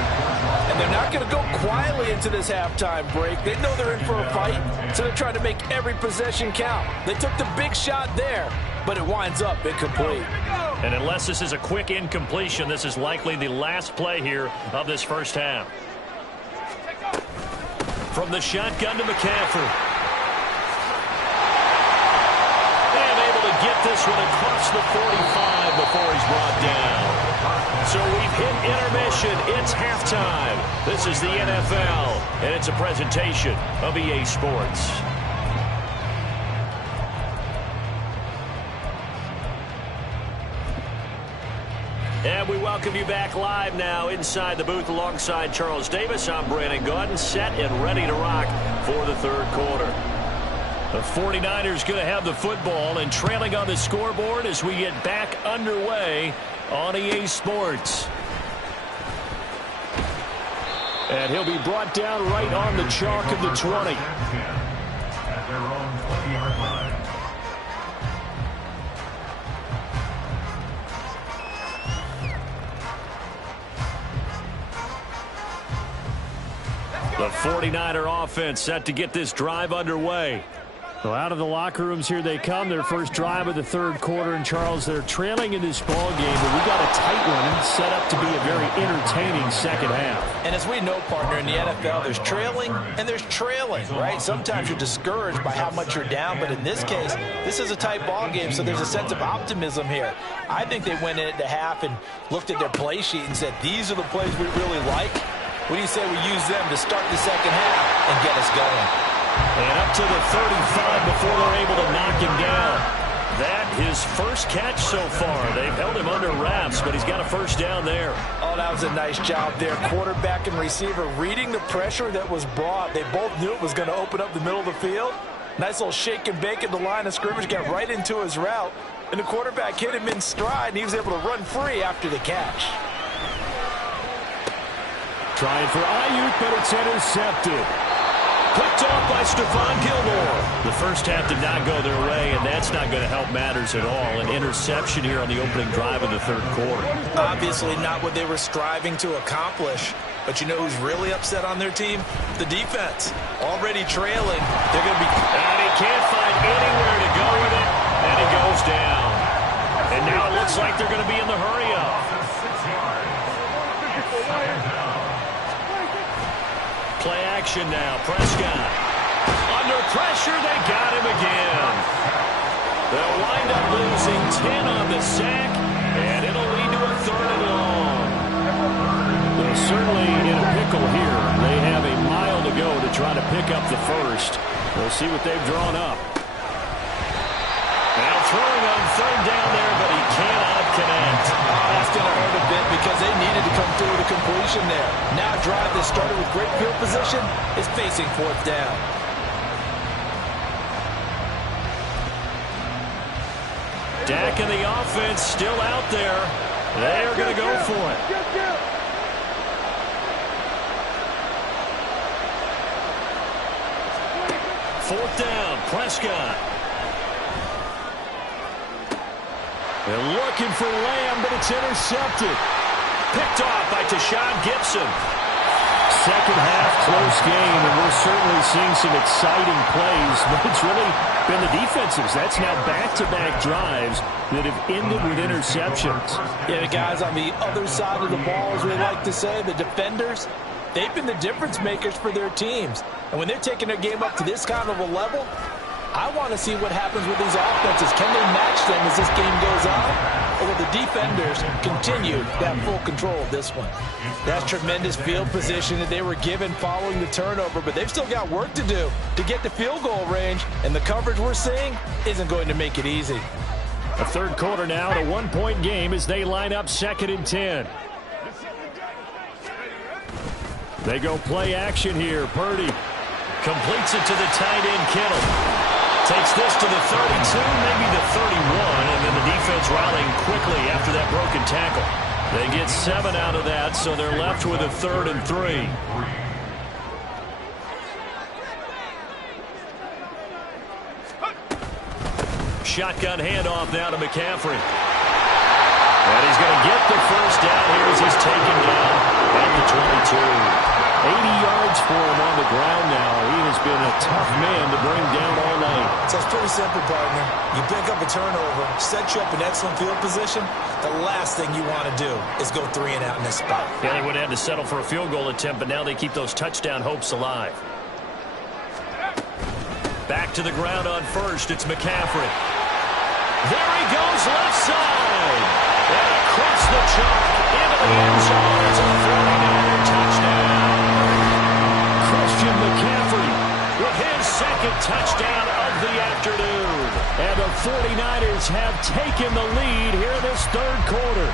And they're not going to go quietly into this halftime break. They know they're in for a fight, so they're trying to make every possession count. They took the big shot there, but it winds up incomplete. And unless this is a quick incompletion, this is likely the last play here of this first half. From the shotgun to McCaffrey. And able to get this one across the 45 before he's brought down. So we've hit intermission. It's halftime. This is the NFL, and it's a presentation of EA Sports. And we welcome you back live now inside the booth alongside Charles Davis. I'm Brandon Gaudin, set and ready to rock for the 3rd quarter. The 49ers going to have the football and trailing on the scoreboard as we get back underway on EA Sports. And he'll be brought down right on the chalk of the 20. At their own 20-yard line. The 49er offense set to get this drive underway. Well, out of the locker rooms here they come. Their first drive of the 3rd quarter. And, Charles, they're trailing in this ball game, but we got a tight one set up to be a very entertaining second half. And as we know, partner, in the NFL, there's trailing and there's trailing, right? Sometimes you're discouraged by how much you're down, but in this case, this is a tight ball game, so there's a sense of optimism here. I think they went into half and looked at their play sheet and said, these are the plays we really like. What do you say we use them to start the second half and get us going? And up to the 35 before they're able to knock him down. That his first catch so far. They've held him under wraps, but he's got a 1st down there. Oh, that was a nice job there. Quarterback and receiver reading the pressure that was brought. They both knew it was going to open up the middle of the field. Nice little shake and bake at the line of scrimmage, got right into his route. And the quarterback hit him in stride, and he was able to run free after the catch. Trying for Ayuk, but it's intercepted. Picked off by Stephon Gilmore. The first half did not go their way, and that's not going to help matters at all. An interception here on the opening drive of the third quarter. Obviously not what they were striving to accomplish. But you know who's really upset on their team? The defense. Already trailing. They're going to be... And he can't find anywhere to go with it. And he goes down. And now it looks like they're going to be in the hurry-up. Play action now. Prescott. Under pressure, they got him again. They'll wind up losing 10 on the sack, and it'll lead to a 3rd and long. They're certainly in a pickle here. They have a mile to go to try to pick up the first. We'll see what they've drawn up. Now throwing on 3rd down there, but he cannot connect. That's going to hurt a bit because they needed to come through with a completion there. Now a drive that started with great field position is facing 4th down. Dak and the offense still out there. They are going to go for it. 4th down, Prescott. They're looking for Lamb, but it's intercepted. Picked off by Tashawn Gibson. Second half, close game, and we're certainly seeing some exciting plays, but it's really been the defensives. That's now back-to-back drives that have ended with interceptions. Yeah, the guys on the other side of the ball, as we like to say, the defenders, they've been the difference makers for their teams. And when they're taking their game up to this kind of a level, I want to see what happens with these offenses. Can they match them as this game goes on? Or will the defenders continue to have full control of this one? That's tremendous field position that they were given following the turnover, but they've still got work to do to get to field goal range, and the coverage we're seeing isn't going to make it easy. A third quarter now, a 1-point game as they line up 2nd and 10. They go play action here. Purdy completes it to the tight end, Kittle. Takes this to the 32, maybe the 31, and then the defense rallying quickly after that broken tackle. They get 7 out of that, so they're left with a 3rd and 3. Shotgun handoff now to McCaffrey. And he's going to get the first down here as he's taken down at the 22. 80 yards for him on the ground now. He has been a tough man to bring down all night. So it's pretty simple, partner. You pick up a turnover, set you up in excellent field position. The last thing you want to do is go 3 and out in this spot. Yeah, they would have had to settle for a field goal attempt, but now they keep those touchdown hopes alive. Back to the ground on first. It's McCaffrey. There he goes, left side. And across the chalk into the end zone. It's a 49er touchdown. Christian McCaffrey with his 2nd touchdown of the afternoon. And the 49ers have taken the lead here in this 3rd quarter.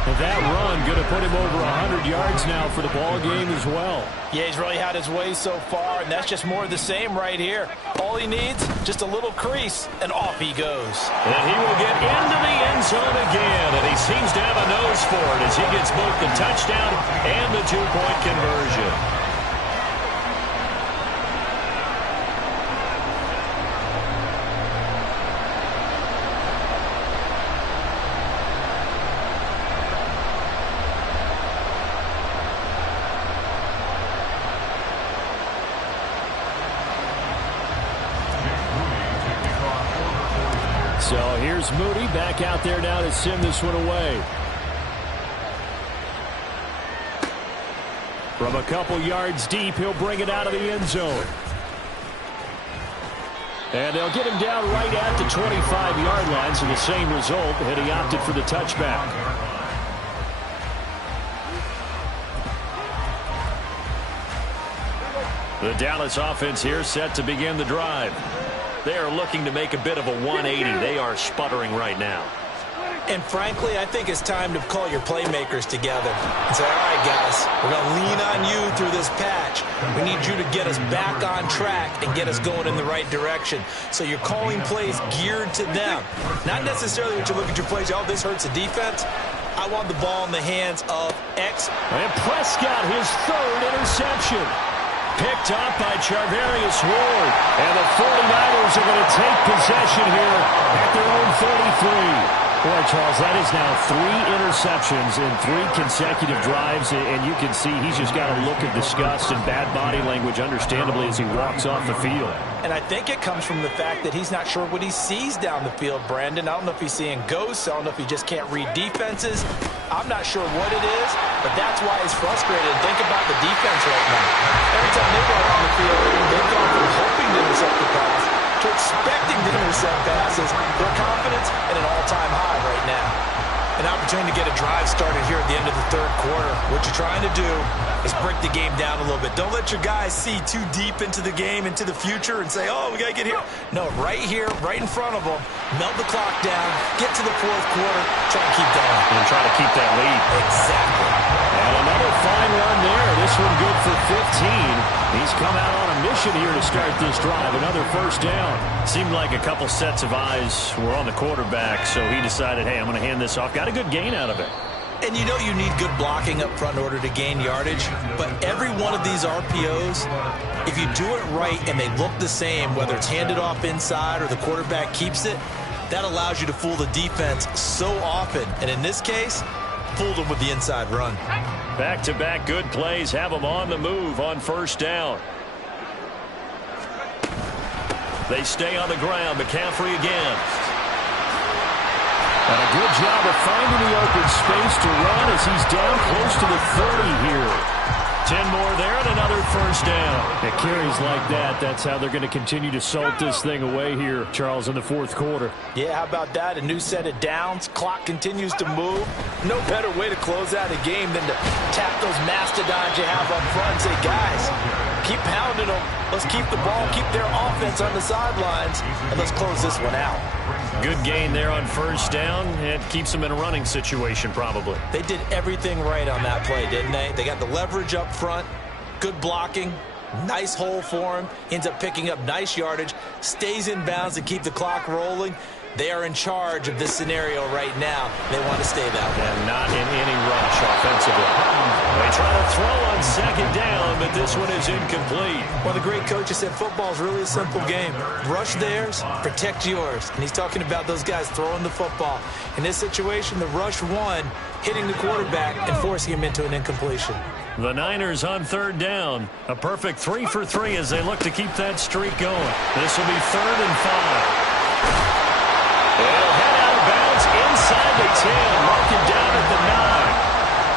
And that run going to put him over 100 yards now for the ball game as well. Yeah, he's really had his way so far, and that's just more of the same right here. All he needs, just a little crease, and off he goes. And he will get into the end zone again, and he seems to have a nose for it as he gets both the touchdown and the 2-point conversion. So here's Moody back out there now to send this one away. From a couple yards deep, he'll bring it out of the end zone. And they'll get him down right at the 25-yard line, so the same result, and he opted for the touchback. The Dallas offense here set to begin the drive. They are looking to make a bit of a 180. They are sputtering right now. And frankly, I think it's time to call your playmakers together and say, all right, guys, we're going to lean on you through this patch. We need you to get us back on track and get us going in the right direction. So you're calling plays geared to them. Not necessarily what you look at your plays, oh, this hurts the defense. I want the ball in the hands of X. And Prescott, his 3rd interception. picked up by Charvarius Ward. And the 49ers are going to take possession here at their own 33. Boy, Charles, that is now 3 interceptions in 3 consecutive drives, and you can see he's just got a look of disgust and bad body language, understandably, as he walks off the field. And I think it comes from the fact that he's not sure what he sees down the field, Brandon. I don't know if he's seeing ghosts. I don't know if he just can't read defenses. I'm not sure what it is, but that's why he's frustrated. Think about the defense right now. Every time they go on the field, they've gone from hoping to intercept the pass to expecting to intercept passes. Their confidence at an all-time high right now. An opportunity to get a drive started here at the end of the third quarter. What you're trying to do is break the game down a little bit. Don't let your guys see too deep into the game, into the future, and say, oh, we got to get here. No, right here, right in front of them, melt the clock down, get to the fourth quarter, try to keep going. And try to keep that lead. Exactly. And another fine run there. This one good for 15. He's come out on a mission here to start this drive. Another first down. Seemed like a couple sets of eyes were on the quarterback, so he decided, hey, I'm going to hand this off. Got a good gain out of it. And you know you need good blocking up front in order to gain yardage, but every one of these RPOs, if you do it right and they look the same, whether it's handed off inside or the quarterback keeps it, that allows you to fool the defense so often. And in this case, fooled them with the inside run. Back-to-back good plays have them on the move on first down. They stay on the ground. McCaffrey again. And a good job of finding the open space to run as he's down close to the 30 here. 10 more there and another first down. It carries like that. That's how they're going to continue to salt this thing away here, Charles, in the fourth quarter. Yeah, how about that? A new set of downs. Clock continues to move. No better way to close out a game than to tap those mastodons you have up front and say, guys, keep pounding them. Let's keep the ball, keep their offense on the sidelines, and let's close this one out. Good gain there on first down. It keeps them in a running situation, probably. They did everything right on that play, didn't they? They got the leverage up front, good blocking, nice hole for him, ends up picking up nice yardage, stays in bounds to keep the clock rolling. They are in charge of this scenario right now. They want to stay that way. And not in any rush offensively. They try to throw on second down, but this one is incomplete. Well, the great coach has said football is really a simple game. Rush theirs, protect yours. And he's talking about those guys throwing the football. In this situation, the rush one, hitting the quarterback and forcing him into an incompletion. The Niners on third down. A perfect 3 for 3 as they look to keep that streak going. This will be 3rd and 5. It'll head out of bounds inside the 10. Mark it down at the 9.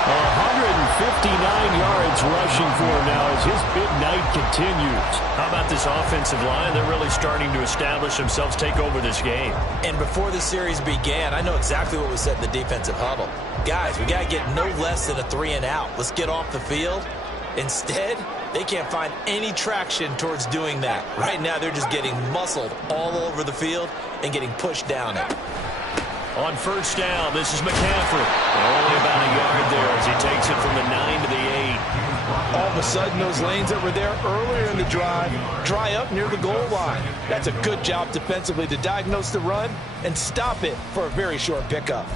159 yards rushing for him now as his big night continues. How about this offensive line? They're really starting to establish themselves, take over this game. And before the series began, I know exactly what was said in the defensive huddle. Guys, we got to get no less than a 3 and out. Let's get off the field. Instead, they can't find any traction towards doing that. Right now, they're just getting muscled all over the field and getting pushed down it. On first down, this is McCaffrey. Only about a yard there as he takes it from the 9 to the 8. All of a sudden, those lanes that were there earlier in the drive dry up near the goal line. That's a good job defensively to diagnose the run and stop it for a very short pickup.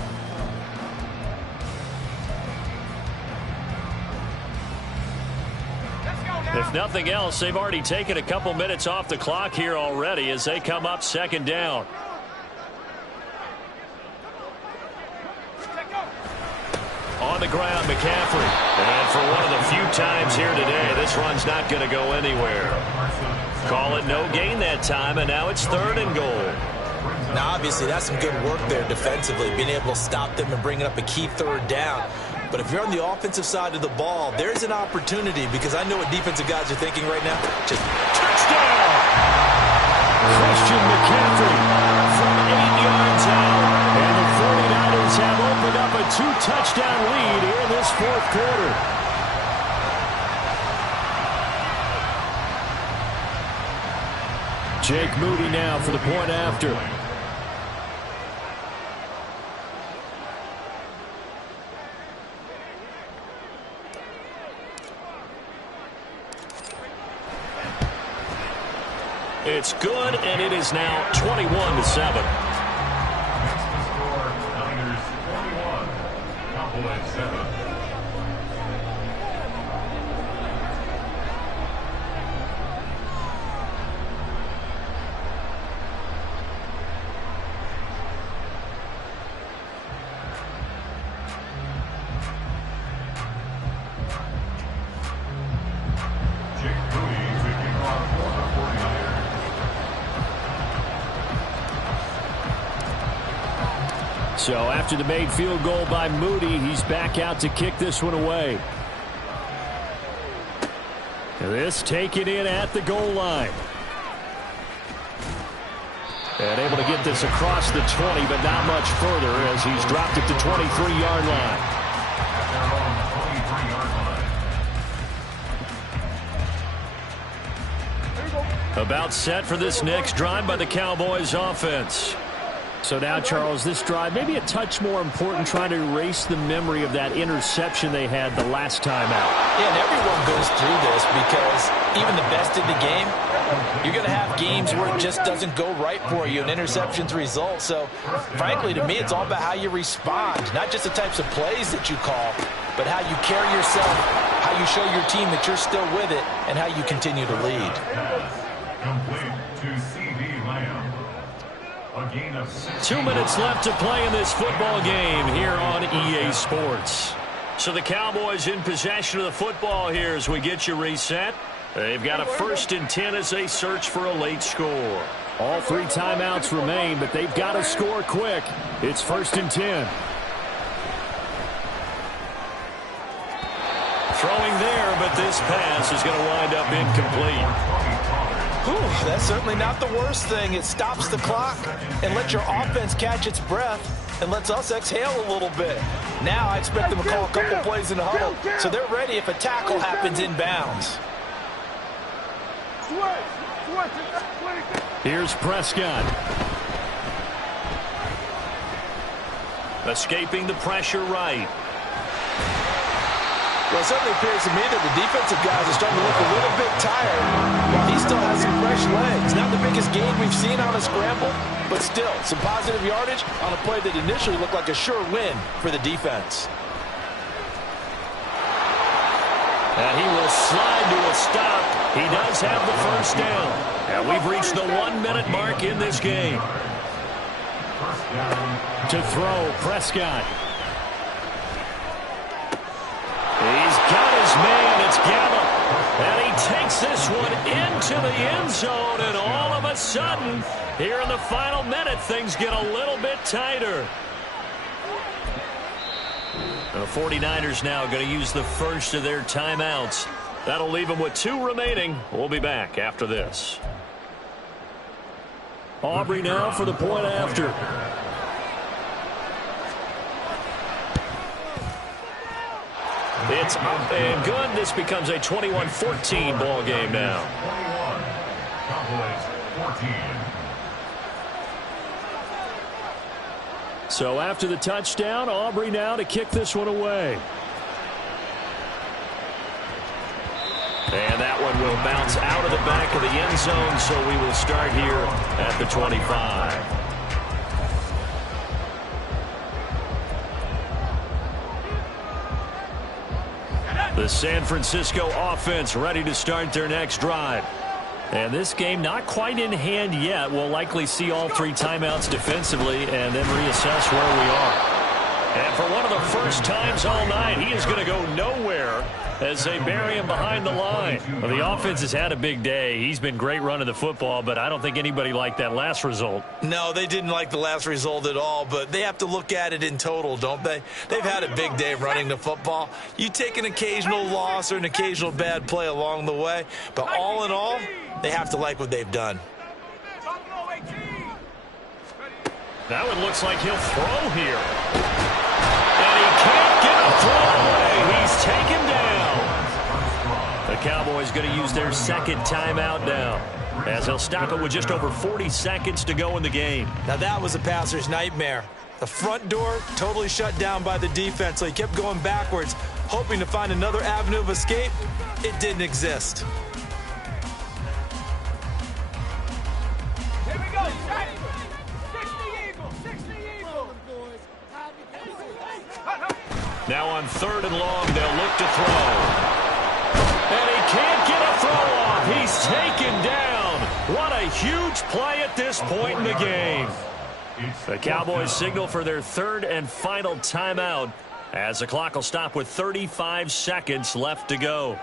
If nothing else, they've already taken a couple minutes off the clock here already as they come up second down. On the ground, McCaffrey. And for one of the few times here today, this run's not going to go anywhere. Call it no gain that time, and now it's 3rd and goal. Now, obviously, that's some good work there defensively, being able to stop them and bringing up a key 3rd down. But if you're on the offensive side of the ball, there's an opportunity because I know what defensive guys are thinking right now. Just touchdown! Christian McCaffrey from 8 yards out. And the 49ers have opened up a 2-touchdown lead here in this fourth quarter. Jake Moody now for the point after. It's good, and it is now 21-7. Next to score, Niners 21, Cowboys 7. So after the made field goal by Moody, he's back out to kick this one away. This taken in at the goal line. And able to get this across the 20, but not much further as he's dropped it to 23-yard line. About set for this next drive by the Cowboys offense. So now, Charles, this drive maybe a touch more important, trying to erase the memory of that interception they had the last time out. Yeah, and everyone goes through this because even the best in the game, you're going to have games where it just doesn't go right for you, and interceptions result. So, frankly, to me, it's all about how you respond, not just the types of plays that you call, but how you carry yourself, how you show your team that you're still with it, and how you continue to lead. Complete to C.D. Lamb. 2 minutes left to play in this football game here on EA Sports. So the Cowboys in possession of the football here as we get you reset. They've got a 1st and 10 as they search for a late score. All 3 timeouts remain, but they've got to score quick. It's 1st and 10. Throwing there, but this pass is going to wind up incomplete. Whew, that's certainly not the worst thing. It stops the clock and lets your offense catch its breath and lets us exhale a little bit. Now I expect them to call a couple plays in the huddle, so they're ready if a tackle happens inbounds. Here's Prescott. Escaping the pressure right. Well, it certainly appears to me that the defensive guys are starting to look a little bit tired while he still has some fresh legs. Not the biggest gain we've seen on a scramble, but still some positive yardage on a play that initially looked like a sure win for the defense. And he will slide to a stop. He does have the 1st down. And we've reached the 1-minute mark in this game. To throw, Prescott. He's got his man. It's Gallup. And he takes this one into the end zone. And all of a sudden, here in the final minute, things get a little bit tighter. The 49ers now going to use the first of their timeouts. That'll leave them with 2 remaining. We'll be back after this. Aubrey now for the point after. It's up and good. This becomes a 21-14 ball game now. 21, Cowboys 14. So after the touchdown, Aubrey now to kick this one away. And that one will bounce out of the back of the end zone, so we will start here at the 25. The San Francisco offense ready to start their next drive. And this game not quite in hand yet. We'll likely see all 3 timeouts defensively and then reassess where we are. And for one of the first times all night, he is going to go nowhere as they bury him behind the line. Well, the offense has had a big day. He's been great running the football, but I don't think anybody liked that last result. No, they didn't like the last result at all, but they have to look at it in total, don't they? They've had a big day running the football. You take an occasional loss or an occasional bad play along the way, but all in all, they have to like what they've done. That one looks like he'll throw here. And he can't get a throw away. He's taken down. The Cowboys going to use their 2nd timeout now, as they'll stop it with just over 40 seconds to go in the game. Now that was a passer's nightmare. The front door totally shut down by the defense, so he kept going backwards, hoping to find another avenue of escape. It didn't exist. Here we go. 60 Eagles. 60 Eagles. Now on 3rd and long, they'll look to throw. And he can't get a throw off. He's taken down. What a huge play at this point in the game. The Cowboys signal for their 3rd and final timeout as the clock will stop with 35 seconds left to go.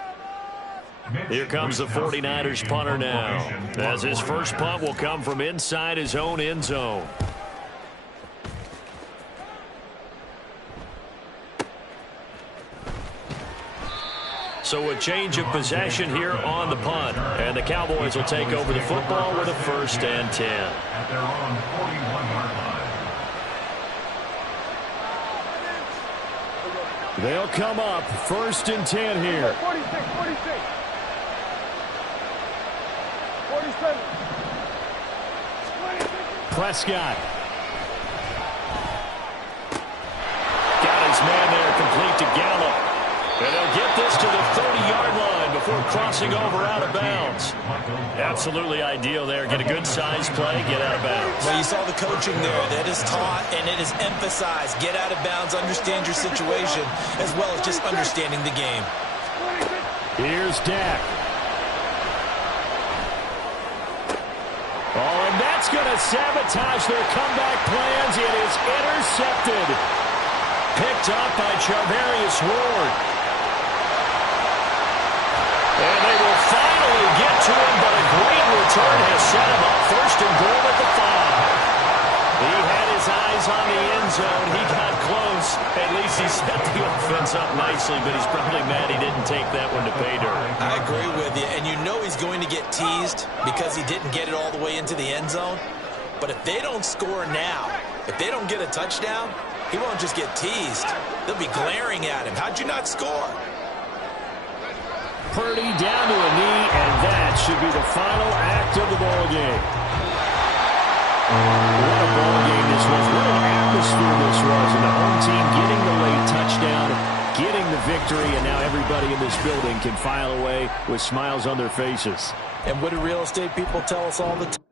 Here comes the 49ers punter now, as his first punt will come from inside his own end zone. So a change of possession here on the punt. And the Cowboys will take over the football with a 1st and 10. At their own 41-yard line. They'll come up 1st and 10 here. 46, 46. 47. Prescott. Got his man there, complete to Gallup. And they'll get this to the 30-yard line before crossing over out of bounds. Absolutely ideal there. Get a good size play, get out of bounds. Well, you saw the coaching there. That is taught and it is emphasized. Get out of bounds, understand your situation, as well as just understanding the game. Here's Dak. Oh, and that's going to sabotage their comeback plans. It is intercepted. Picked up by Charvarius Ward. And they will finally get to him, but a great return has set him up. 1st and goal at the 5. He had his eyes on the end zone. He got close. At least he set the offense up nicely, but he's probably mad he didn't take that one to pay dirt. I agree with you, and you know he's going to get teased because he didn't get it all the way into the end zone. But if they don't score now, if they don't get a touchdown, he won't just get teased. They'll be glaring at him. How'd you not score? Purdy down to a knee, and that should be the final act of the ball game. What a ball game this was. What an atmosphere this was. And the home team getting the late touchdown, getting the victory, and now everybody in this building can file away with smiles on their faces. And what do real estate people tell us all the time?